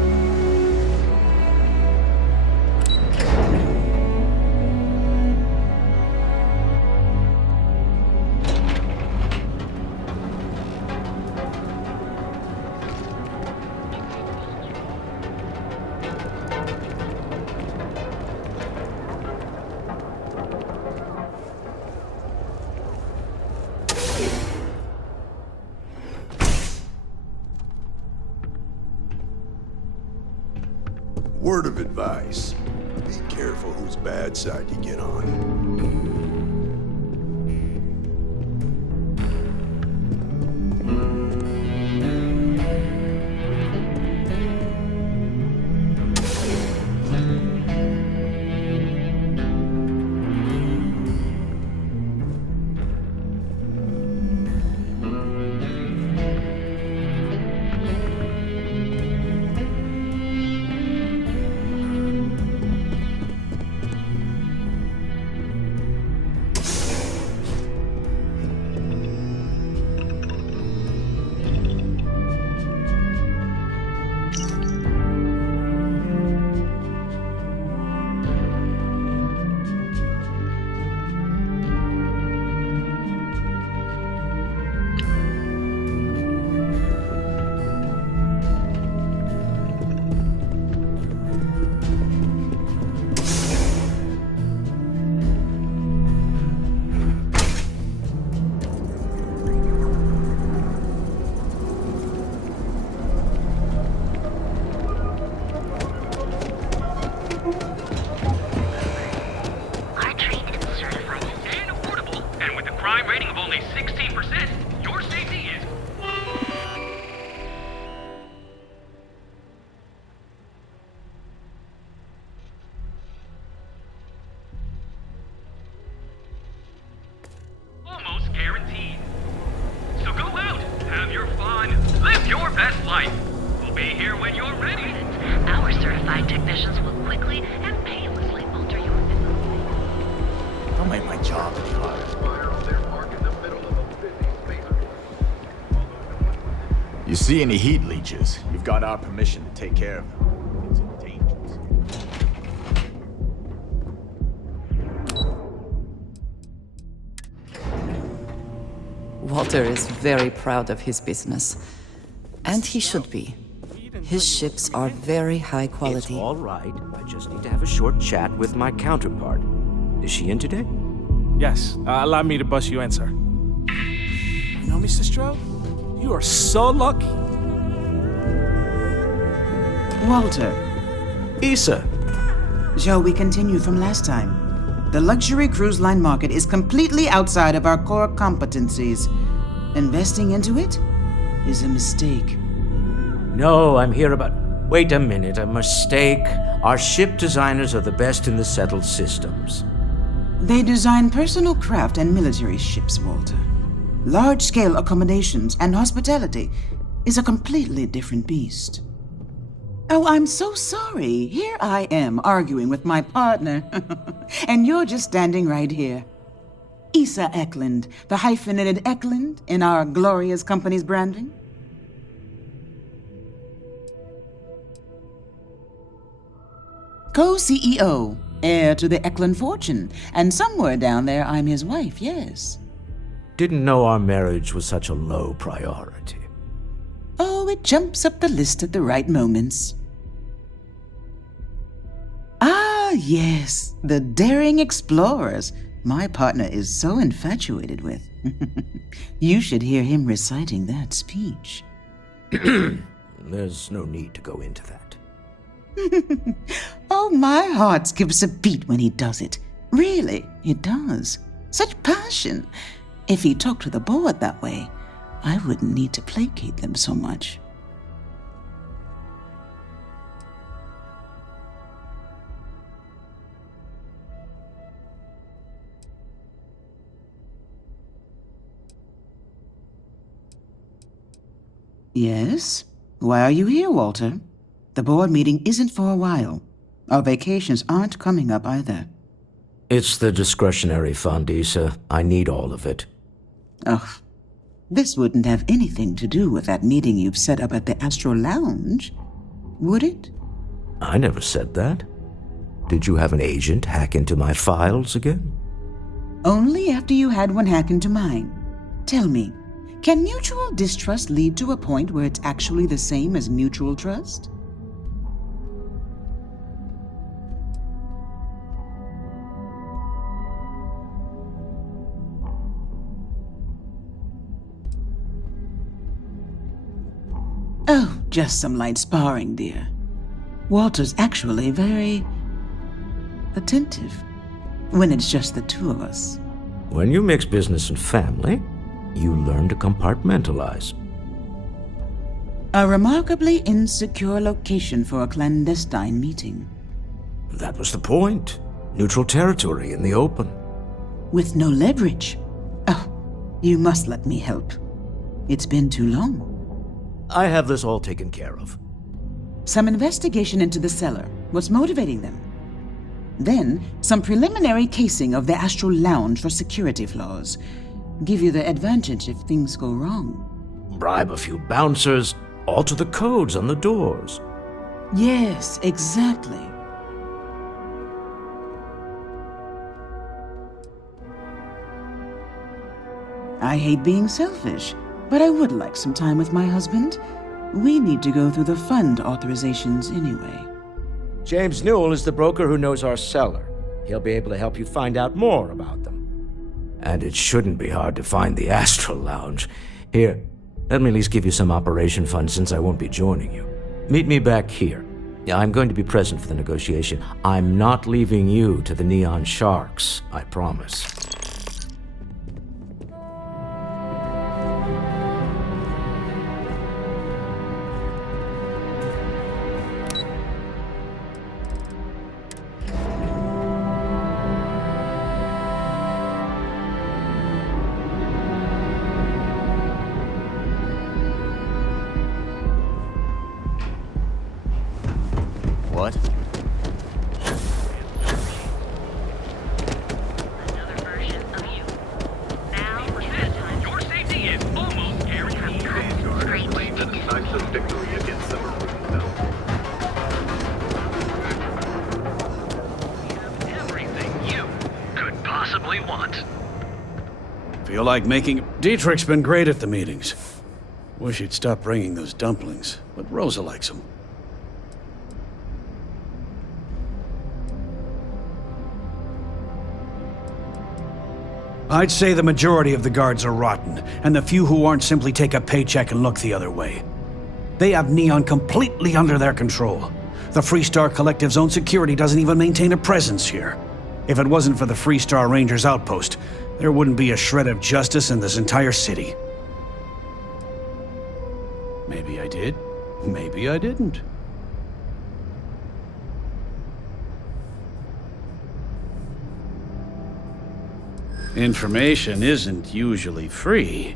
Word of advice. Be careful whose bad side you get on. Guaranteed. So go out, have your fun, live your best life. We'll be here when you're ready. Our certified technicians will quickly and painlessly alter your physical. Don't make my job any harder. You see any heat leeches? You've got our permission to take care of them. It's dangerous. Walter is very proud of his business. And he should be. His ships are very high quality. It's all right. I just need to have a short chat with my counterpart. Is she in today? Yes. Allow me to bust you in, sir. You know, Mr. Stroud? You are so lucky. Walter. Issa. Shall we continue from last time? The luxury cruise line market is completely outside of our core competencies. Investing into it is a mistake. No, I'm here about... Wait a minute, a mistake. Our ship designers are the best in the settled systems. They design personal craft and military ships, Walter. Large-scale accommodations and hospitality is a completely different beast. Oh, I'm so sorry. Here I am arguing with my partner. And you're just standing right here. Issa Eklund, the hyphenated Eklund in our glorious company's branding. Co-CEO, heir to the Eklund fortune, and somewhere down there I'm his wife, yes. Didn't know our marriage was such a low priority. Oh, it jumps up the list at the right moments. Ah, yes, the daring explorers my partner is so infatuated with. You should hear him reciting that speech. There's no need to go into that. Oh, my heart skips a beat when he does it. Really, it does. Such passion. If he talked to the board that way, I wouldn't need to placate them so much. Yes? Why are you here, Walter? The board meeting isn't for a while. Our vacations aren't coming up either. It's the discretionary fund, Issa. I need all of it. Ugh. This wouldn't have anything to do with that meeting you've set up at the Astral Lounge, would it? I never said that. Did you have an agent hack into my files again? Only after you had one hack into mine. Tell me, can mutual distrust lead to a point where it's actually the same as mutual trust? Oh, just some light sparring, dear. Walter's actually very attentive when it's just the two of us. When you mix business and family, you learn to compartmentalize. A remarkably insecure location for a clandestine meeting. That was the point. Neutral territory in the open. With no leverage. Oh, you must let me help. It's been too long. I have this all taken care of. Some investigation into the cellar. What's motivating them? Then, some preliminary casing of the Astral Lounge for security flaws. Give you the advantage if things go wrong. Bribe a few bouncers, alter the codes on the doors. Yes, exactly. I hate being selfish, but I would like some time with my husband. We need to go through the fund authorizations anyway. James Newell is the broker who knows our cellar. He'll be able to help you find out more about them. And it shouldn't be hard to find the Astral Lounge. Here, let me at least give you some operation funds since I won't be joining you. Meet me back here. I'm going to be present for the negotiation. I'm not leaving you to the Neon Sharks, I promise. What? Another version of you. Now, Your safety is almost guaranteed. Everything you could possibly want. Feel like making... Dietrich's been great at the meetings. Wish he'd stop bringing those dumplings, but Rosa likes them. I'd say the majority of the guards are rotten, and the few who aren't simply take a paycheck and look the other way. They have Neon completely under their control. The Freestar Collective's own security doesn't even maintain a presence here. If it wasn't for the Freestar Rangers outpost, there wouldn't be a shred of justice in this entire city. Maybe I did. Maybe I didn't. Information isn't usually free.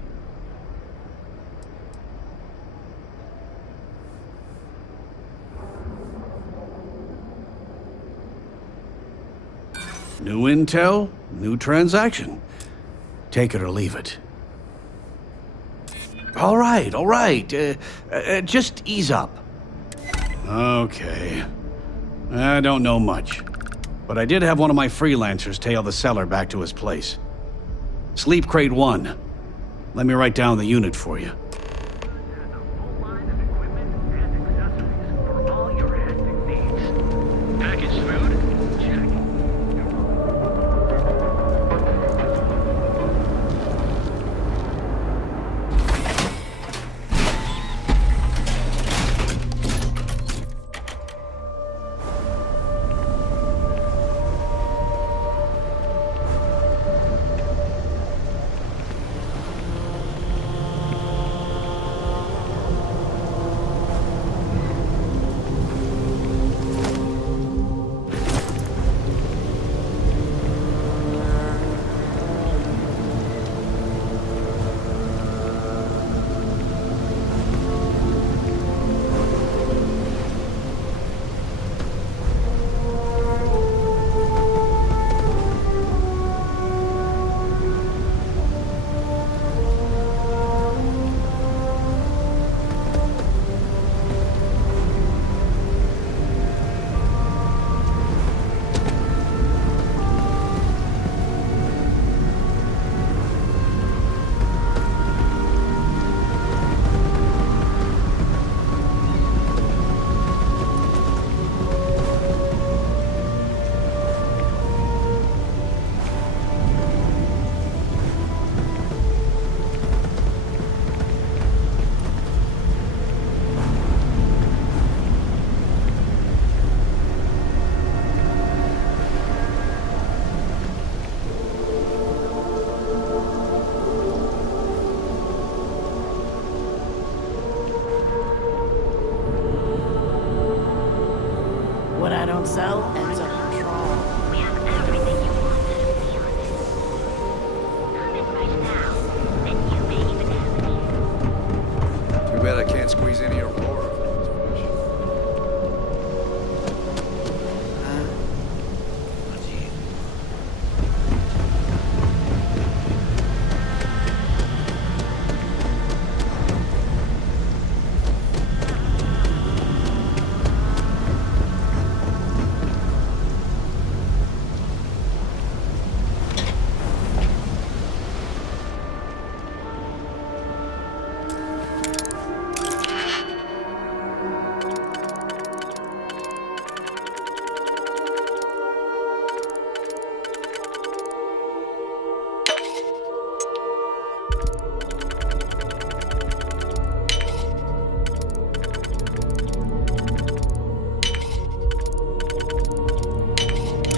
New intel, new transaction. Take it or leave it. All right. Just ease up. Okay. I don't know much, but I did have one of my freelancers tail the cellar back to his place. Sleep Crate 1. Let me write down the unit for you. Packaged food? Check. Cell ends up control. We have everything you want, Neon. Come in right now, and you may even have me. Too bad I can't squeeze any Aurora.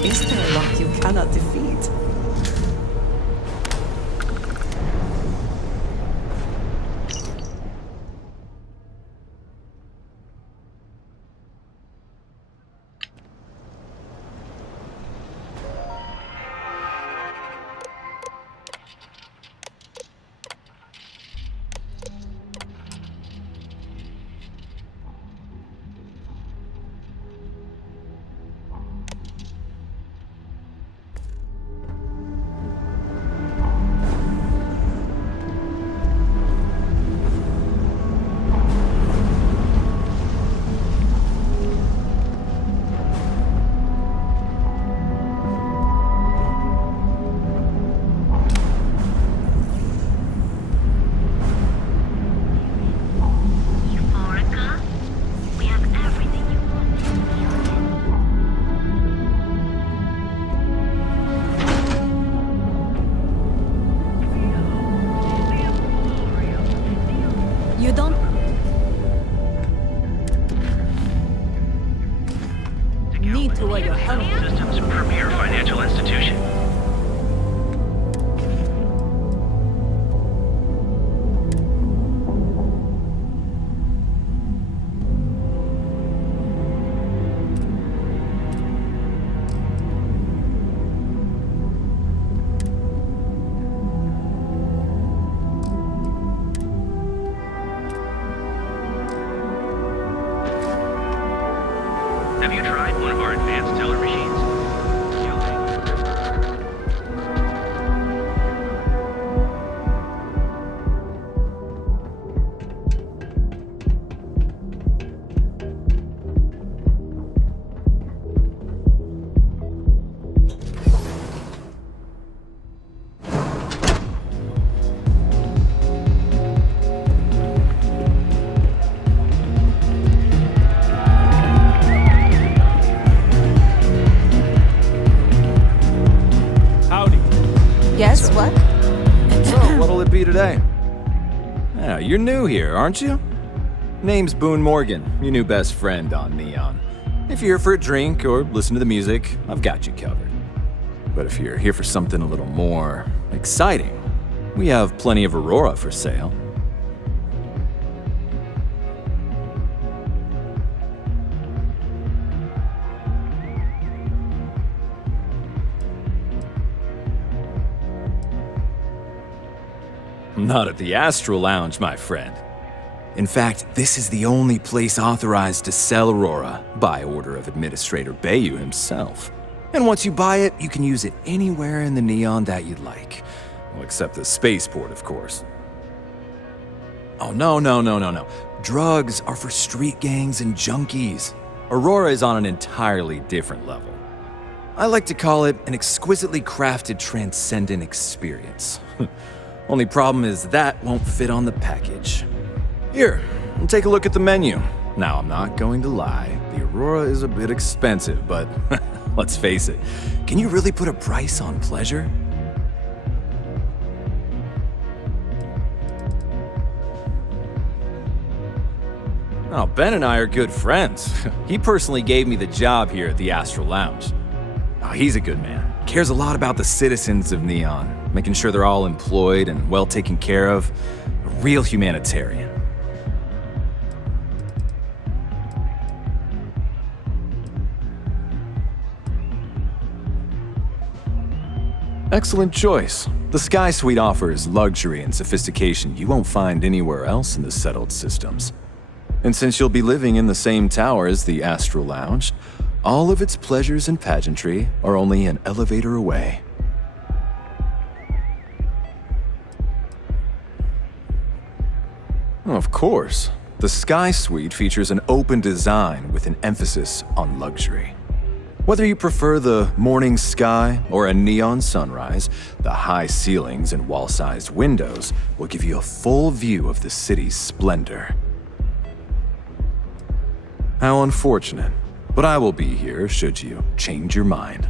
Is there a rock you cannot defeat? You don't... need to wear your helmet. System's premier financial institution. Have you tried one of our advanced teller machines? Yes, what? So, what'll it be today? Yeah, you're new here, aren't you? Name's Boone Morgan, your new best friend on Neon. If you're here for a drink or listen to the music, I've got you covered. But if you're here for something a little more exciting, we have plenty of Aurora for sale. Not at the Astral Lounge, my friend. In fact, this is the only place authorized to sell Aurora by order of Administrator Bayou himself. And once you buy it, you can use it anywhere in the Neon that you'd like. Well, except the spaceport, of course. Oh, no. Drugs are for street gangs and junkies. Aurora is on an entirely different level. I like to call it an exquisitely crafted transcendent experience. Only problem is that won't fit on the package. Here, take a look at the menu. Now, I'm not going to lie, the Aurora is a bit expensive, but let's face it, can you really put a price on pleasure? Oh, Ben and I are good friends. He personally gave me the job here at the Astral Lounge. Oh, he's a good man. Cares a lot about the citizens of Neon, making sure they're all employed and well taken care of. A real humanitarian. Excellent choice. The Sky Suite offers luxury and sophistication you won't find anywhere else in the settled systems. And since you'll be living in the same tower as the Astral Lounge, all of its pleasures and pageantry are only an elevator away. Of course, the Sky Suite features an open design with an emphasis on luxury. Whether you prefer the morning sky or a neon sunrise, the high ceilings and wall-sized windows will give you a full view of the city's splendor. How unfortunate, but I will be here should you change your mind.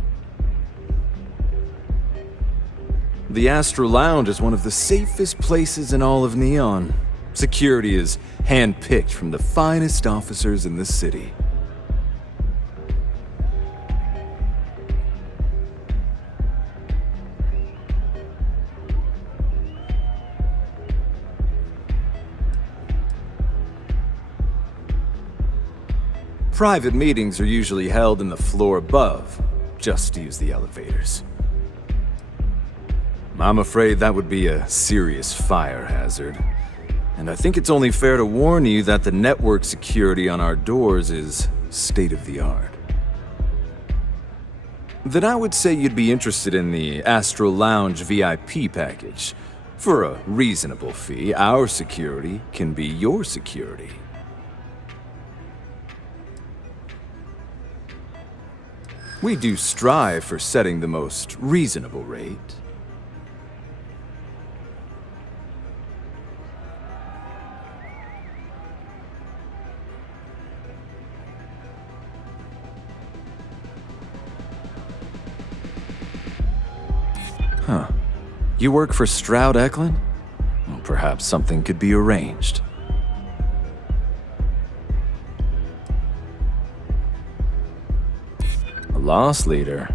The Astral Lounge is one of the safest places in all of Neon. Security is hand-picked from the finest officers in the city. Private meetings are usually held in the floor above. Just use the elevators. I'm afraid that would be a serious fire hazard. And I think it's only fair to warn you that the network security on our doors is state-of-the-art. Then I would say you'd be interested in the Astral Lounge VIP package. For a reasonable fee, our security can be your security. We do strive for setting the most reasonable rate. Huh. You work for Stroud Eklund? Well, perhaps something could be arranged. A loss leader.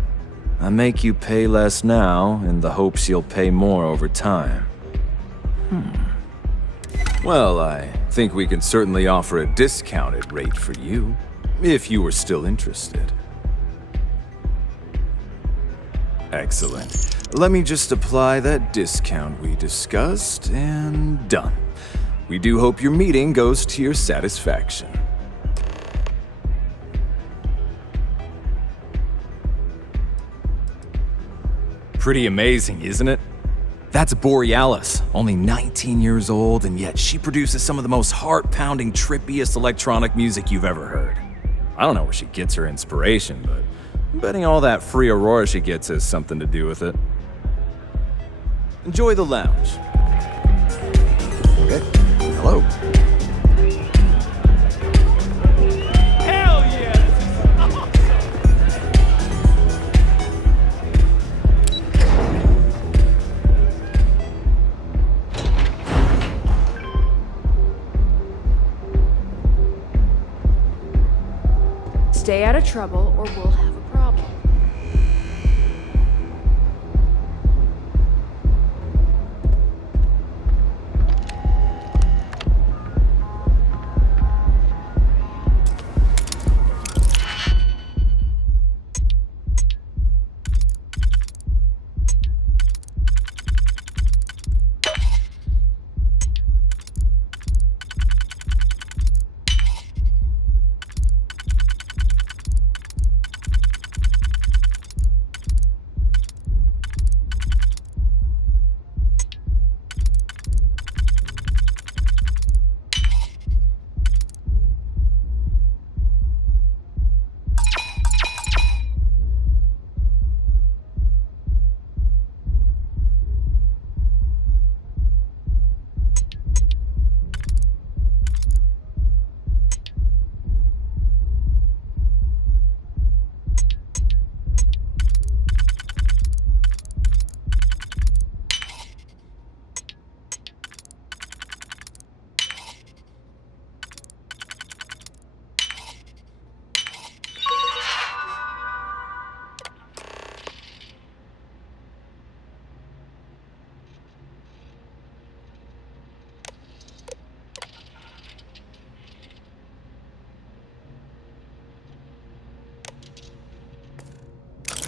I make you pay less now in the hopes you'll pay more over time. Well, I think we can certainly offer a discounted rate for you, if you were still interested. Excellent. Let me just apply that discount we discussed, and done. We do hope your meeting goes to your satisfaction. Pretty amazing, isn't it? That's Borealis, only 19 years old, and yet she produces some of the most heart-pounding, trippiest electronic music you've ever heard. I don't know where she gets her inspiration, but I'm betting all that free Aurora she gets has something to do with it. Enjoy the lounge. Okay. Hello. Hell yeah! This is awesome! Stay out of trouble or we'll have a problem.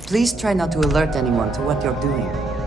Please try not to alert anyone to what you're doing.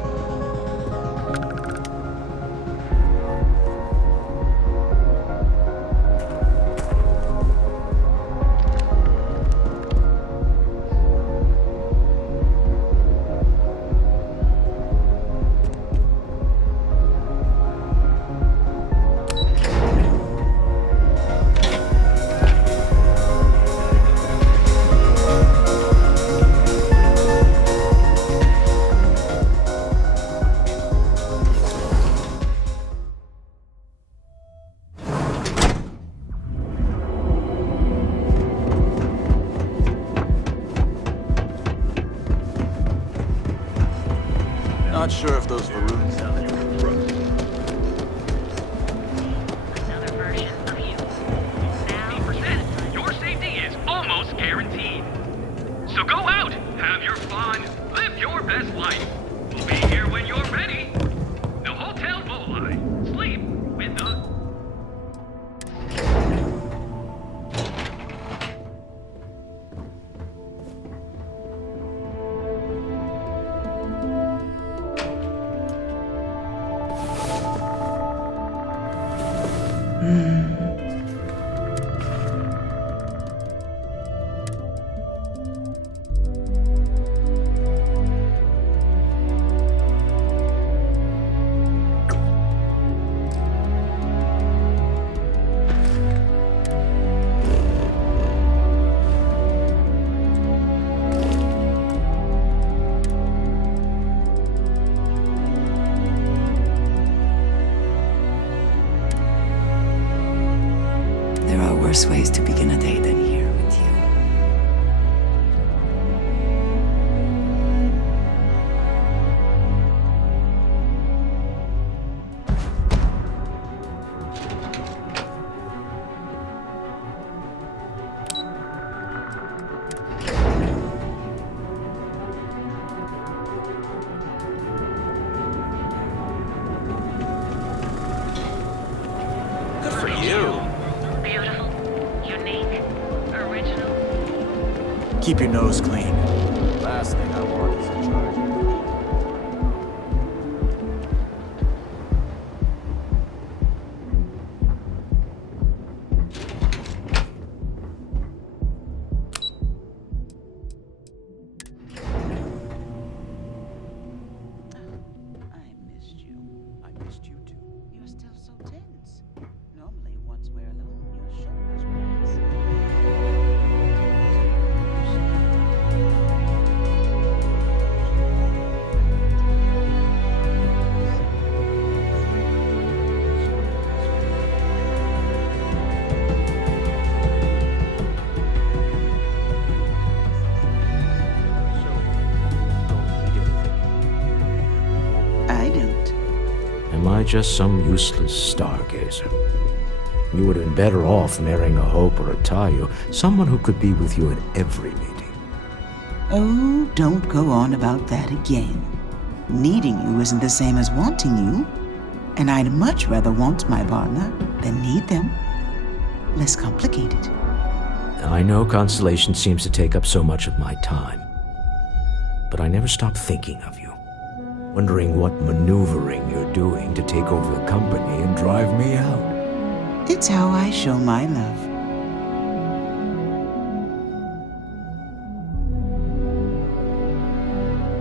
Not sure if those Varoons have any Another version of you. 50%. Your safety is almost guaranteed. So go out, have your fun, live your best life. We'll be here when you're ready. The Hotel Bolai. Sleep with us. There are worse ways to begin a day than here with you. Good for you. Beautiful, unique, original. Keep your nose clean. Last thing I want is a charge. I missed you. I missed you too. You're still so tense. Normally, once we're alone, your shoulders rise. I don't. Am I just some useless stargazer? You would have been better off marrying a Hope or a Tayu, someone who could be with you at every meeting. Oh, don't go on about that again. Needing you isn't the same as wanting you. And I'd much rather want my partner than need them. Less complicated. I know Constellation seems to take up so much of my time, but I never stop thinking of you, wondering what maneuvering you're doing to take over the company and drive me out. It's how I show my love.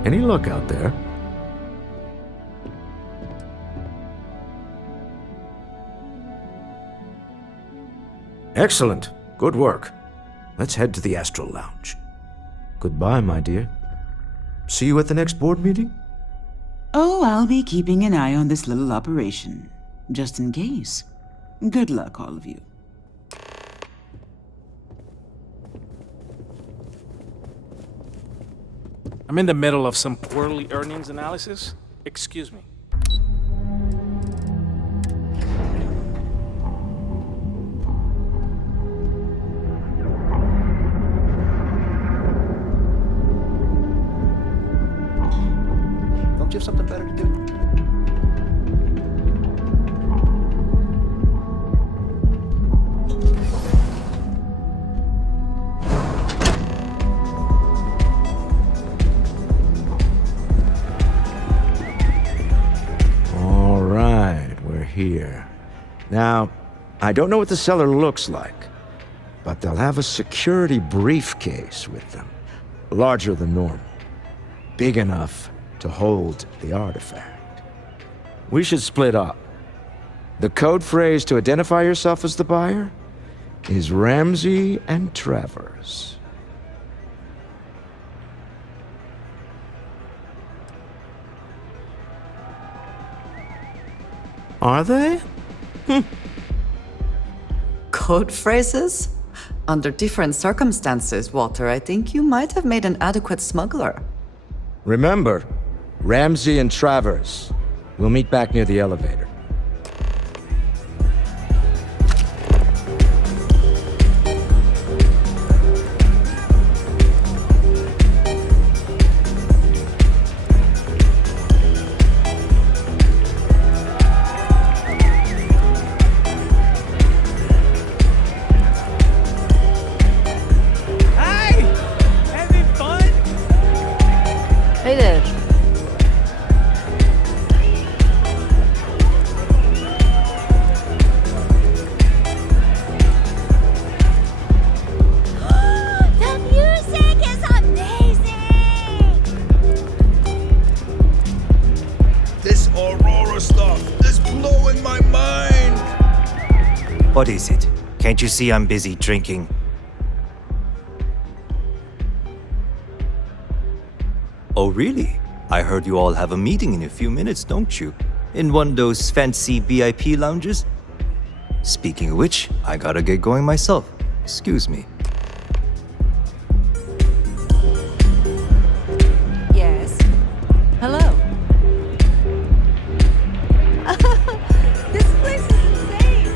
Any luck out there? Excellent. Good work. Let's head to the Astral Lounge. Goodbye, my dear. See you at the next board meeting? Oh, I'll be keeping an eye on this little operation, just in case. Good luck, all of you. I'm in the middle of some quarterly earnings analysis. Excuse me. Don't you have something better to do? All right, we're here. Now, I don't know what the cellar looks like, but they'll have a security briefcase with them, larger than normal, big enough to hold the artifact. We should split up. The code phrase to identify yourself as the buyer is Ramsey and Travers. Are they? Code phrases? Under different circumstances, Walter, I think you might have made an adequate smuggler. Remember, Ramsey and Travers. We'll meet back near the elevator. Hey there. The music is amazing! This Aurora stuff is blowing my mind! What is it? Can't you see I'm busy drinking? Oh, really? I heard you all have a meeting in a few minutes, don't you? In one of those fancy VIP lounges? Speaking of which, I gotta get going myself. Excuse me. Yes. Hello. This place is insane.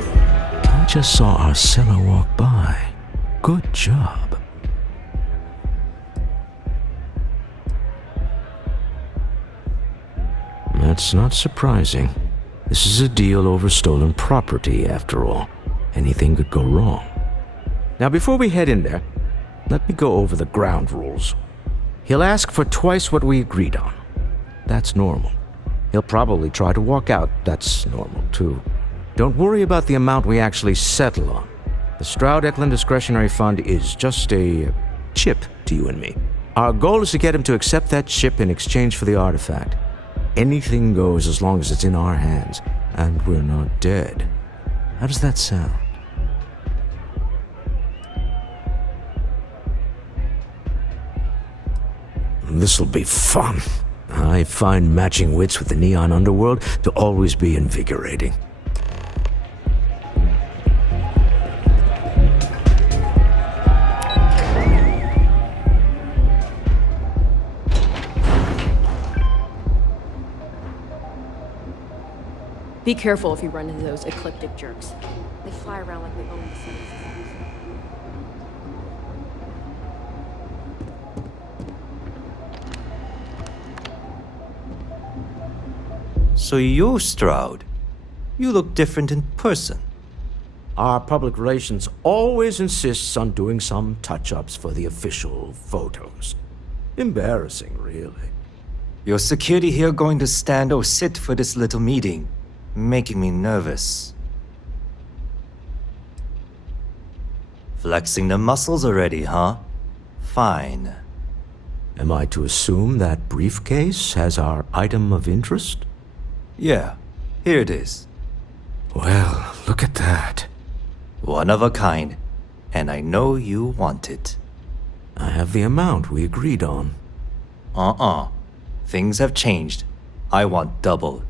I just saw our seller walk by. Good job. That's not surprising. This is a deal over stolen property, after all. Anything could go wrong. Now, before we head in there, let me go over the ground rules. He'll ask for twice what we agreed on. That's normal. He'll probably try to walk out. That's normal, too. Don't worry about the amount we actually settle on. The Stroud-Eklund Discretionary Fund is just a chip to you and me. Our goal is to get him to accept that chip in exchange for the artifact. Anything goes as long as it's in our hands, and we're not dead. How does that sound? This'll be fun. I find matching wits with the neon underworld to always be invigorating. Be careful if you run into those ecliptic jerks. They fly around like they own the city. So you're Stroud. You look different in person. Our public relations always insists on doing some touch-ups for the official photos. Embarrassing, really. Your security here going to stand or sit for this little meeting, making me nervous. Flexing the muscles already, huh? Fine. Am I to assume that briefcase has our item of interest? Yeah, here it is. Well, look at that. One of a kind, and I know you want it. I have the amount we agreed on. Things have changed. I want double.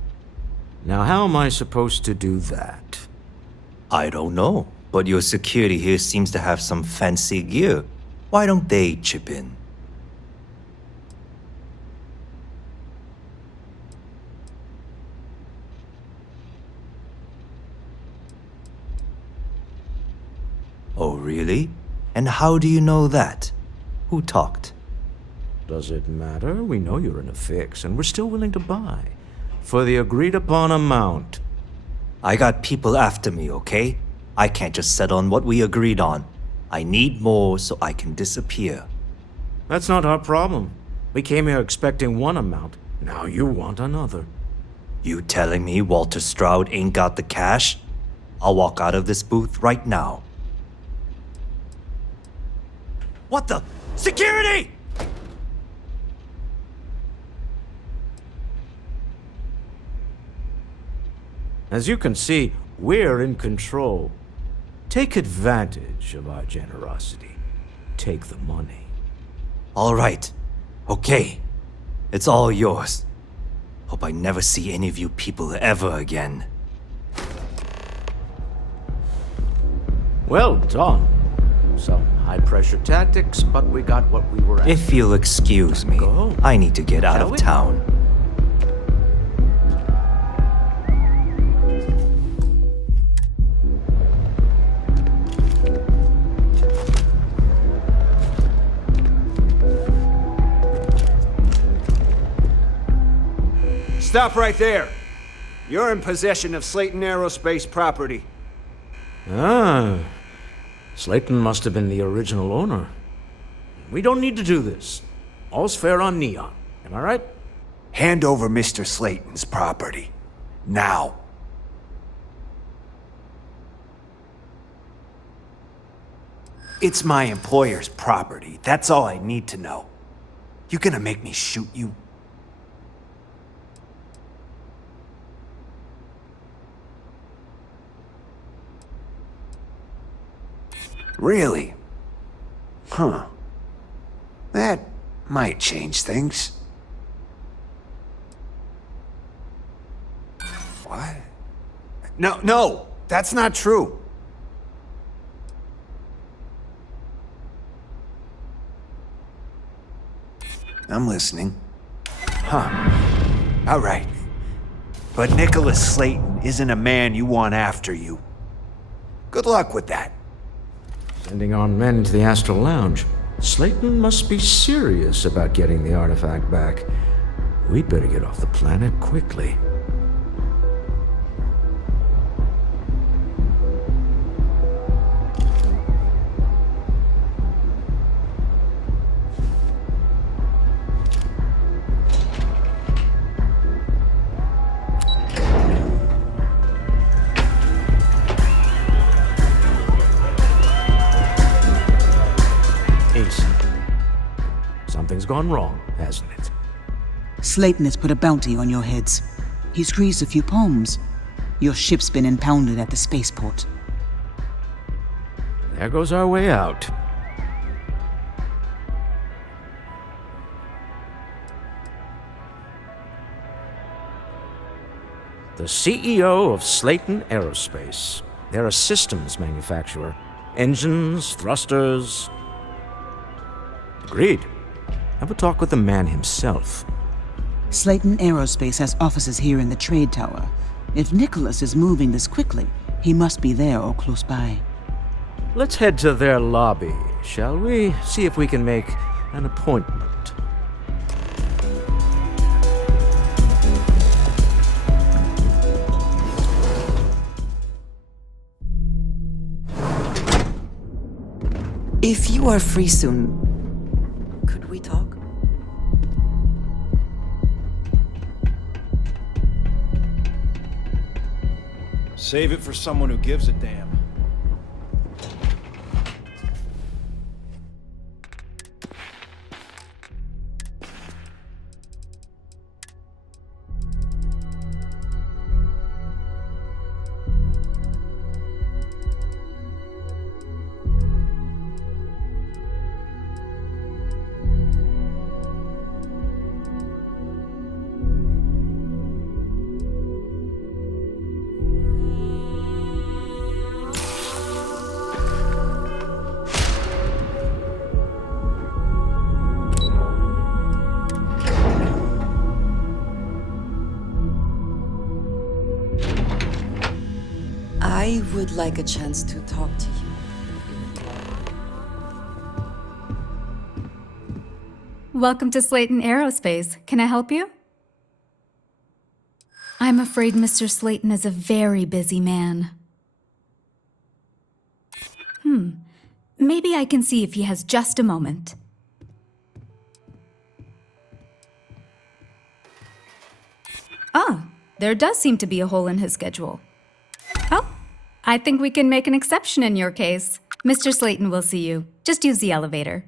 Now, how am I supposed to do that? I don't know, but your security here seems to have some fancy gear. Why don't they chip in? Oh, really? And how do you know that? Who talked? Does it matter? We know you're in a fix, and we're still willing to buy. For the agreed-upon amount. I got people after me, okay? I can't just settle on what we agreed on. I need more so I can disappear. That's not our problem. We came here expecting one amount. Now you want another. You telling me Walter Stroud ain't got the cash? I'll walk out of this booth right now. What the? Security! As you can see, we're in control. Take advantage of our generosity. Take the money. All right. Okay. It's all yours. Hope I never see any of you people ever again. Well done. Some high-pressure tactics, but we got what we were after. If you'll excuse me, I need to get out of town. Stop right there. You're in possession of Slayton Aerospace property. Ah. Slayton must have been the original owner. We don't need to do this. All's fair on Neon. Am I right? Hand over Mr. Slayton's property. Now. It's my employer's property. That's all I need to know. You gonna make me shoot you? Really? Huh. That might change things. What? No, that's not true. I'm listening. Huh. All right. But Nicholas Slayton isn't a man you want after you. Good luck with that. Sending on men to the Astral Lounge. Slayton must be serious about getting the artifact back. We'd better get off the planet quickly. Something's gone wrong, hasn't it? Slayton has put a bounty on your heads. He's greased a few palms. Your ship's been impounded at the spaceport. There goes our way out. The CEO of Slayton Aerospace. They're a systems manufacturer. Engines, thrusters. Agreed. Have a talk with the man himself. Slayton Aerospace has offices here in the trade tower. If Nicholas is moving this quickly, he must be there or close by. Let's head to their lobby, shall we? See if we can make an appointment. If you are free soon, could we talk? Save it for someone who gives a damn. I would like a chance to talk to you. Welcome to Slayton Aerospace. Can I help you? I'm afraid Mr. Slayton is a very busy man. Maybe I can see if he has just a moment. Ah, there does seem to be a hole in his schedule. Oh, I think we can make an exception in your case. Mr. Slayton will see you. Just use the elevator.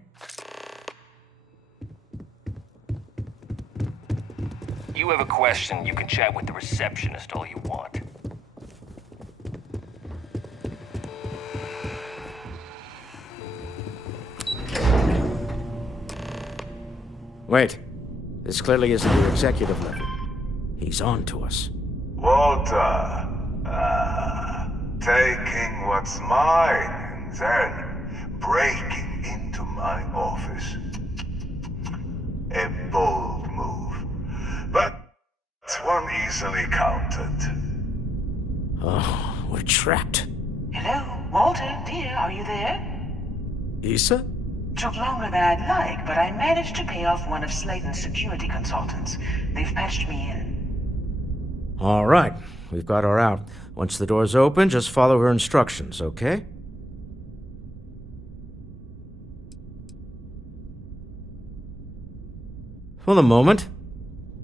You have a question, you can chat with the receptionist all you want. Wait. This clearly isn't the executive level. He's on to us. Walter. Taking what's mine and then breaking into my office. A bold move. But it's one easily countered. Oh, we're trapped. Hello, Walter, dear, are you there? Issa? Took longer than I'd like, but I managed to pay off one of Slayton's security consultants. They've patched me in. All right, we've got her out. Once the door's open, just follow her instructions, okay? For the moment,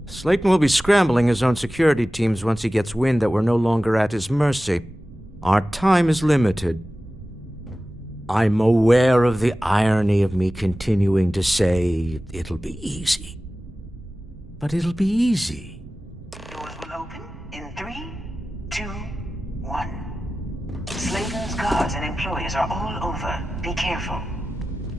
Slayton will be scrambling his own security teams once he gets wind that we're no longer at his mercy. Our time is limited. I'm aware of the irony of me continuing to say it'll be easy. But it'll be easy. Doors will open in 3, 2, 1. Slayton's guards and employees are all over. Be careful.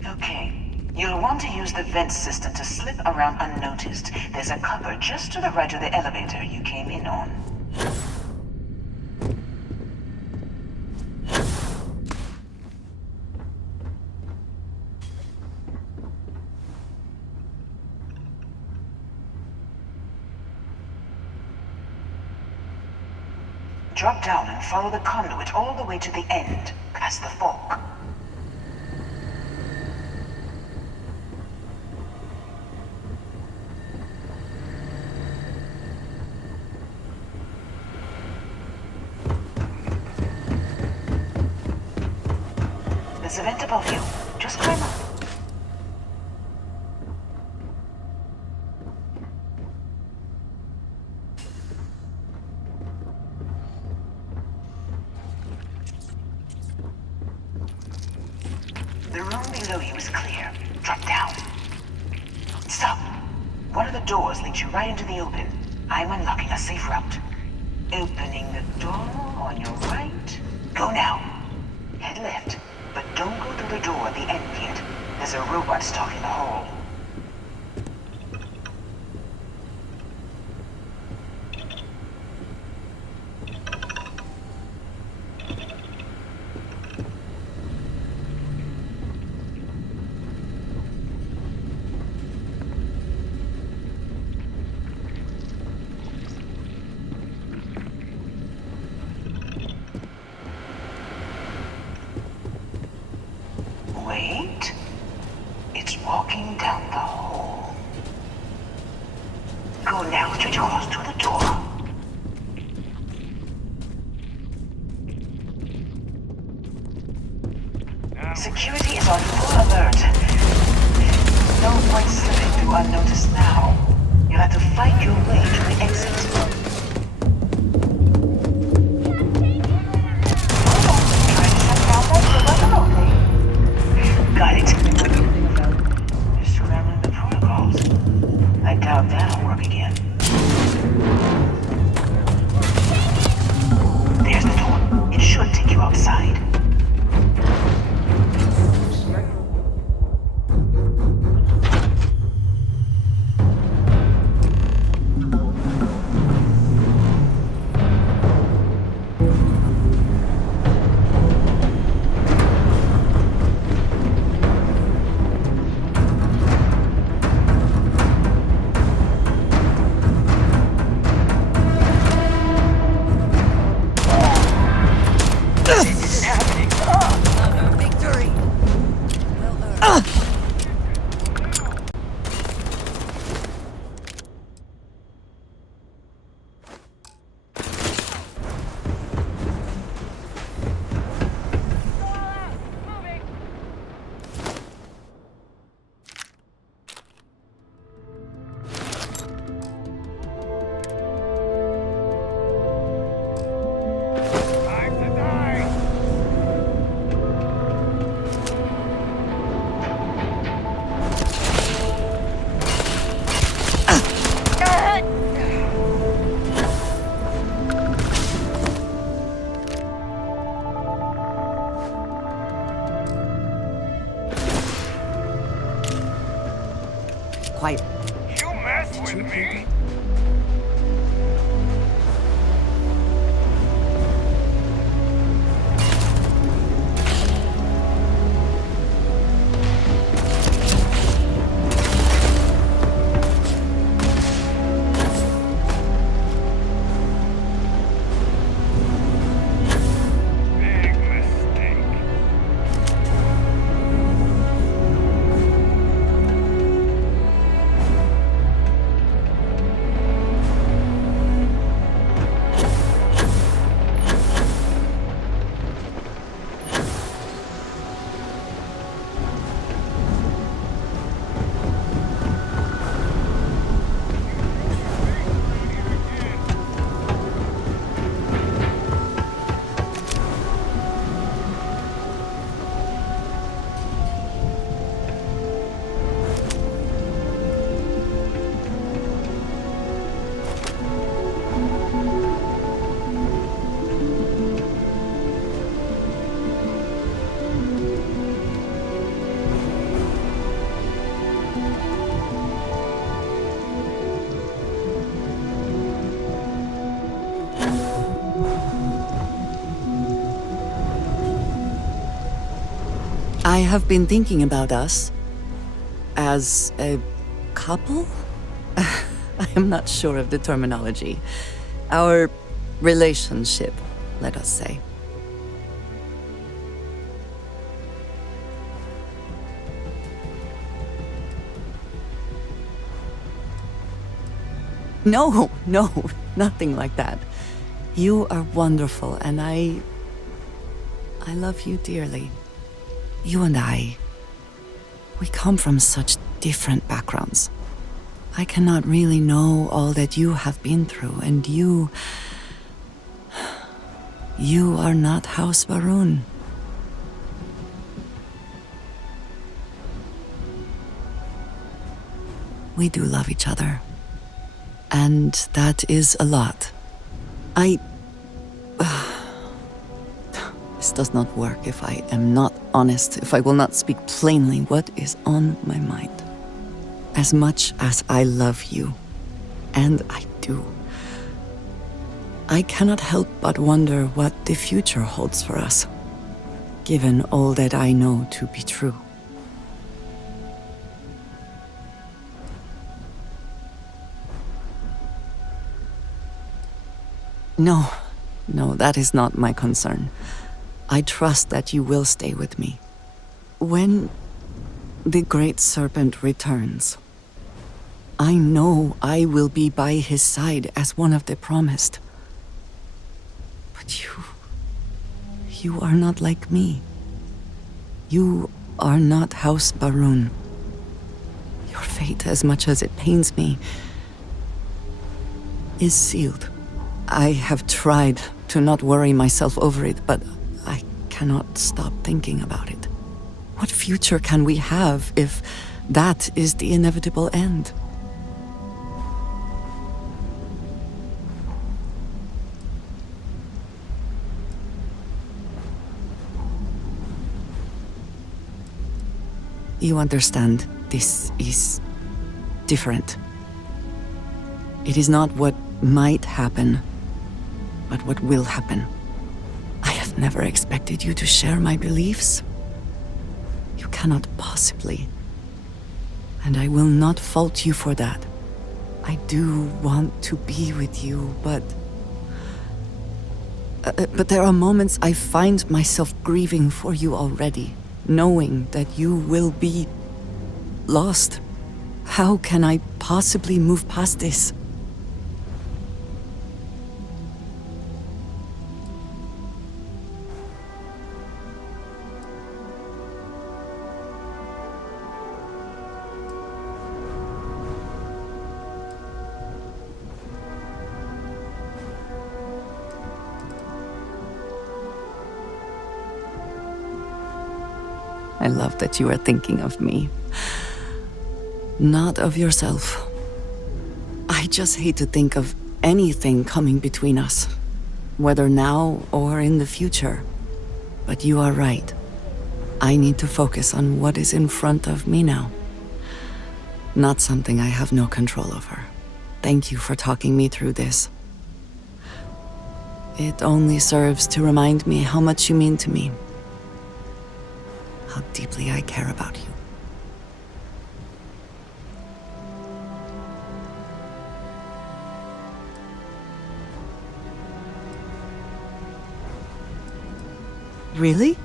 Okay. You'll want to use the vent system to slip around unnoticed. There's a cupboard just to the right of the elevator you came in on. Drop down and follow the conduit all the way to the end, past the fork. There's a vent above you. Just climb up. The room below you is clear. Drop down. Stop. One of the doors leads you right into the open. I'm unlocking a safe route. Opening the door on your right. Go now. Head left. But don't go through the door at the end yet. There's a robot stuck in the hall. Wait. It's walking down the hall. Go now, straight across to the door. Security is on full alert. No point slipping through unnoticed now. You'll have to fight your way to the exit. Got it. You're scrambling the protocols. I doubt that'll work again. There's the door. It should take you outside. Quiet. You mess with me? I have been thinking about us as a couple? I am not sure of the terminology. Our relationship, let us say. No, nothing like that. You are wonderful, and I love you dearly. You and I, we come from such different backgrounds. I cannot really know all that you have been through, and you are not House Varun. We do love each other. And that is a lot. This does not work if I am not honest, if I will not speak plainly what is on my mind. As much as I love you, and I do, I cannot help but wonder what the future holds for us, given all that I know to be true. No, that is not my concern. I trust that you will stay with me. When the Great Serpent returns, I know I will be by his side as one of the promised. But you are not like me. You are not House Varun. Your fate, as much as it pains me, is sealed. I have tried to not worry myself over it, but I cannot stop thinking about it. What future can we have if that is the inevitable end? You understand, this is different. It is not what might happen, but what will happen. I have never expected you to share my beliefs. You cannot possibly. And I will not fault you for that. I do want to be with you, but there are moments I find myself grieving for you already, knowing that you will be lost. How can I possibly move past this? I love that you are thinking of me, not of yourself. I just hate to think of anything coming between us, whether now or in the future. But you are right. I need to focus on what is in front of me now, not something I have no control over. Thank you for talking me through this. It only serves to remind me how much you mean to me. How deeply I care about you. Really?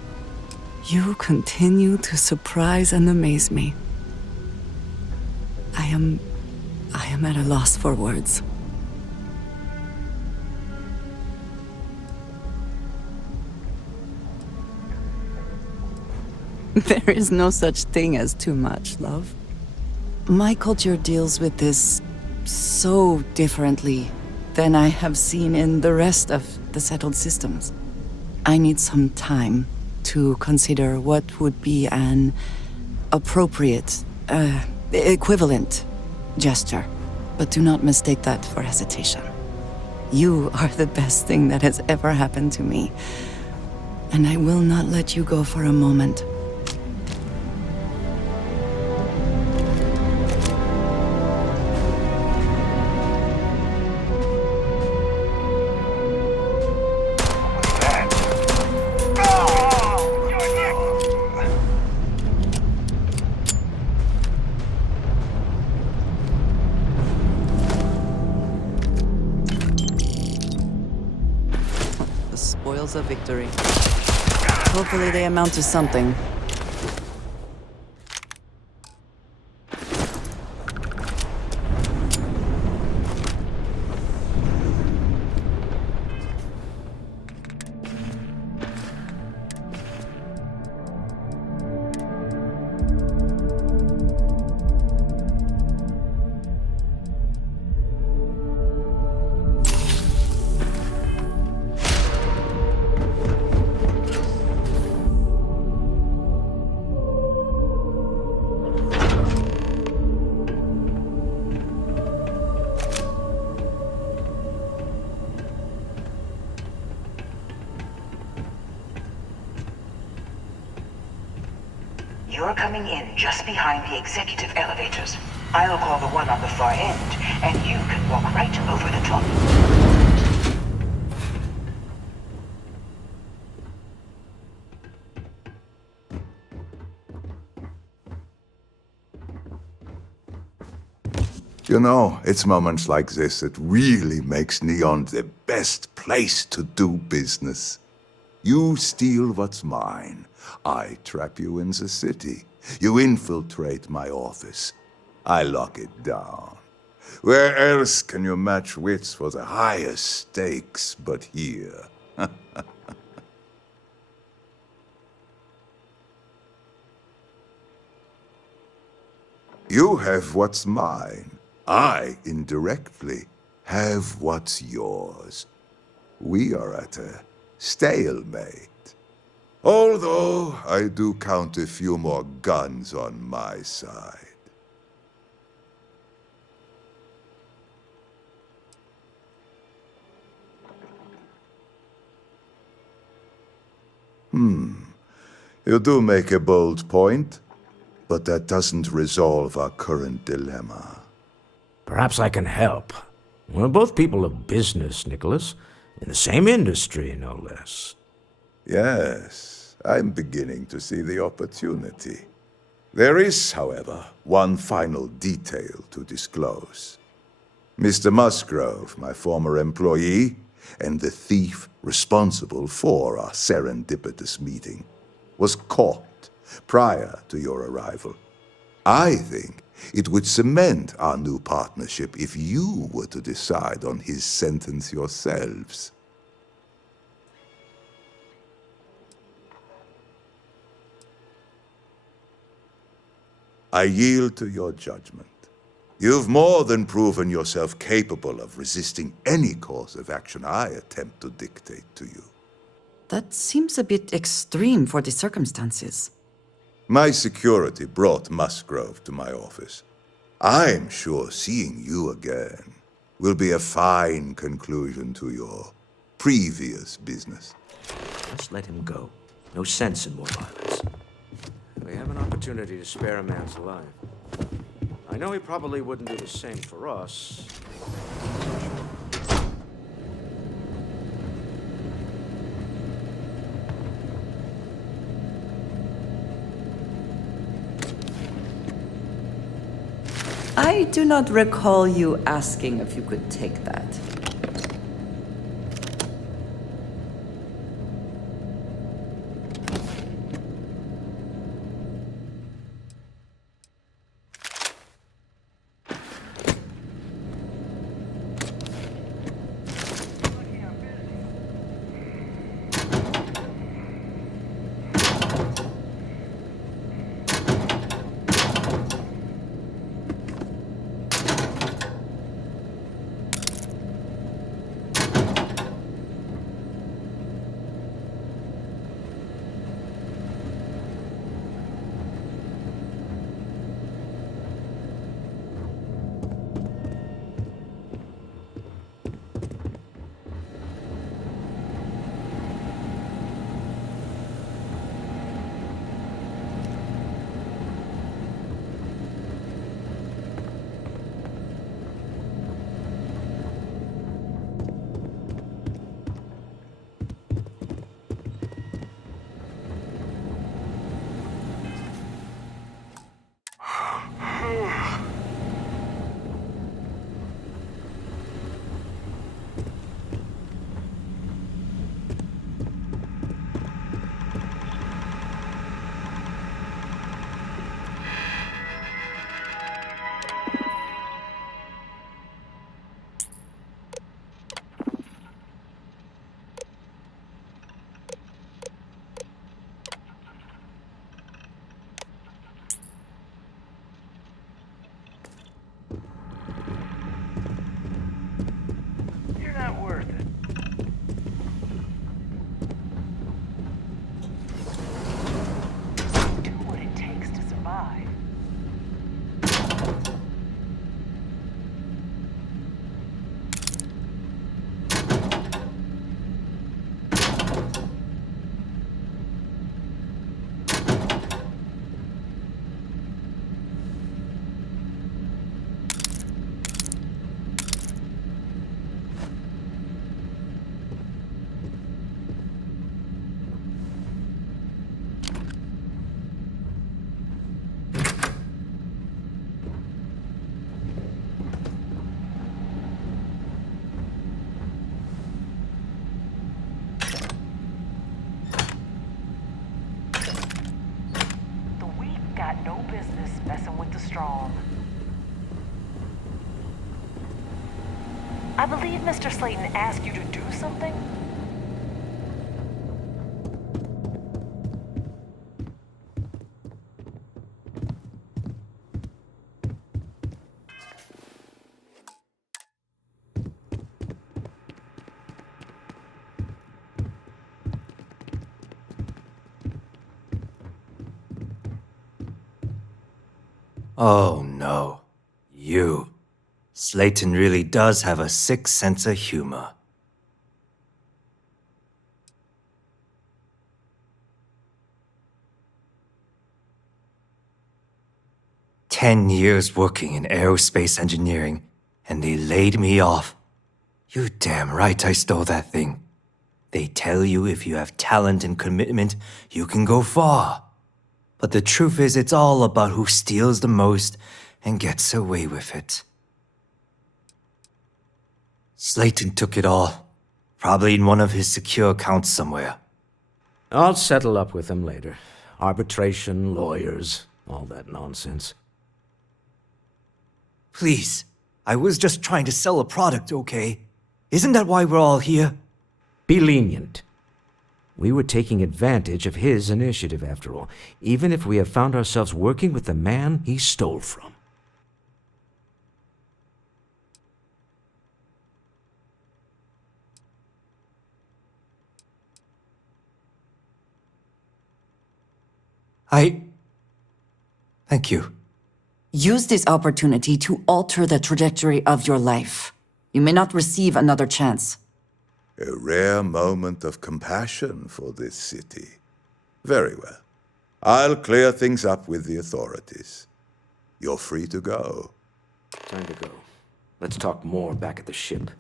You continue to surprise and amaze me. I am at a loss for words. There is no such thing as too much, love. My culture deals with this so differently than I have seen in the rest of the settled systems. I need some time to consider what would be an appropriate, equivalent gesture. But do not mistake that for hesitation. You are the best thing that has ever happened to me. And I will not let you go for a moment. spoils of victory. Hopefully they amount to something. You're coming in just behind the executive elevators. I'll call the one on the far end, and you can walk right over the top. You know, it's moments like this that really makes Neon the best place to do business. You steal what's mine. I trap you in the city. You infiltrate my office. I lock it down. Where else can you match wits for the highest stakes but here? You have what's mine. I, indirectly, have what's yours. We are at a stalemate. Although I do count a few more guns on my side. You do make a bold point, but that doesn't resolve our current dilemma. Perhaps I can help. We're both people of business, Nicholas. In the same industry, no less. Yes, I'm beginning to see the opportunity. There is, however, one final detail to disclose. Mr. Musgrove, my former employee, and the thief responsible for our serendipitous meeting, was caught prior to your arrival. I think it would cement our new partnership if you were to decide on his sentence yourselves. I yield to your judgment. You've more than proven yourself capable of resisting any course of action I attempt to dictate to you. That seems a bit extreme for the circumstances. My security brought Musgrove to my office. I'm sure seeing you again will be a fine conclusion to your previous business. Just let him go. No sense in more violence. We have an opportunity to spare a man's life. I know he probably wouldn't do the same for us. I do not recall you asking if you could take that. strong. I believe Mr. Slayton asked you to do something? Oh no. You. Slayton really does have a sick sense of humor. "10 years working in aerospace engineering, and they laid me off. You damn right I stole that thing. They tell you if you have talent and commitment, you can go far. But the truth is, it's all about who steals the most and gets away with it. Slayton took it all. Probably in one of his secure accounts somewhere. I'll settle up with him later. Arbitration, lawyers, all that nonsense. Please, I was just trying to sell a product, okay? Isn't that why we're all here? Be lenient. We were taking advantage of his initiative, after all, even if we have found ourselves working with the man he stole from. Thank you. Use this opportunity to alter the trajectory of your life. You may not receive another chance. A rare moment of compassion for this city. Very well. I'll clear things up with the authorities. You're free to go. Time to go. Let's talk more back at the ship.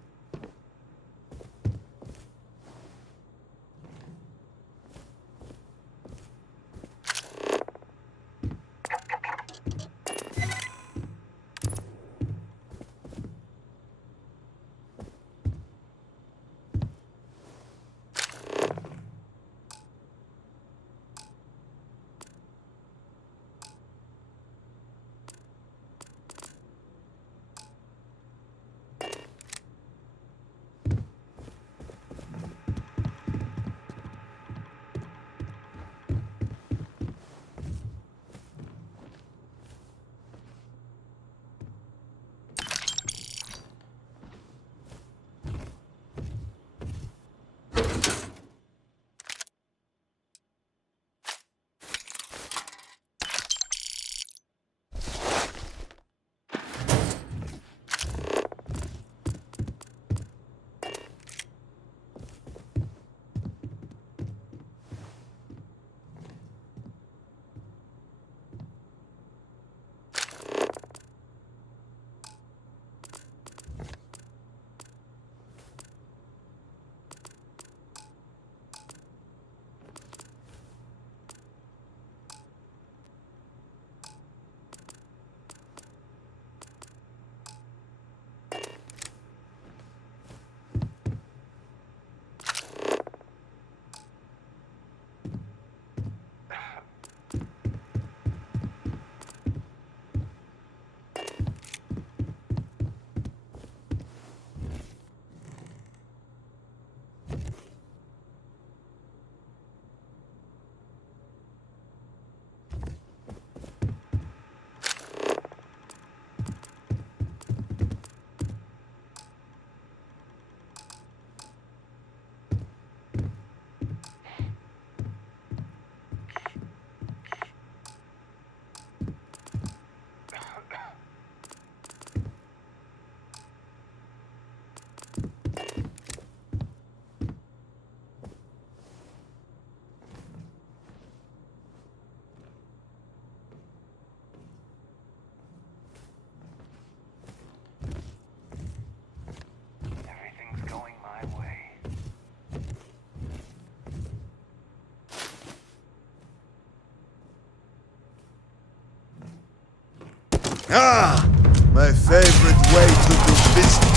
Ah! My favorite way to do business.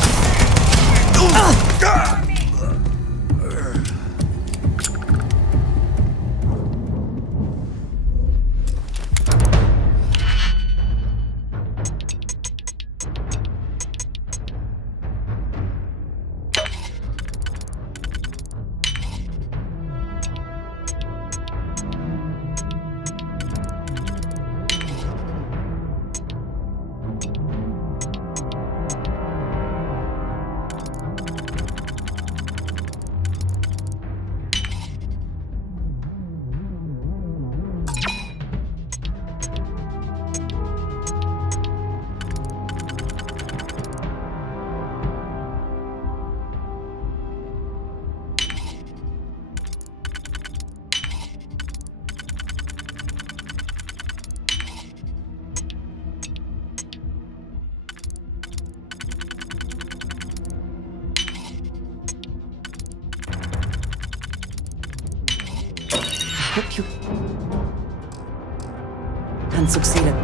Piu. Kan succeeded.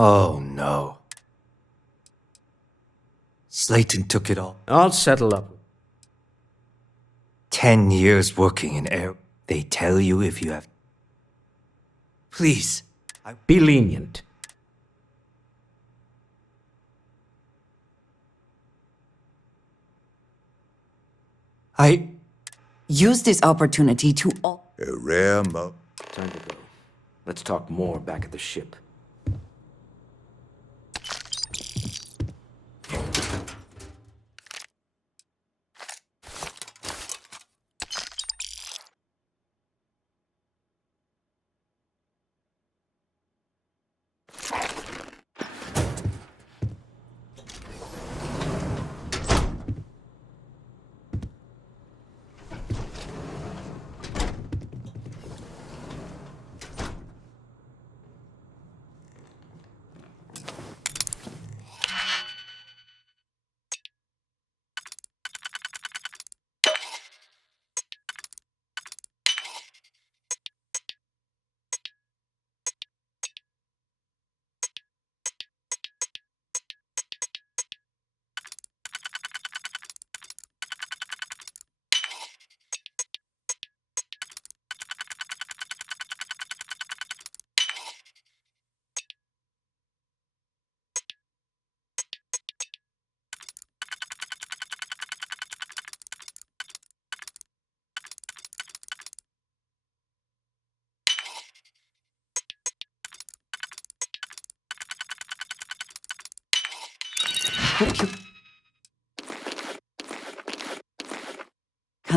Oh no. Slayton took it all. I'll settle up. 10 years working in air. They tell you if you have. Please. Be lenient. I. Use this opportunity to. A rare Time to go. Let's talk more back at the ship.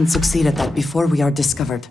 Can succeed at that before we are discovered.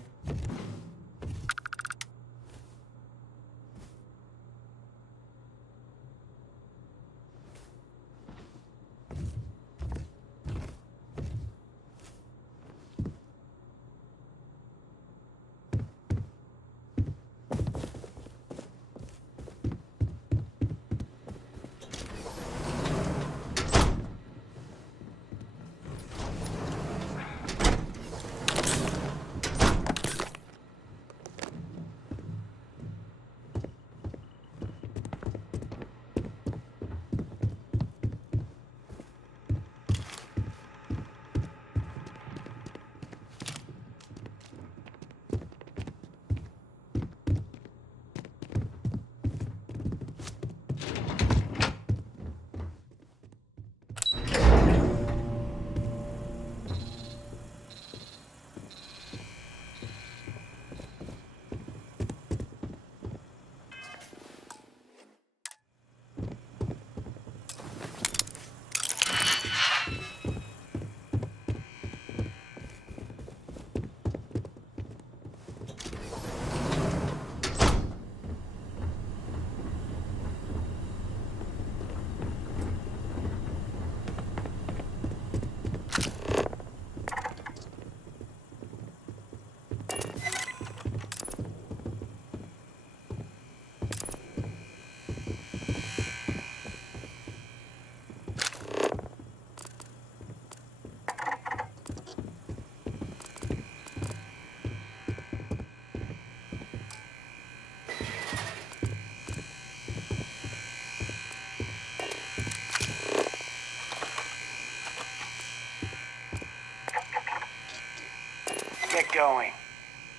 Get going.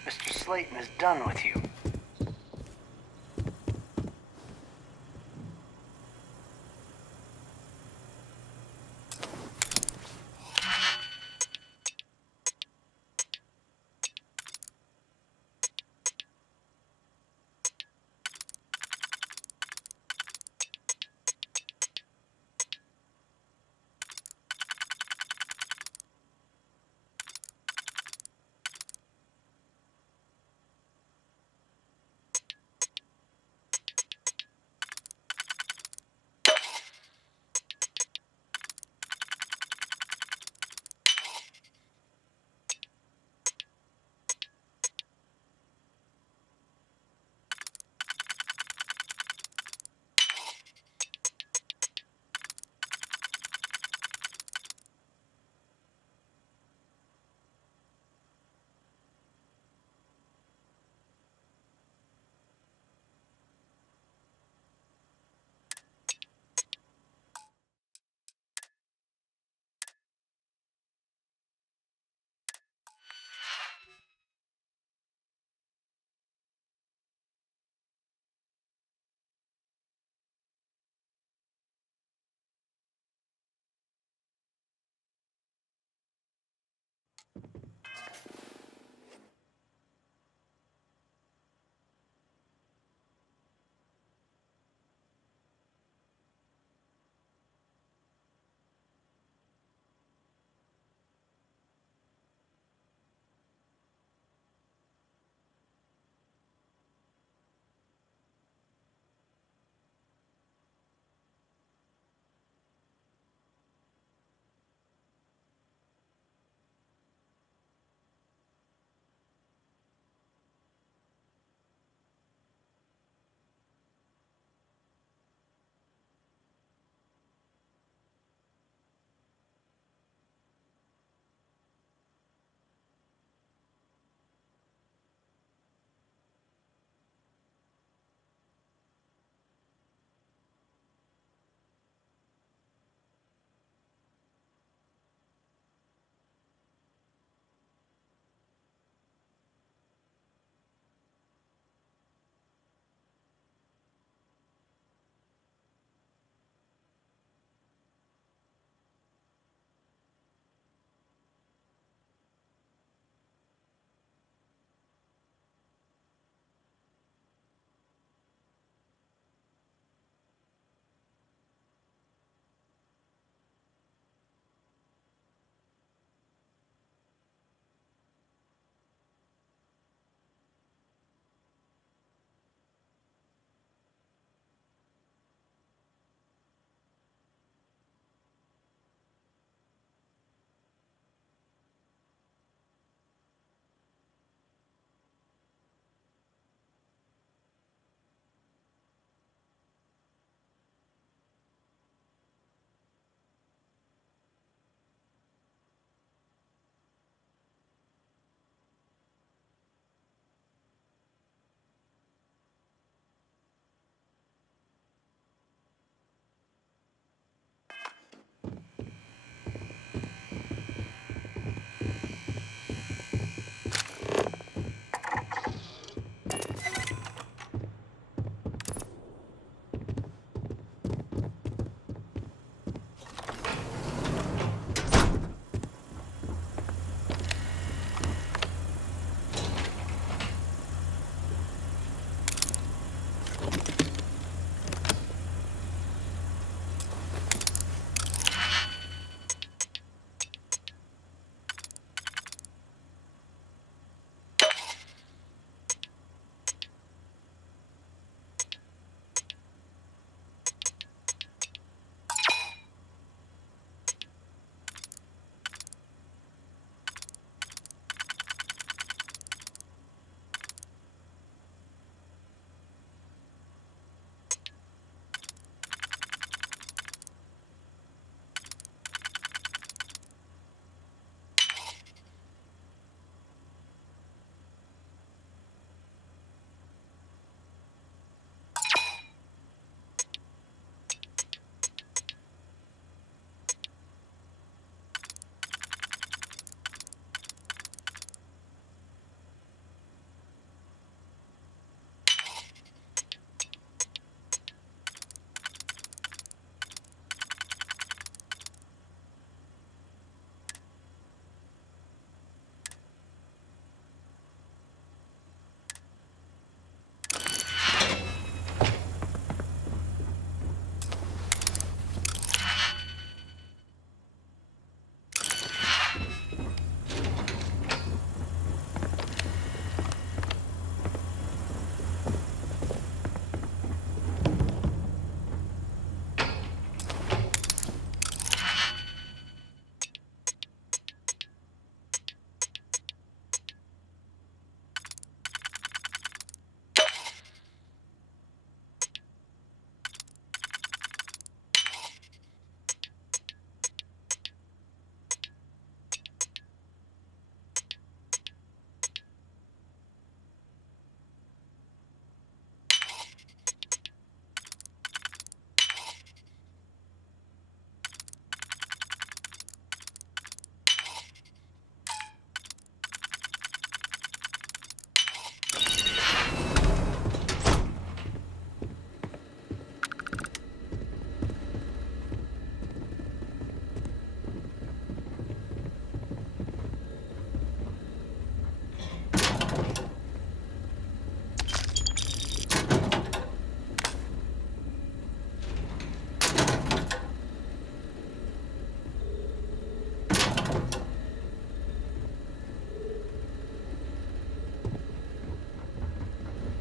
Mr. Slayton is done with you.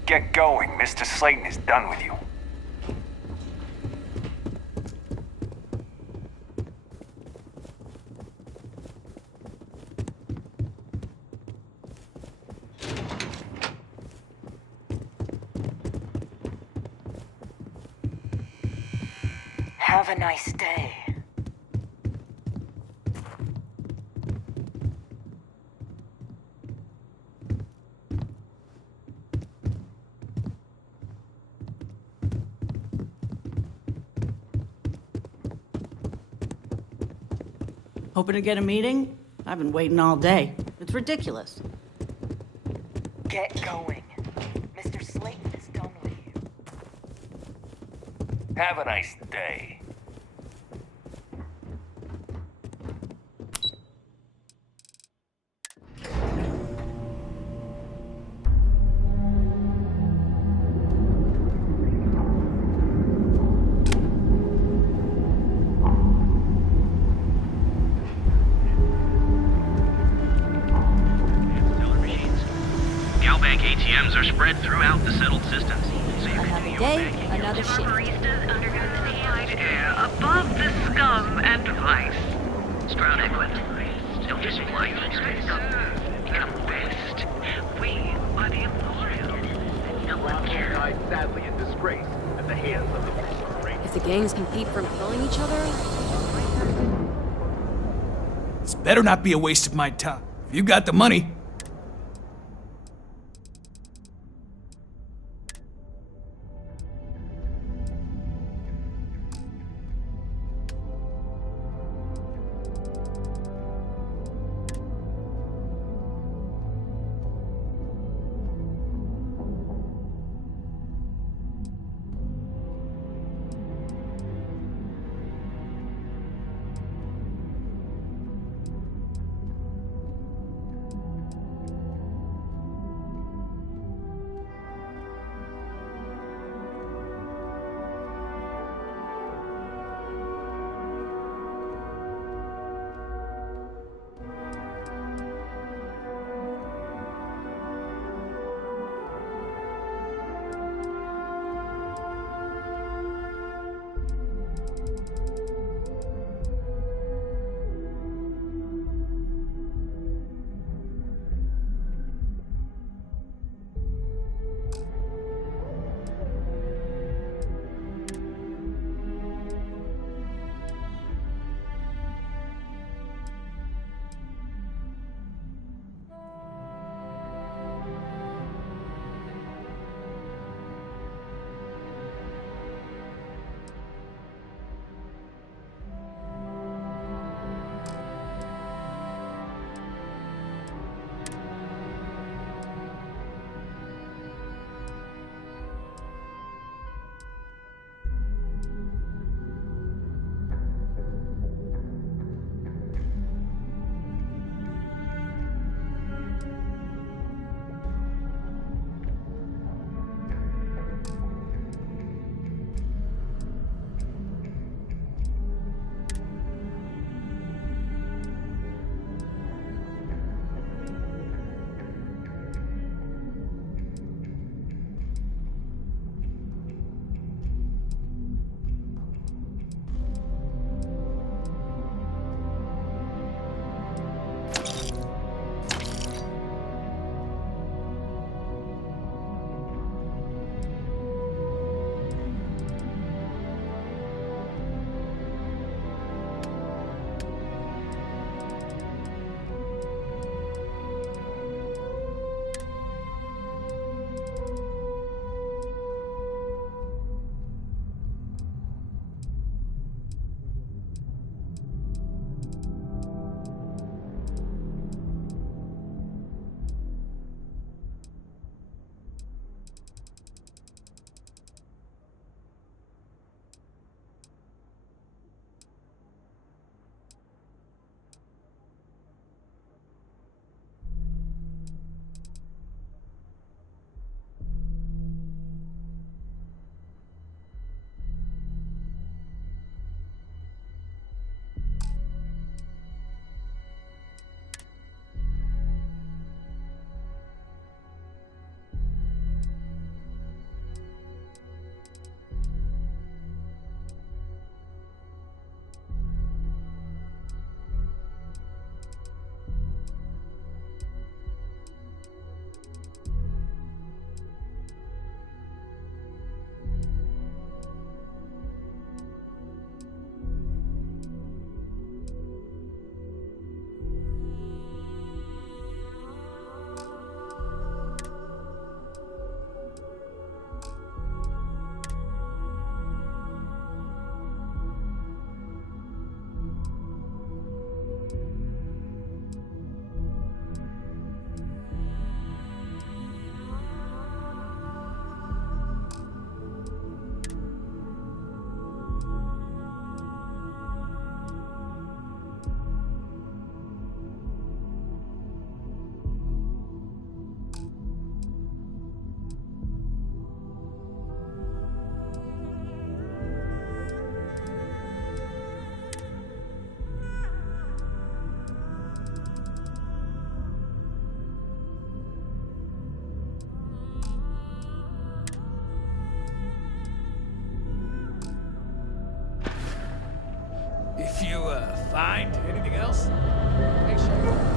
Get going. Mr. Slayton is done with you. Have a nice day. Hoping to get a meeting? I've been waiting all day. It's ridiculous. Get going. Mr. Slayton is done with you. Have a nice day. Galbank ATMs are spread throughout the settled systems. So you can do Another your day, banking. another shift. Air above the scum and vice. Sprout equity. Don't just fly through space. Become best. We are the Emporium. No one cares. Died sadly in disgrace at the hands of the If the gangs can keep from killing each other, This better not be a waste of my time. If you got the money. behind. Anything else? Make sure.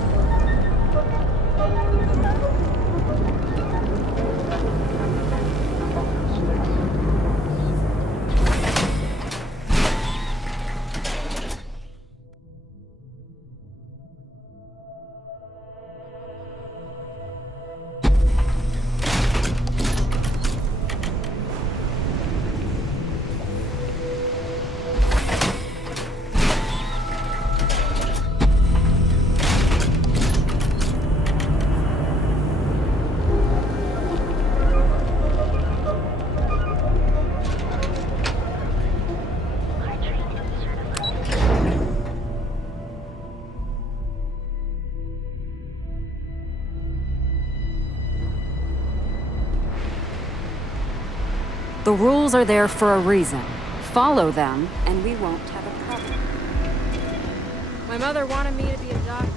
The rules are there for a reason. Follow them, and we won't have a problem. My mother wanted me to be a doctor.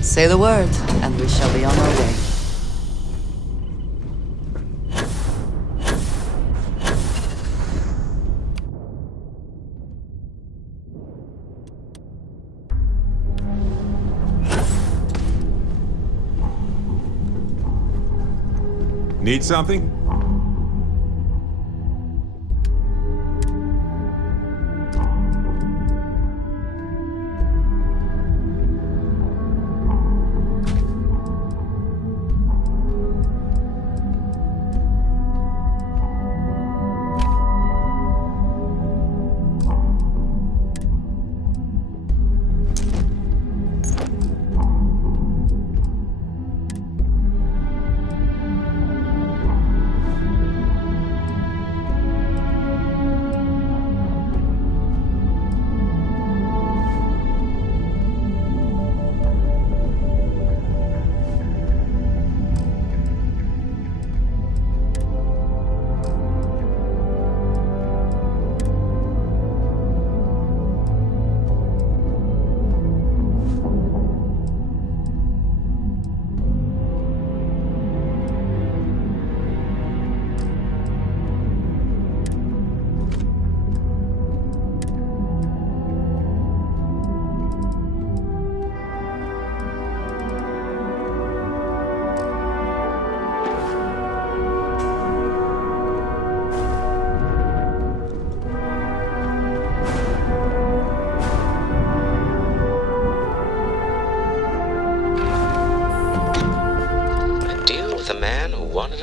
Say the word, and we shall be on our way. Need something?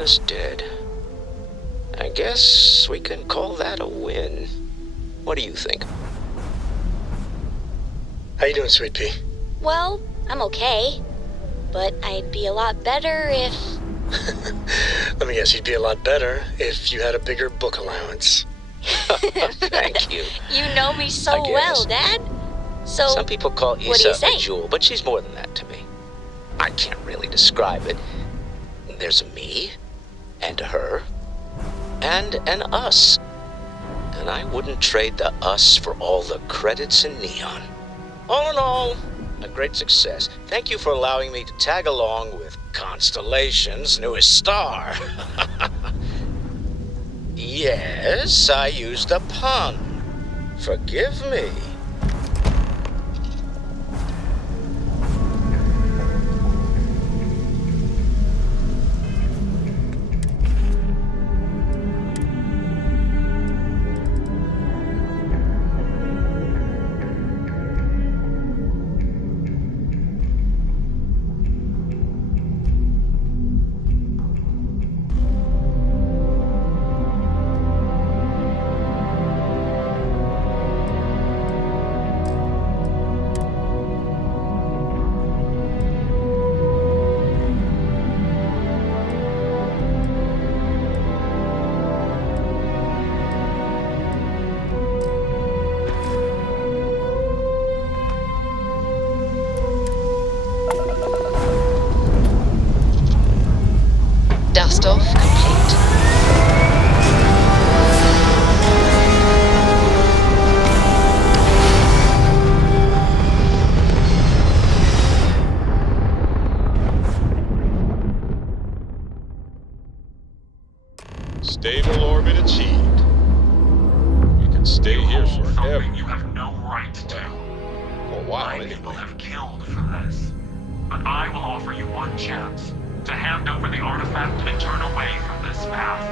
Us dead. I guess we can call that a win. What do you think? How you doing, Sweet Pea? Well, I'm okay. But I'd be a lot better if... Let me guess, you'd be a lot better if you had a bigger book allowance. Thank you. You know me so well, Dad. So, some people call what do you Issa say? a jewel, but she's more than that to me. I can't really describe it. There's a me, and a her, and an us. And I wouldn't trade the us for all the credits in Neon. All in all, a great success. Thank you for allowing me to tag along with Constellation's newest star. Yes, I used a pun. Forgive me. here forever. Something you have no right to. For a while, My people have killed for this. But I will offer you one chance to hand over the artifact and turn away from this path.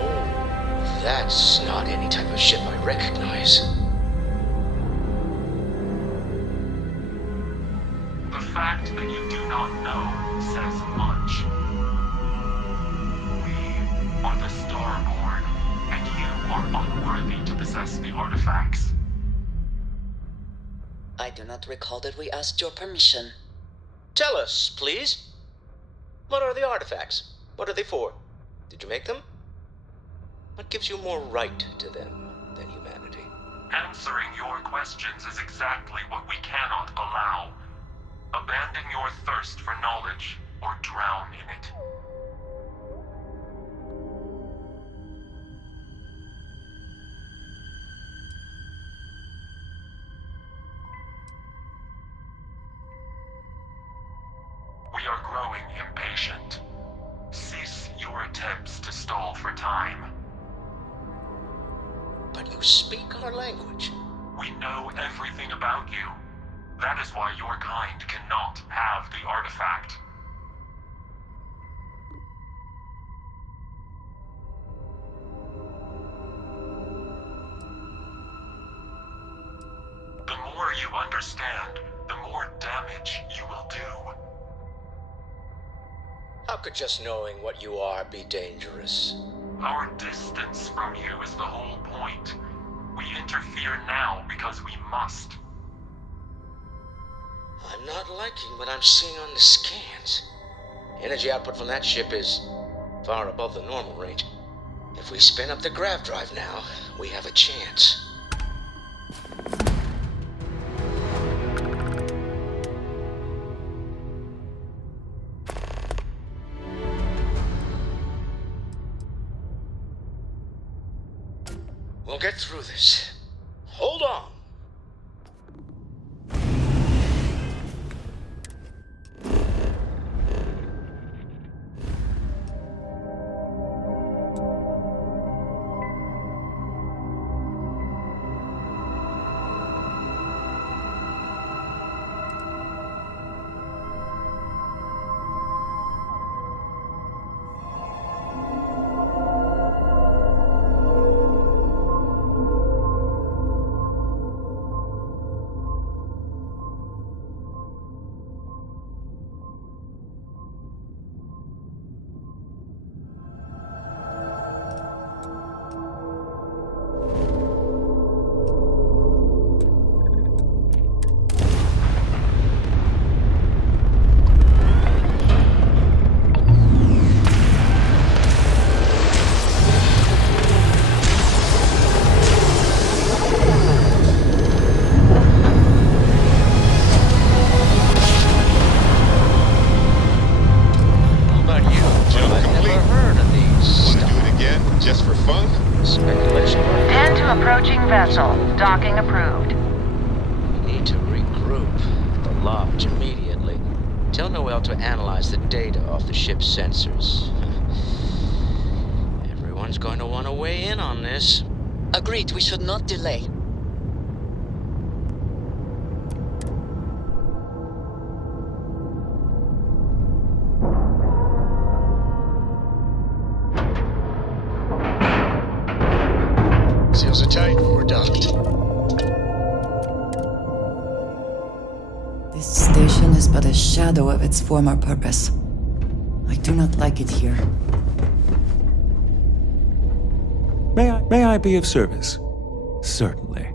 Oh, that's not any type of ship I recognize. The fact that you do not know says much. We are the Starborn, and you are unworthy to possess the artifacts. I do not recall that we asked your permission. Tell us, please. What are the artifacts? What are they for? Did you make them? What gives you more right to them than humanity? Answering your questions is exactly what we cannot allow. Abandon your thirst for knowledge, or drown in it. We are growing impatient. Cease your attempts to stall for time. But you speak our language. We know everything about you. That is why your kind cannot have the artifact. The more you understand, the more damage you will do. How could just knowing what you are be dangerous? Our distance from you is the whole point. We interfere now because we must. I'm not liking what I'm seeing on the scans. Energy output from that ship is far above the normal range. If we spin up the grav drive now, we have a chance. We'll get through this. Hold on. Vessel. Docking approved. We need to regroup. The lodge immediately. Tell Noel to analyze the data off the ship's sensors. Everyone's going to want to weigh in on this. Agreed, we should not delay. Seals are tight, we're docked. This station is but a shadow of its former purpose. I do not like it here. May I be of service? Certainly.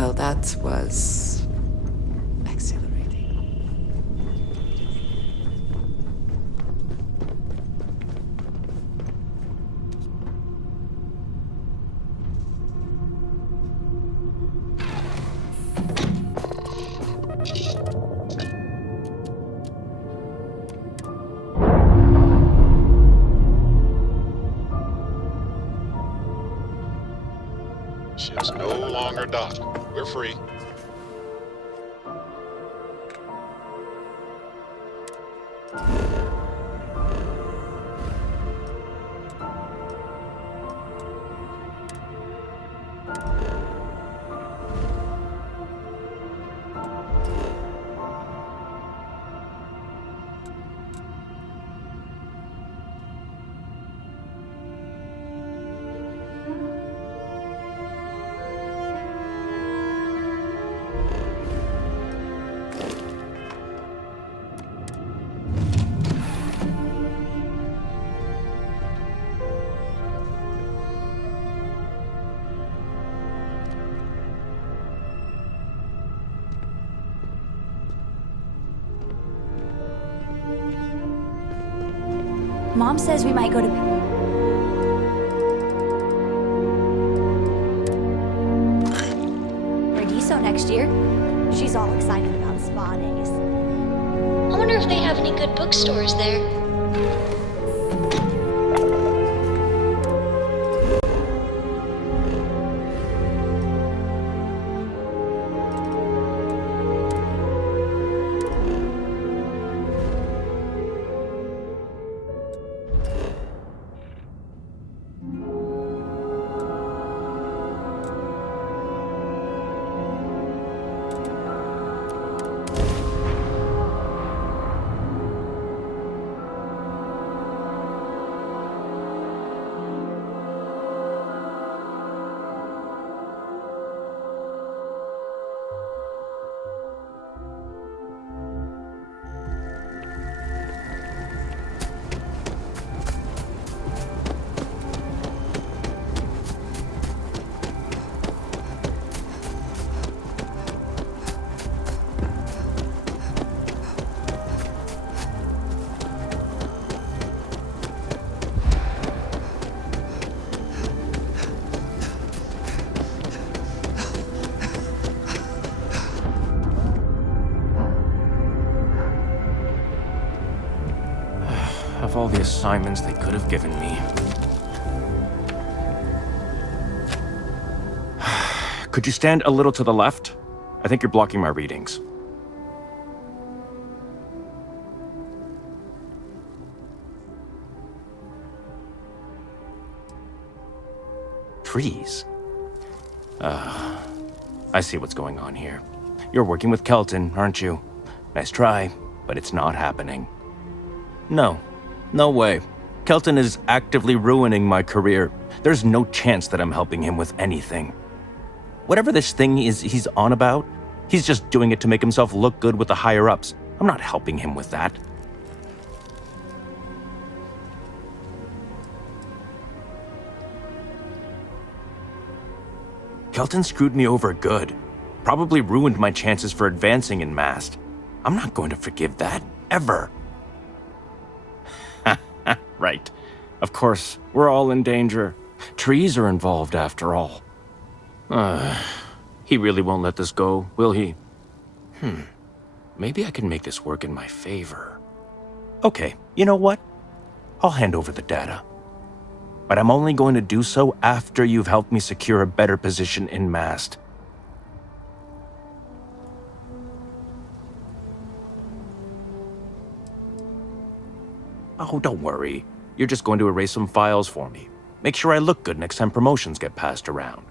Well, that was exhilarating. Ship's no longer docked. We're free. Mom says we might go to Paradiso next year. She's all excited about spa days. I wonder if they have any good bookstores there. Of all the assignments they could have given me. Could you stand a little to the left? I think you're blocking my readings. Trees. I see what's going on here. You're working with Kelton, aren't you? Nice try, but it's not happening. No way. Kelton is actively ruining my career. There's no chance that I'm helping him with anything. Whatever this thing is he's on about, he's just doing it to make himself look good with the higher-ups. I'm not helping him with that. Kelton screwed me over good. Probably ruined my chances for advancing in Mast. I'm not going to forgive that, ever. Right. Of course, we're all in danger. Trees are involved after all. He really won't let this go, will he? Maybe I can make this work in my favor. Okay, you know what? I'll hand over the data. But I'm only going to do so after you've helped me secure a better position in Mast. Oh, don't worry. You're just going to erase some files for me. Make sure I look good next time promotions get passed around.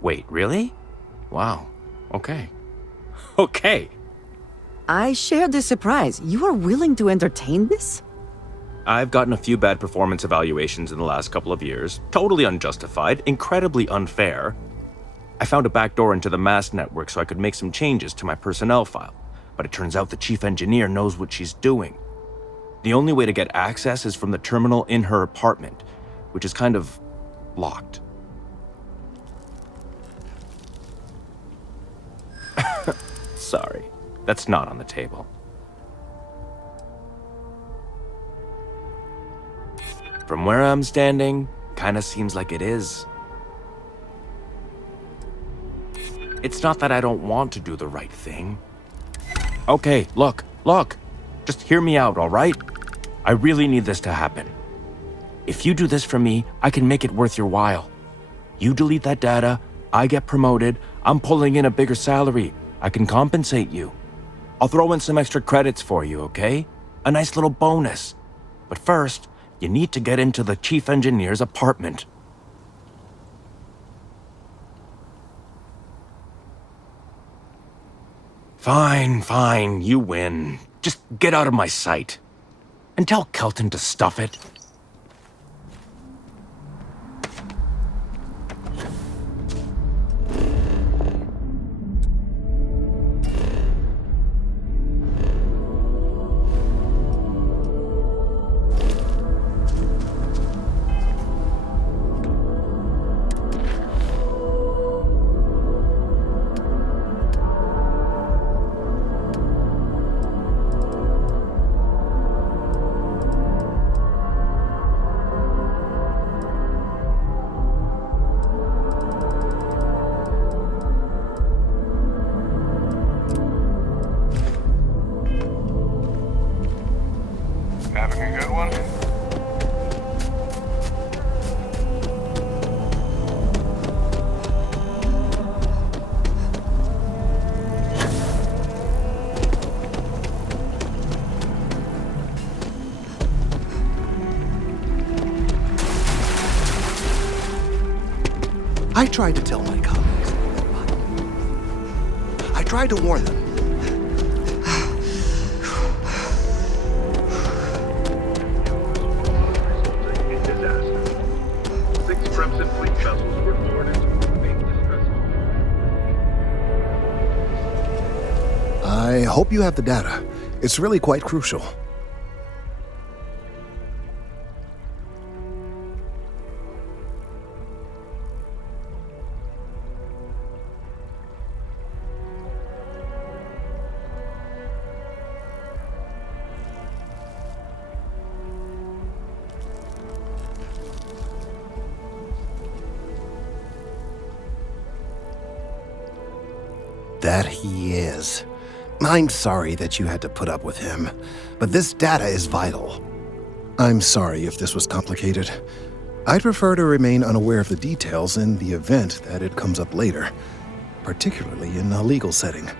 Wait, really? Wow. Okay. Okay. I share this surprise. You are willing to entertain this? I've gotten a few bad performance evaluations in the last couple of years. Totally unjustified, incredibly unfair. I found a backdoor into the mass network so I could make some changes to my personnel file, but it turns out the chief engineer knows what she's doing. The only way to get access is from the terminal in her apartment, which is kind of locked. Sorry, that's not on the table. From where I'm standing, kinda seems like it is. It's not that I don't want to do the right thing. Okay, look. Just hear me out, all right? I really need this to happen. If you do this for me, I can make it worth your while. You delete that data, I get promoted, I'm pulling in a bigger salary. I can compensate you. I'll throw in some extra credits for you, okay? A nice little bonus. But first, you need to get into the chief engineer's apartment. Fine, you win. Just get out of my sight. And tell Kelton to stuff it. Having a good one? I tried to tell my colleagues. I tried to warn them. I hope you have the data. It's really quite crucial. That he is. I'm sorry that you had to put up with him, but this data is vital. I'm sorry if this was complicated. I'd prefer to remain unaware of the details in the event that it comes up later, particularly in a legal setting.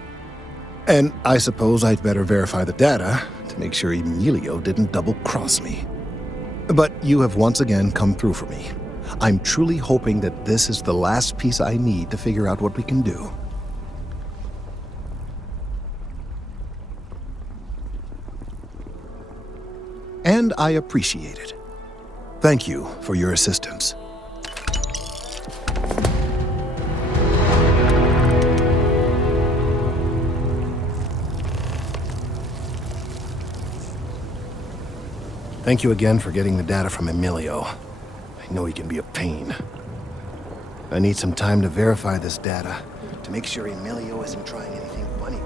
And I suppose I'd better verify the data to make sure Emilio didn't double-cross me. But you have once again come through for me. I'm truly hoping that this is the last piece I need to figure out what we can do. And I appreciate it. Thank you for your assistance. Thank you again for getting the data from Emilio. I know he can be a pain. I need some time to verify this data to make sure Emilio isn't trying anything funny.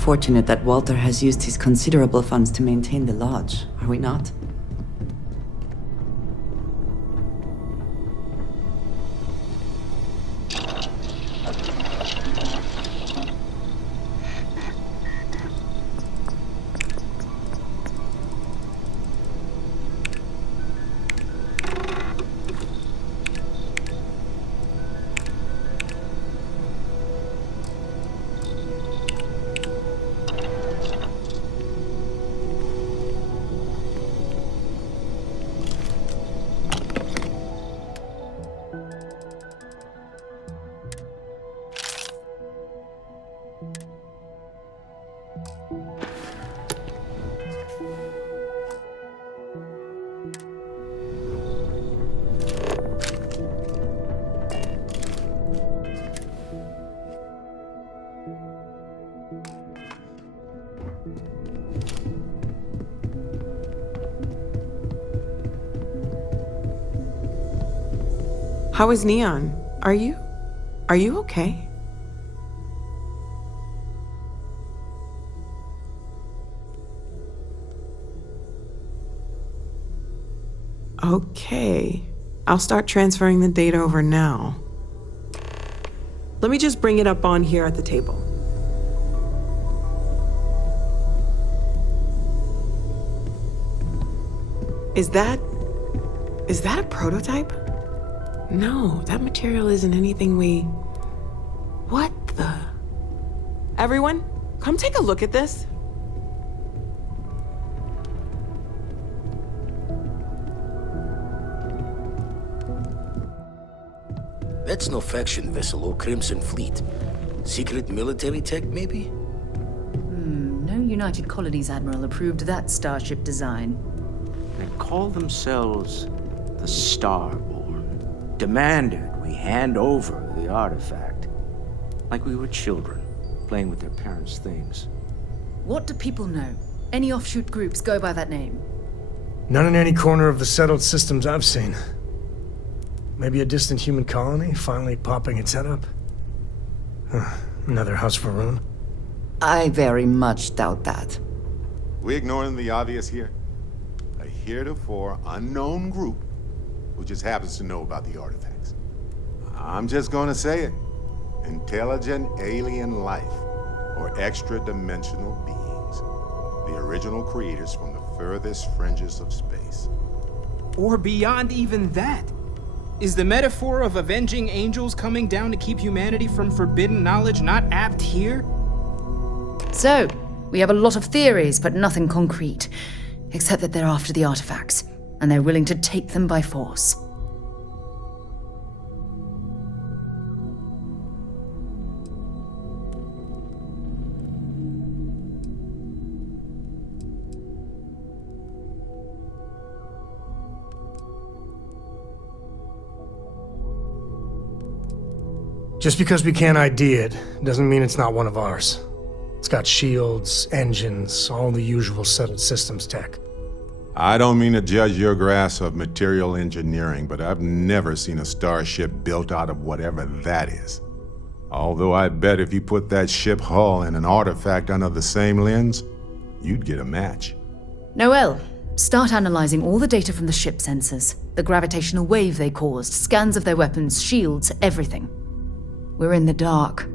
fortunate that Walter has used his considerable funds to maintain the lodge, are we not? How is Neon? Are you okay? Okay. I'll start transferring the data over now. Let me just bring it up on here at the table. Is that a prototype? No, that material isn't anything we... What the... Everyone, come take a look at this. That's no faction vessel or Crimson Fleet. Secret military tech, maybe? No United Colonies Admiral approved that starship design. They call themselves the Starborn. Demanded we hand over the artifact. Like we were children, playing with their parents' things. What do people know? Any offshoot groups go by that name? None in any corner of the settled systems I've seen. Maybe a distant human colony finally popping its head up? Another house for Rune? I very much doubt that. We ignoring the obvious here? A heretofore unknown group who just happens to know about the artifacts. I'm just gonna say it. Intelligent alien life, or extra-dimensional beings. The original creators from the furthest fringes of space. Or beyond even that. Is the metaphor of avenging angels coming down to keep humanity from forbidden knowledge not apt here? So, we have a lot of theories, but nothing concrete. Except that they're after the artifacts, and they're willing to take them by force. Just because we can't ID it, doesn't mean it's not one of ours. It's got shields, engines, all the usual settled systems tech. I don't mean to judge your grasp of material engineering, but I've never seen a starship built out of whatever that is. Although I bet if you put that ship hull and an artifact under the same lens, you'd get a match. Noel, start analyzing all the data from the ship sensors, the gravitational wave they caused, scans of their weapons, shields, everything. We're in the dark.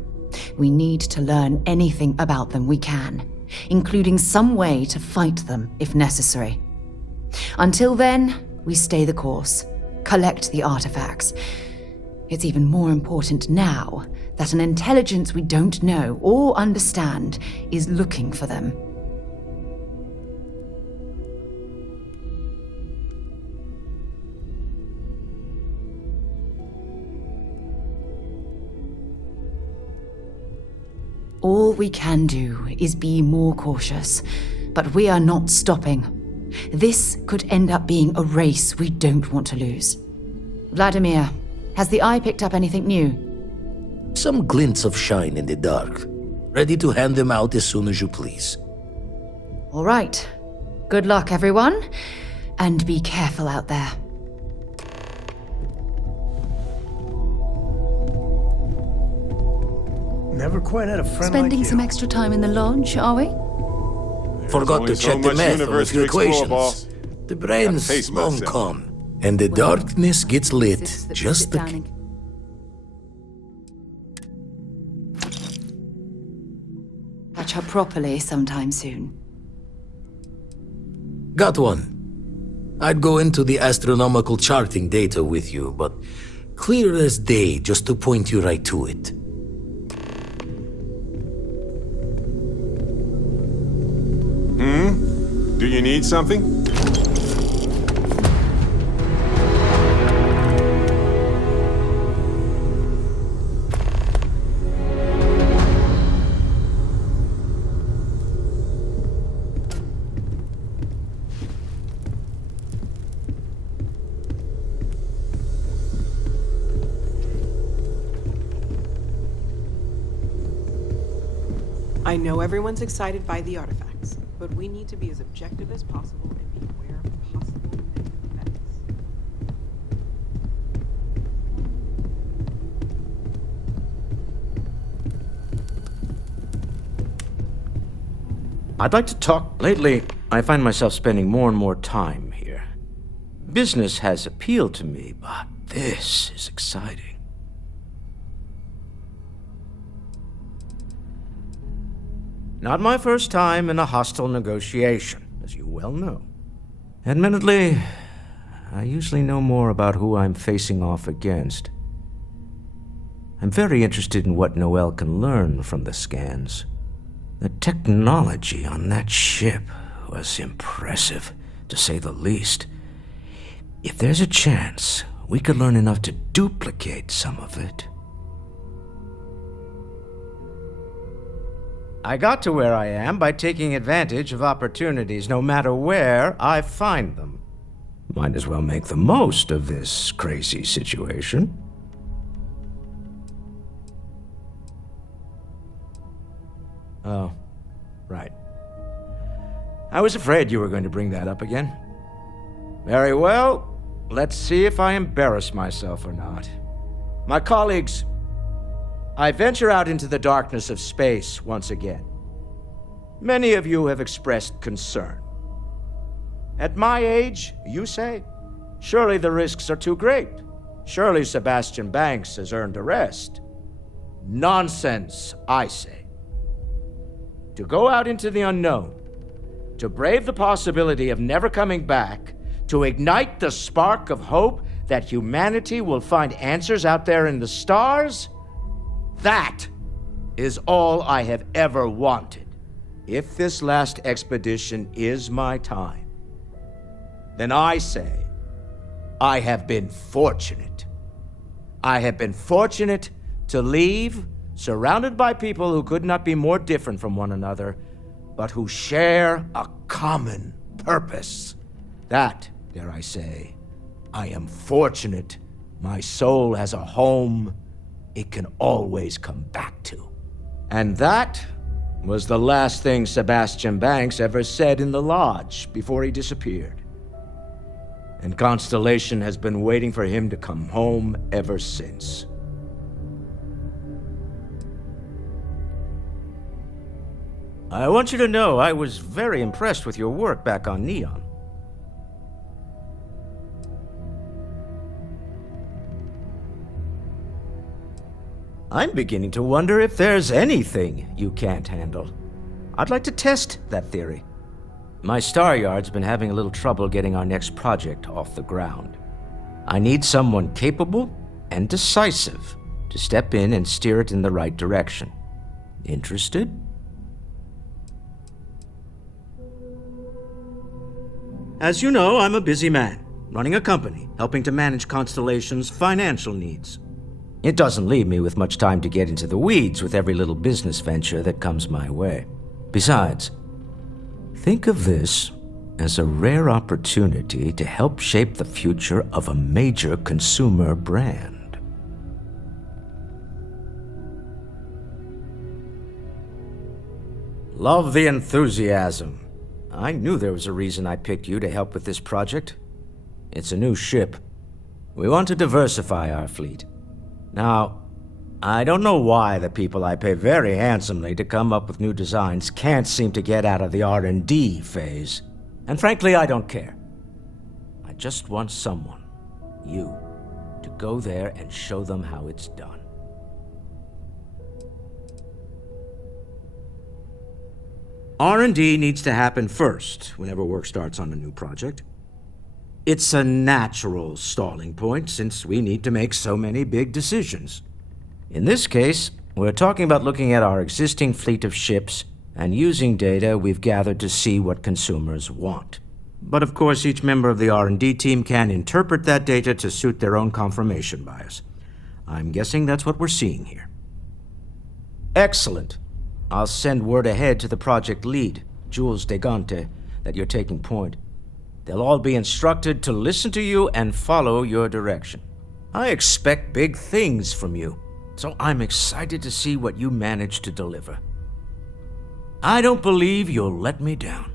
We need to learn anything about them we can, including some way to fight them if necessary. Until then, we stay the course, collect the artifacts. It's even more important now that an intelligence we don't know or understand is looking for them. All we can do is be more cautious, but we are not stopping. This could end up being a race we don't want to lose. Vladimir, has the Eye picked up anything new? Some glints of shine in the dark. Ready to hand them out as soon as you please. All right. Good luck, everyone. And be careful out there. Never quite had a friend Spending like some you. extra time in the lodge, are we? Forgot only to so check the much math on a universe few to explore, equations. boss. The brain's pace long myself. con, and the darkness gets lit Sit just the... down and- Catch up properly sometime soon. Got one. I'd go into the astronomical charting data with you, but clear as day just to point you right to it. Do you need something? I know everyone's excited by the artifacts, but we need to be as objective as possible and be aware of possible negative effects. I'd like to talk. Lately, I find myself spending more and more time here. Business has appealed to me, but this is exciting. Not my first time in a hostile negotiation, as you well know. Admittedly, I usually know more about who I'm facing off against. I'm very interested in what Noel can learn from the scans. The technology on that ship was impressive, to say the least. If there's a chance, we could learn enough to duplicate some of it. I got to where I am by taking advantage of opportunities, no matter where I find them. Might as well make the most of this crazy situation. Oh, right. I was afraid you were going to bring that up again. Very well. Let's see if I embarrass myself or not. My colleagues, I venture out into the darkness of space once again. Many of you have expressed concern. At my age, you say, surely the risks are too great. Surely Sebastian Banks has earned a rest. Nonsense, I say. To go out into the unknown, to brave the possibility of never coming back, to ignite the spark of hope that humanity will find answers out there in the stars, that is all I have ever wanted. If this last expedition is my time, then I say I have been fortunate. I have been fortunate to leave surrounded by people who could not be more different from one another, but who share a common purpose. That, dare I say, I am fortunate my soul has a home it can always come back to. And that was the last thing Sebastian Banks ever said in the lodge before he disappeared. And Constellation has been waiting for him to come home ever since. I want you to know I was very impressed with your work back on Neon. I'm beginning to wonder if there's anything you can't handle. I'd like to test that theory. My Star Yard's been having a little trouble getting our next project off the ground. I need someone capable and decisive to step in and steer it in the right direction. Interested? As you know, I'm a busy man, running a company, helping to manage Constellation's financial needs. It doesn't leave me with much time to get into the weeds with every little business venture that comes my way. Besides, think of this as a rare opportunity to help shape the future of a major consumer brand. Love the enthusiasm. I knew there was a reason I picked you to help with this project. It's a new ship. We want to diversify our fleet. Now, I don't know why the people I pay very handsomely to come up with new designs can't seem to get out of the R&D phase. And frankly, I don't care. I just want someone, you, to go there and show them how it's done. R&D needs to happen first whenever work starts on a new project. It's a natural stalling point since we need to make so many big decisions. In this case, we're talking about looking at our existing fleet of ships and using data we've gathered to see what consumers want. But of course, each member of the R&D team can interpret that data to suit their own confirmation bias. I'm guessing that's what we're seeing here. Excellent. I'll send word ahead to the project lead, Jules Degante, that you're taking point. They'll all be instructed to listen to you and follow your direction. I expect big things from you, so I'm excited to see what you manage to deliver. I don't believe you'll let me down.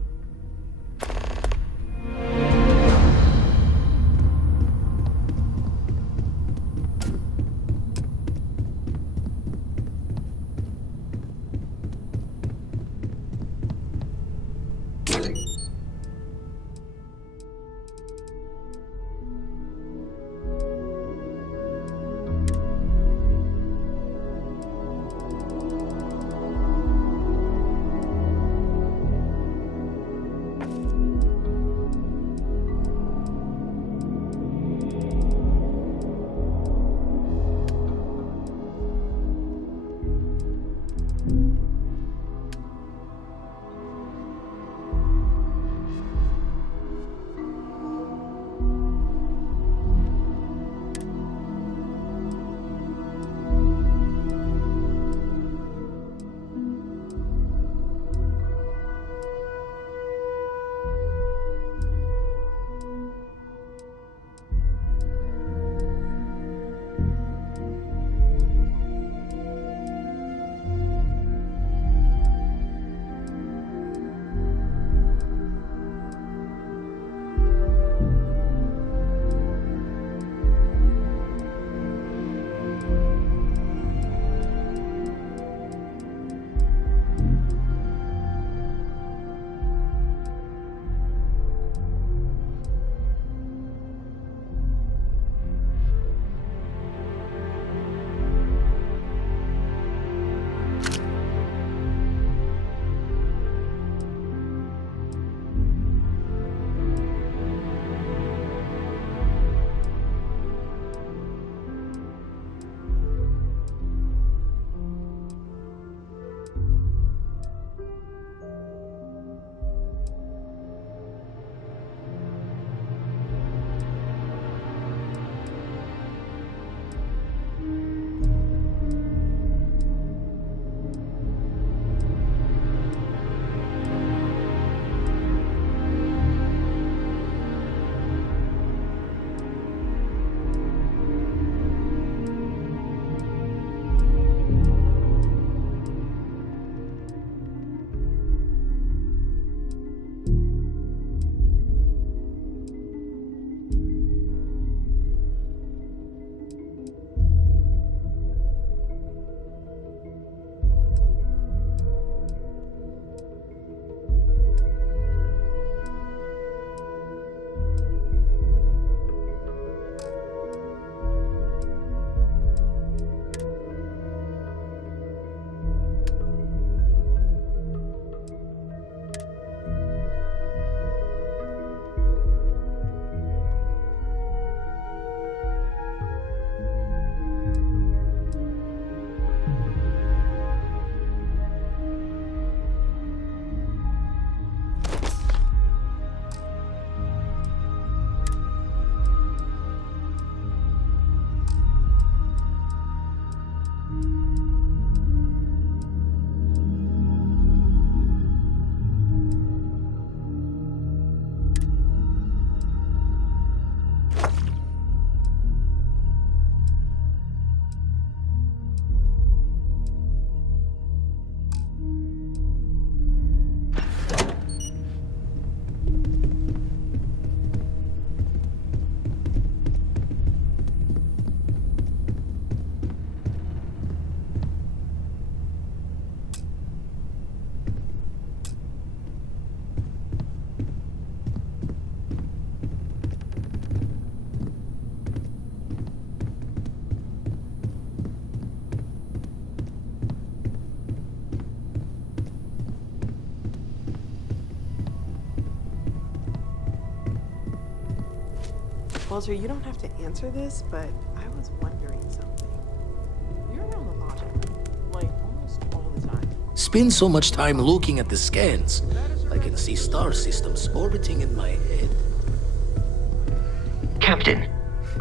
Walter, you don't have to answer this, but I was wondering something. You're around a lot, like almost all the time. Spend so much time looking at the scans. I can see star systems orbiting in my head. Captain,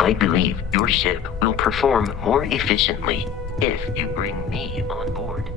I believe your ship will perform more efficiently if you bring me on board.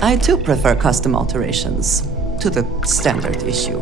I too prefer custom alterations to the standard issue.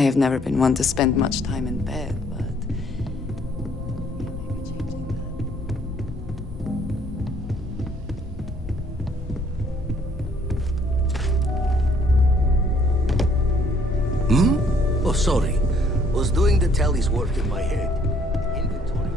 I have never been one to spend much time in bed, but... Oh, sorry. Was doing the tally's work in my head. Inventory.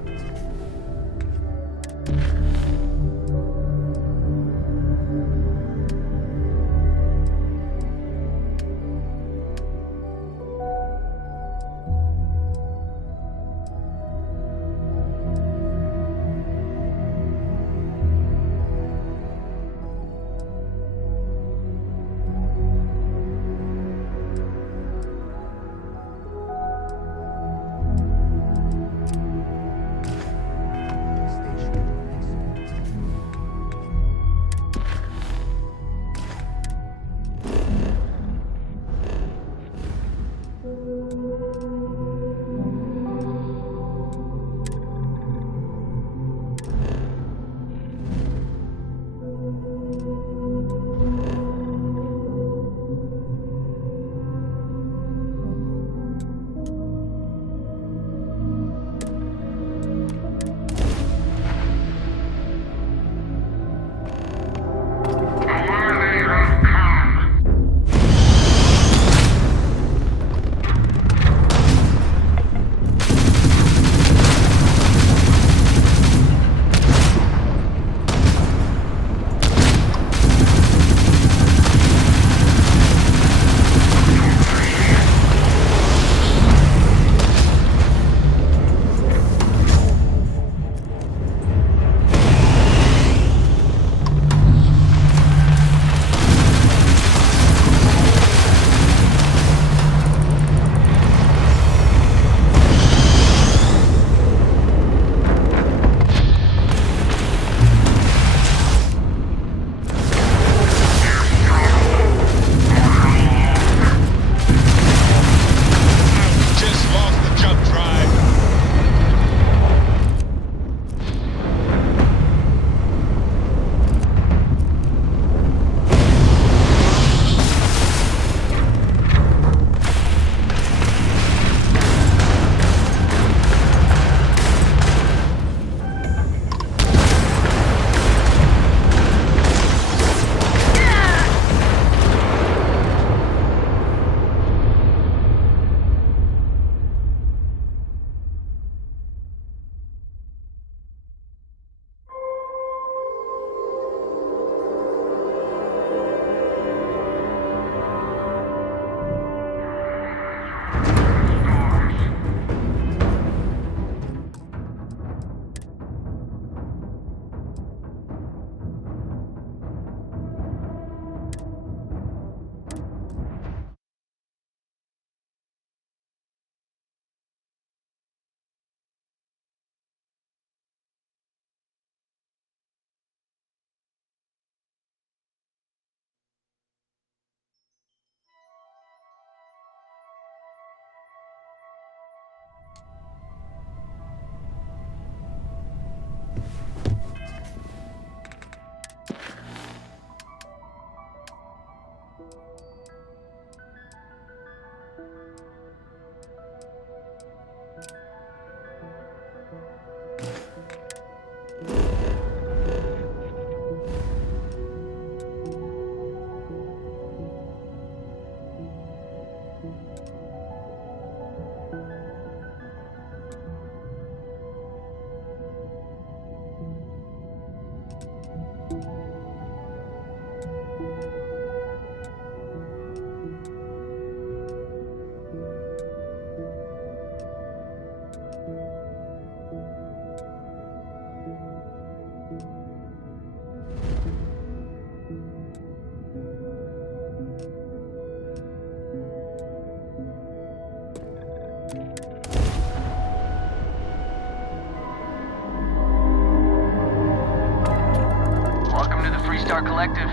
Star Collective.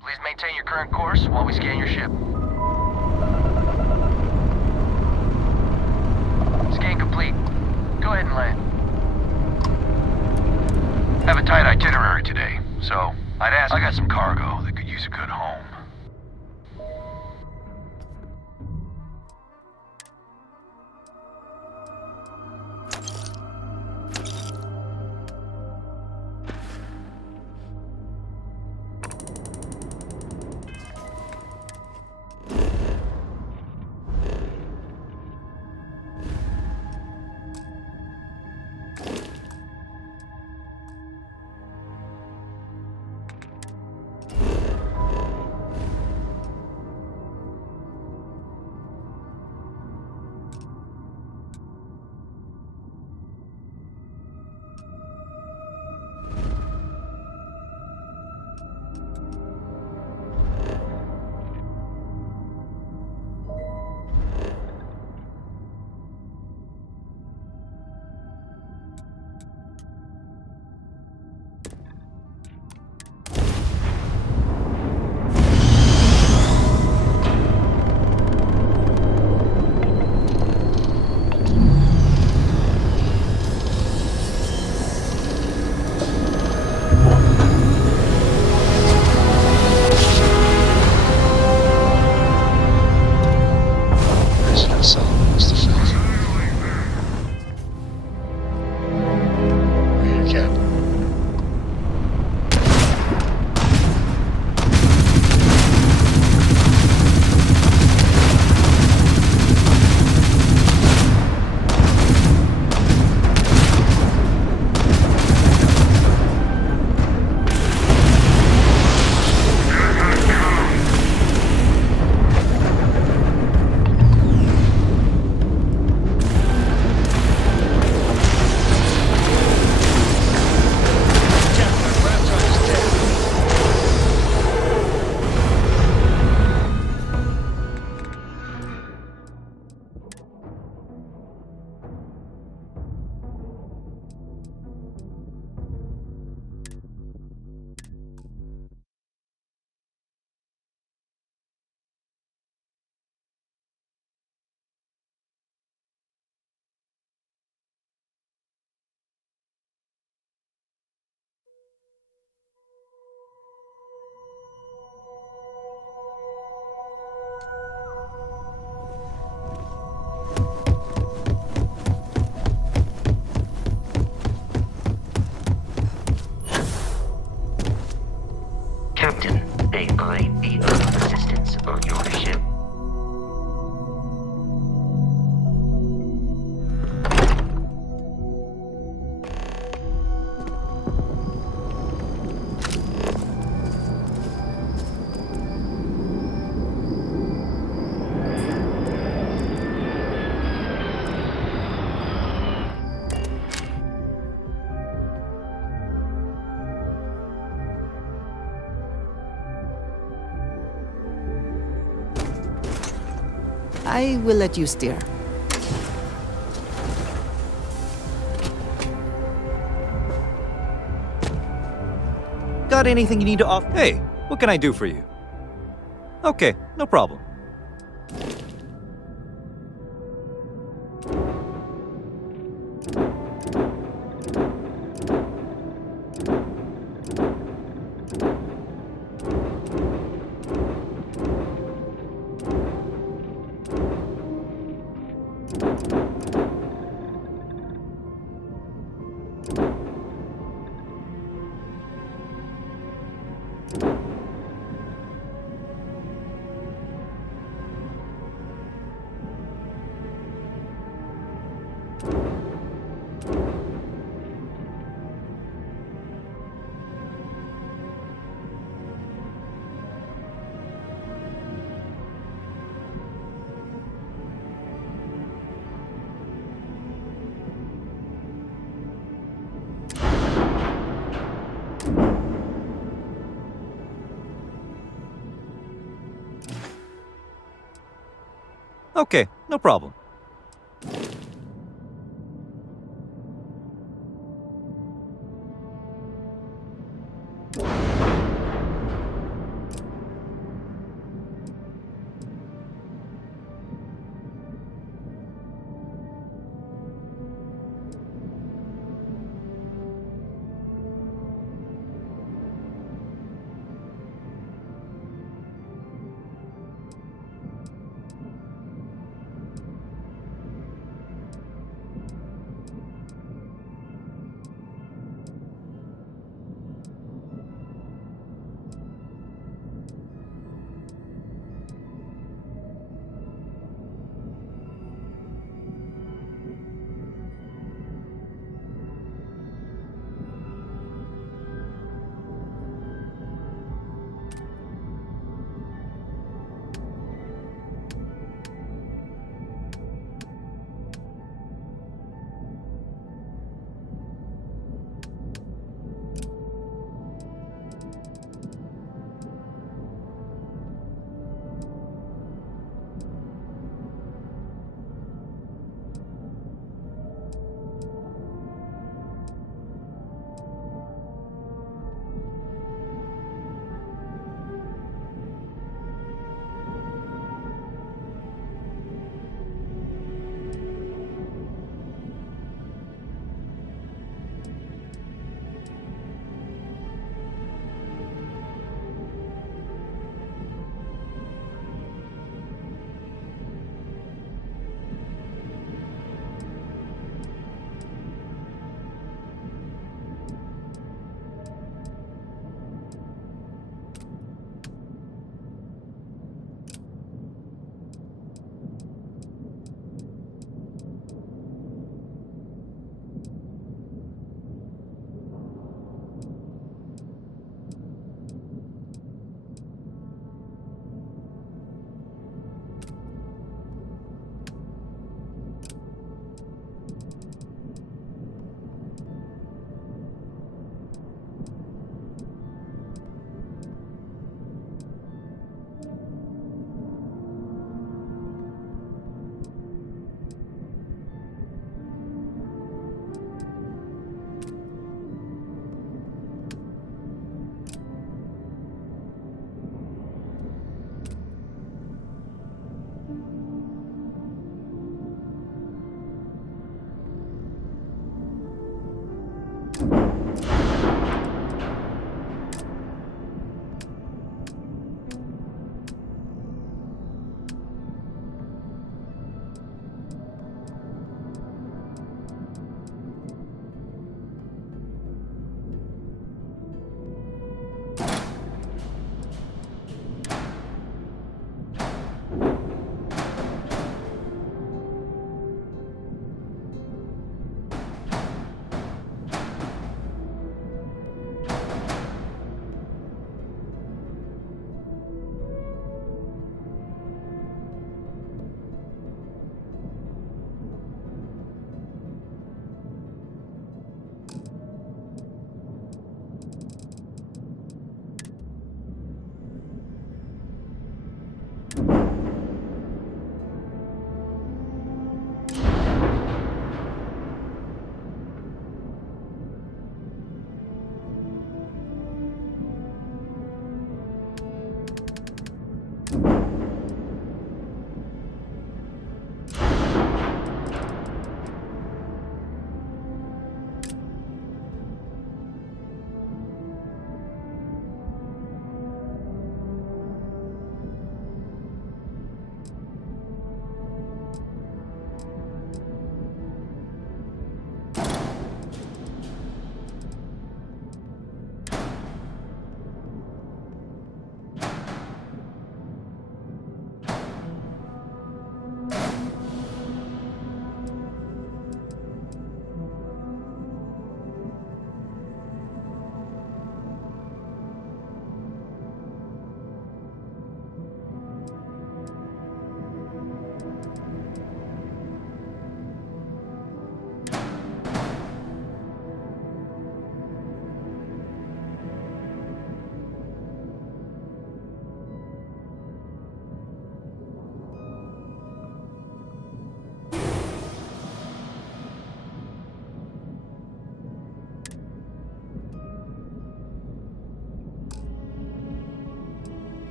Please maintain your current course while we scan your ship. Scan complete. Go ahead and land. Have a tight itinerary today. So, I'd ask, I got some cargo that could use a good home. Captain, may I be of assistance on your ship? I will let you steer. Got anything you need to offer? Hey, what can I do for you? Okay, no problem. Okay, no problem.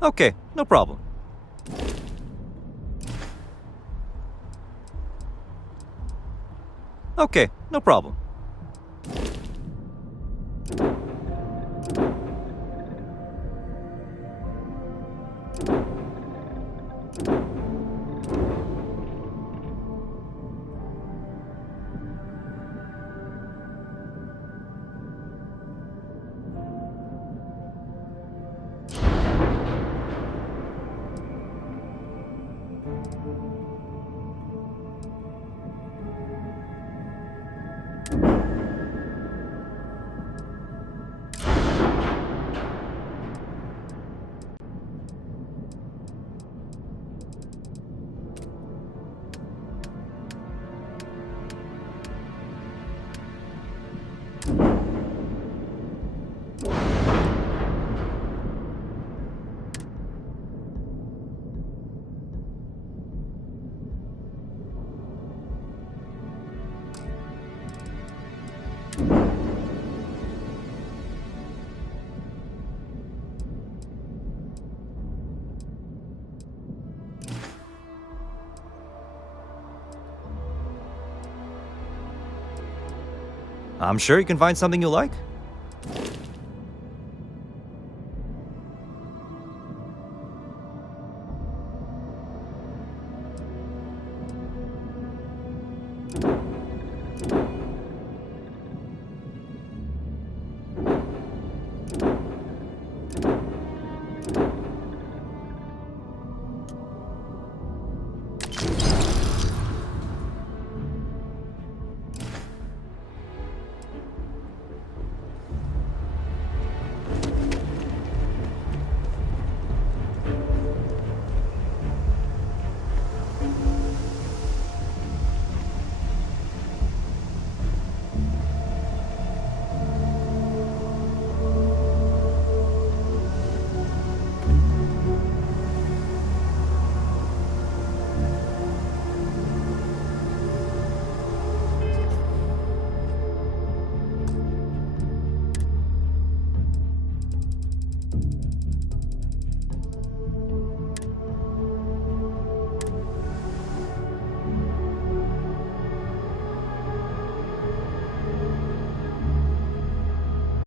Okay, no problem. Okay, no problem. I'm sure you can find something you like. You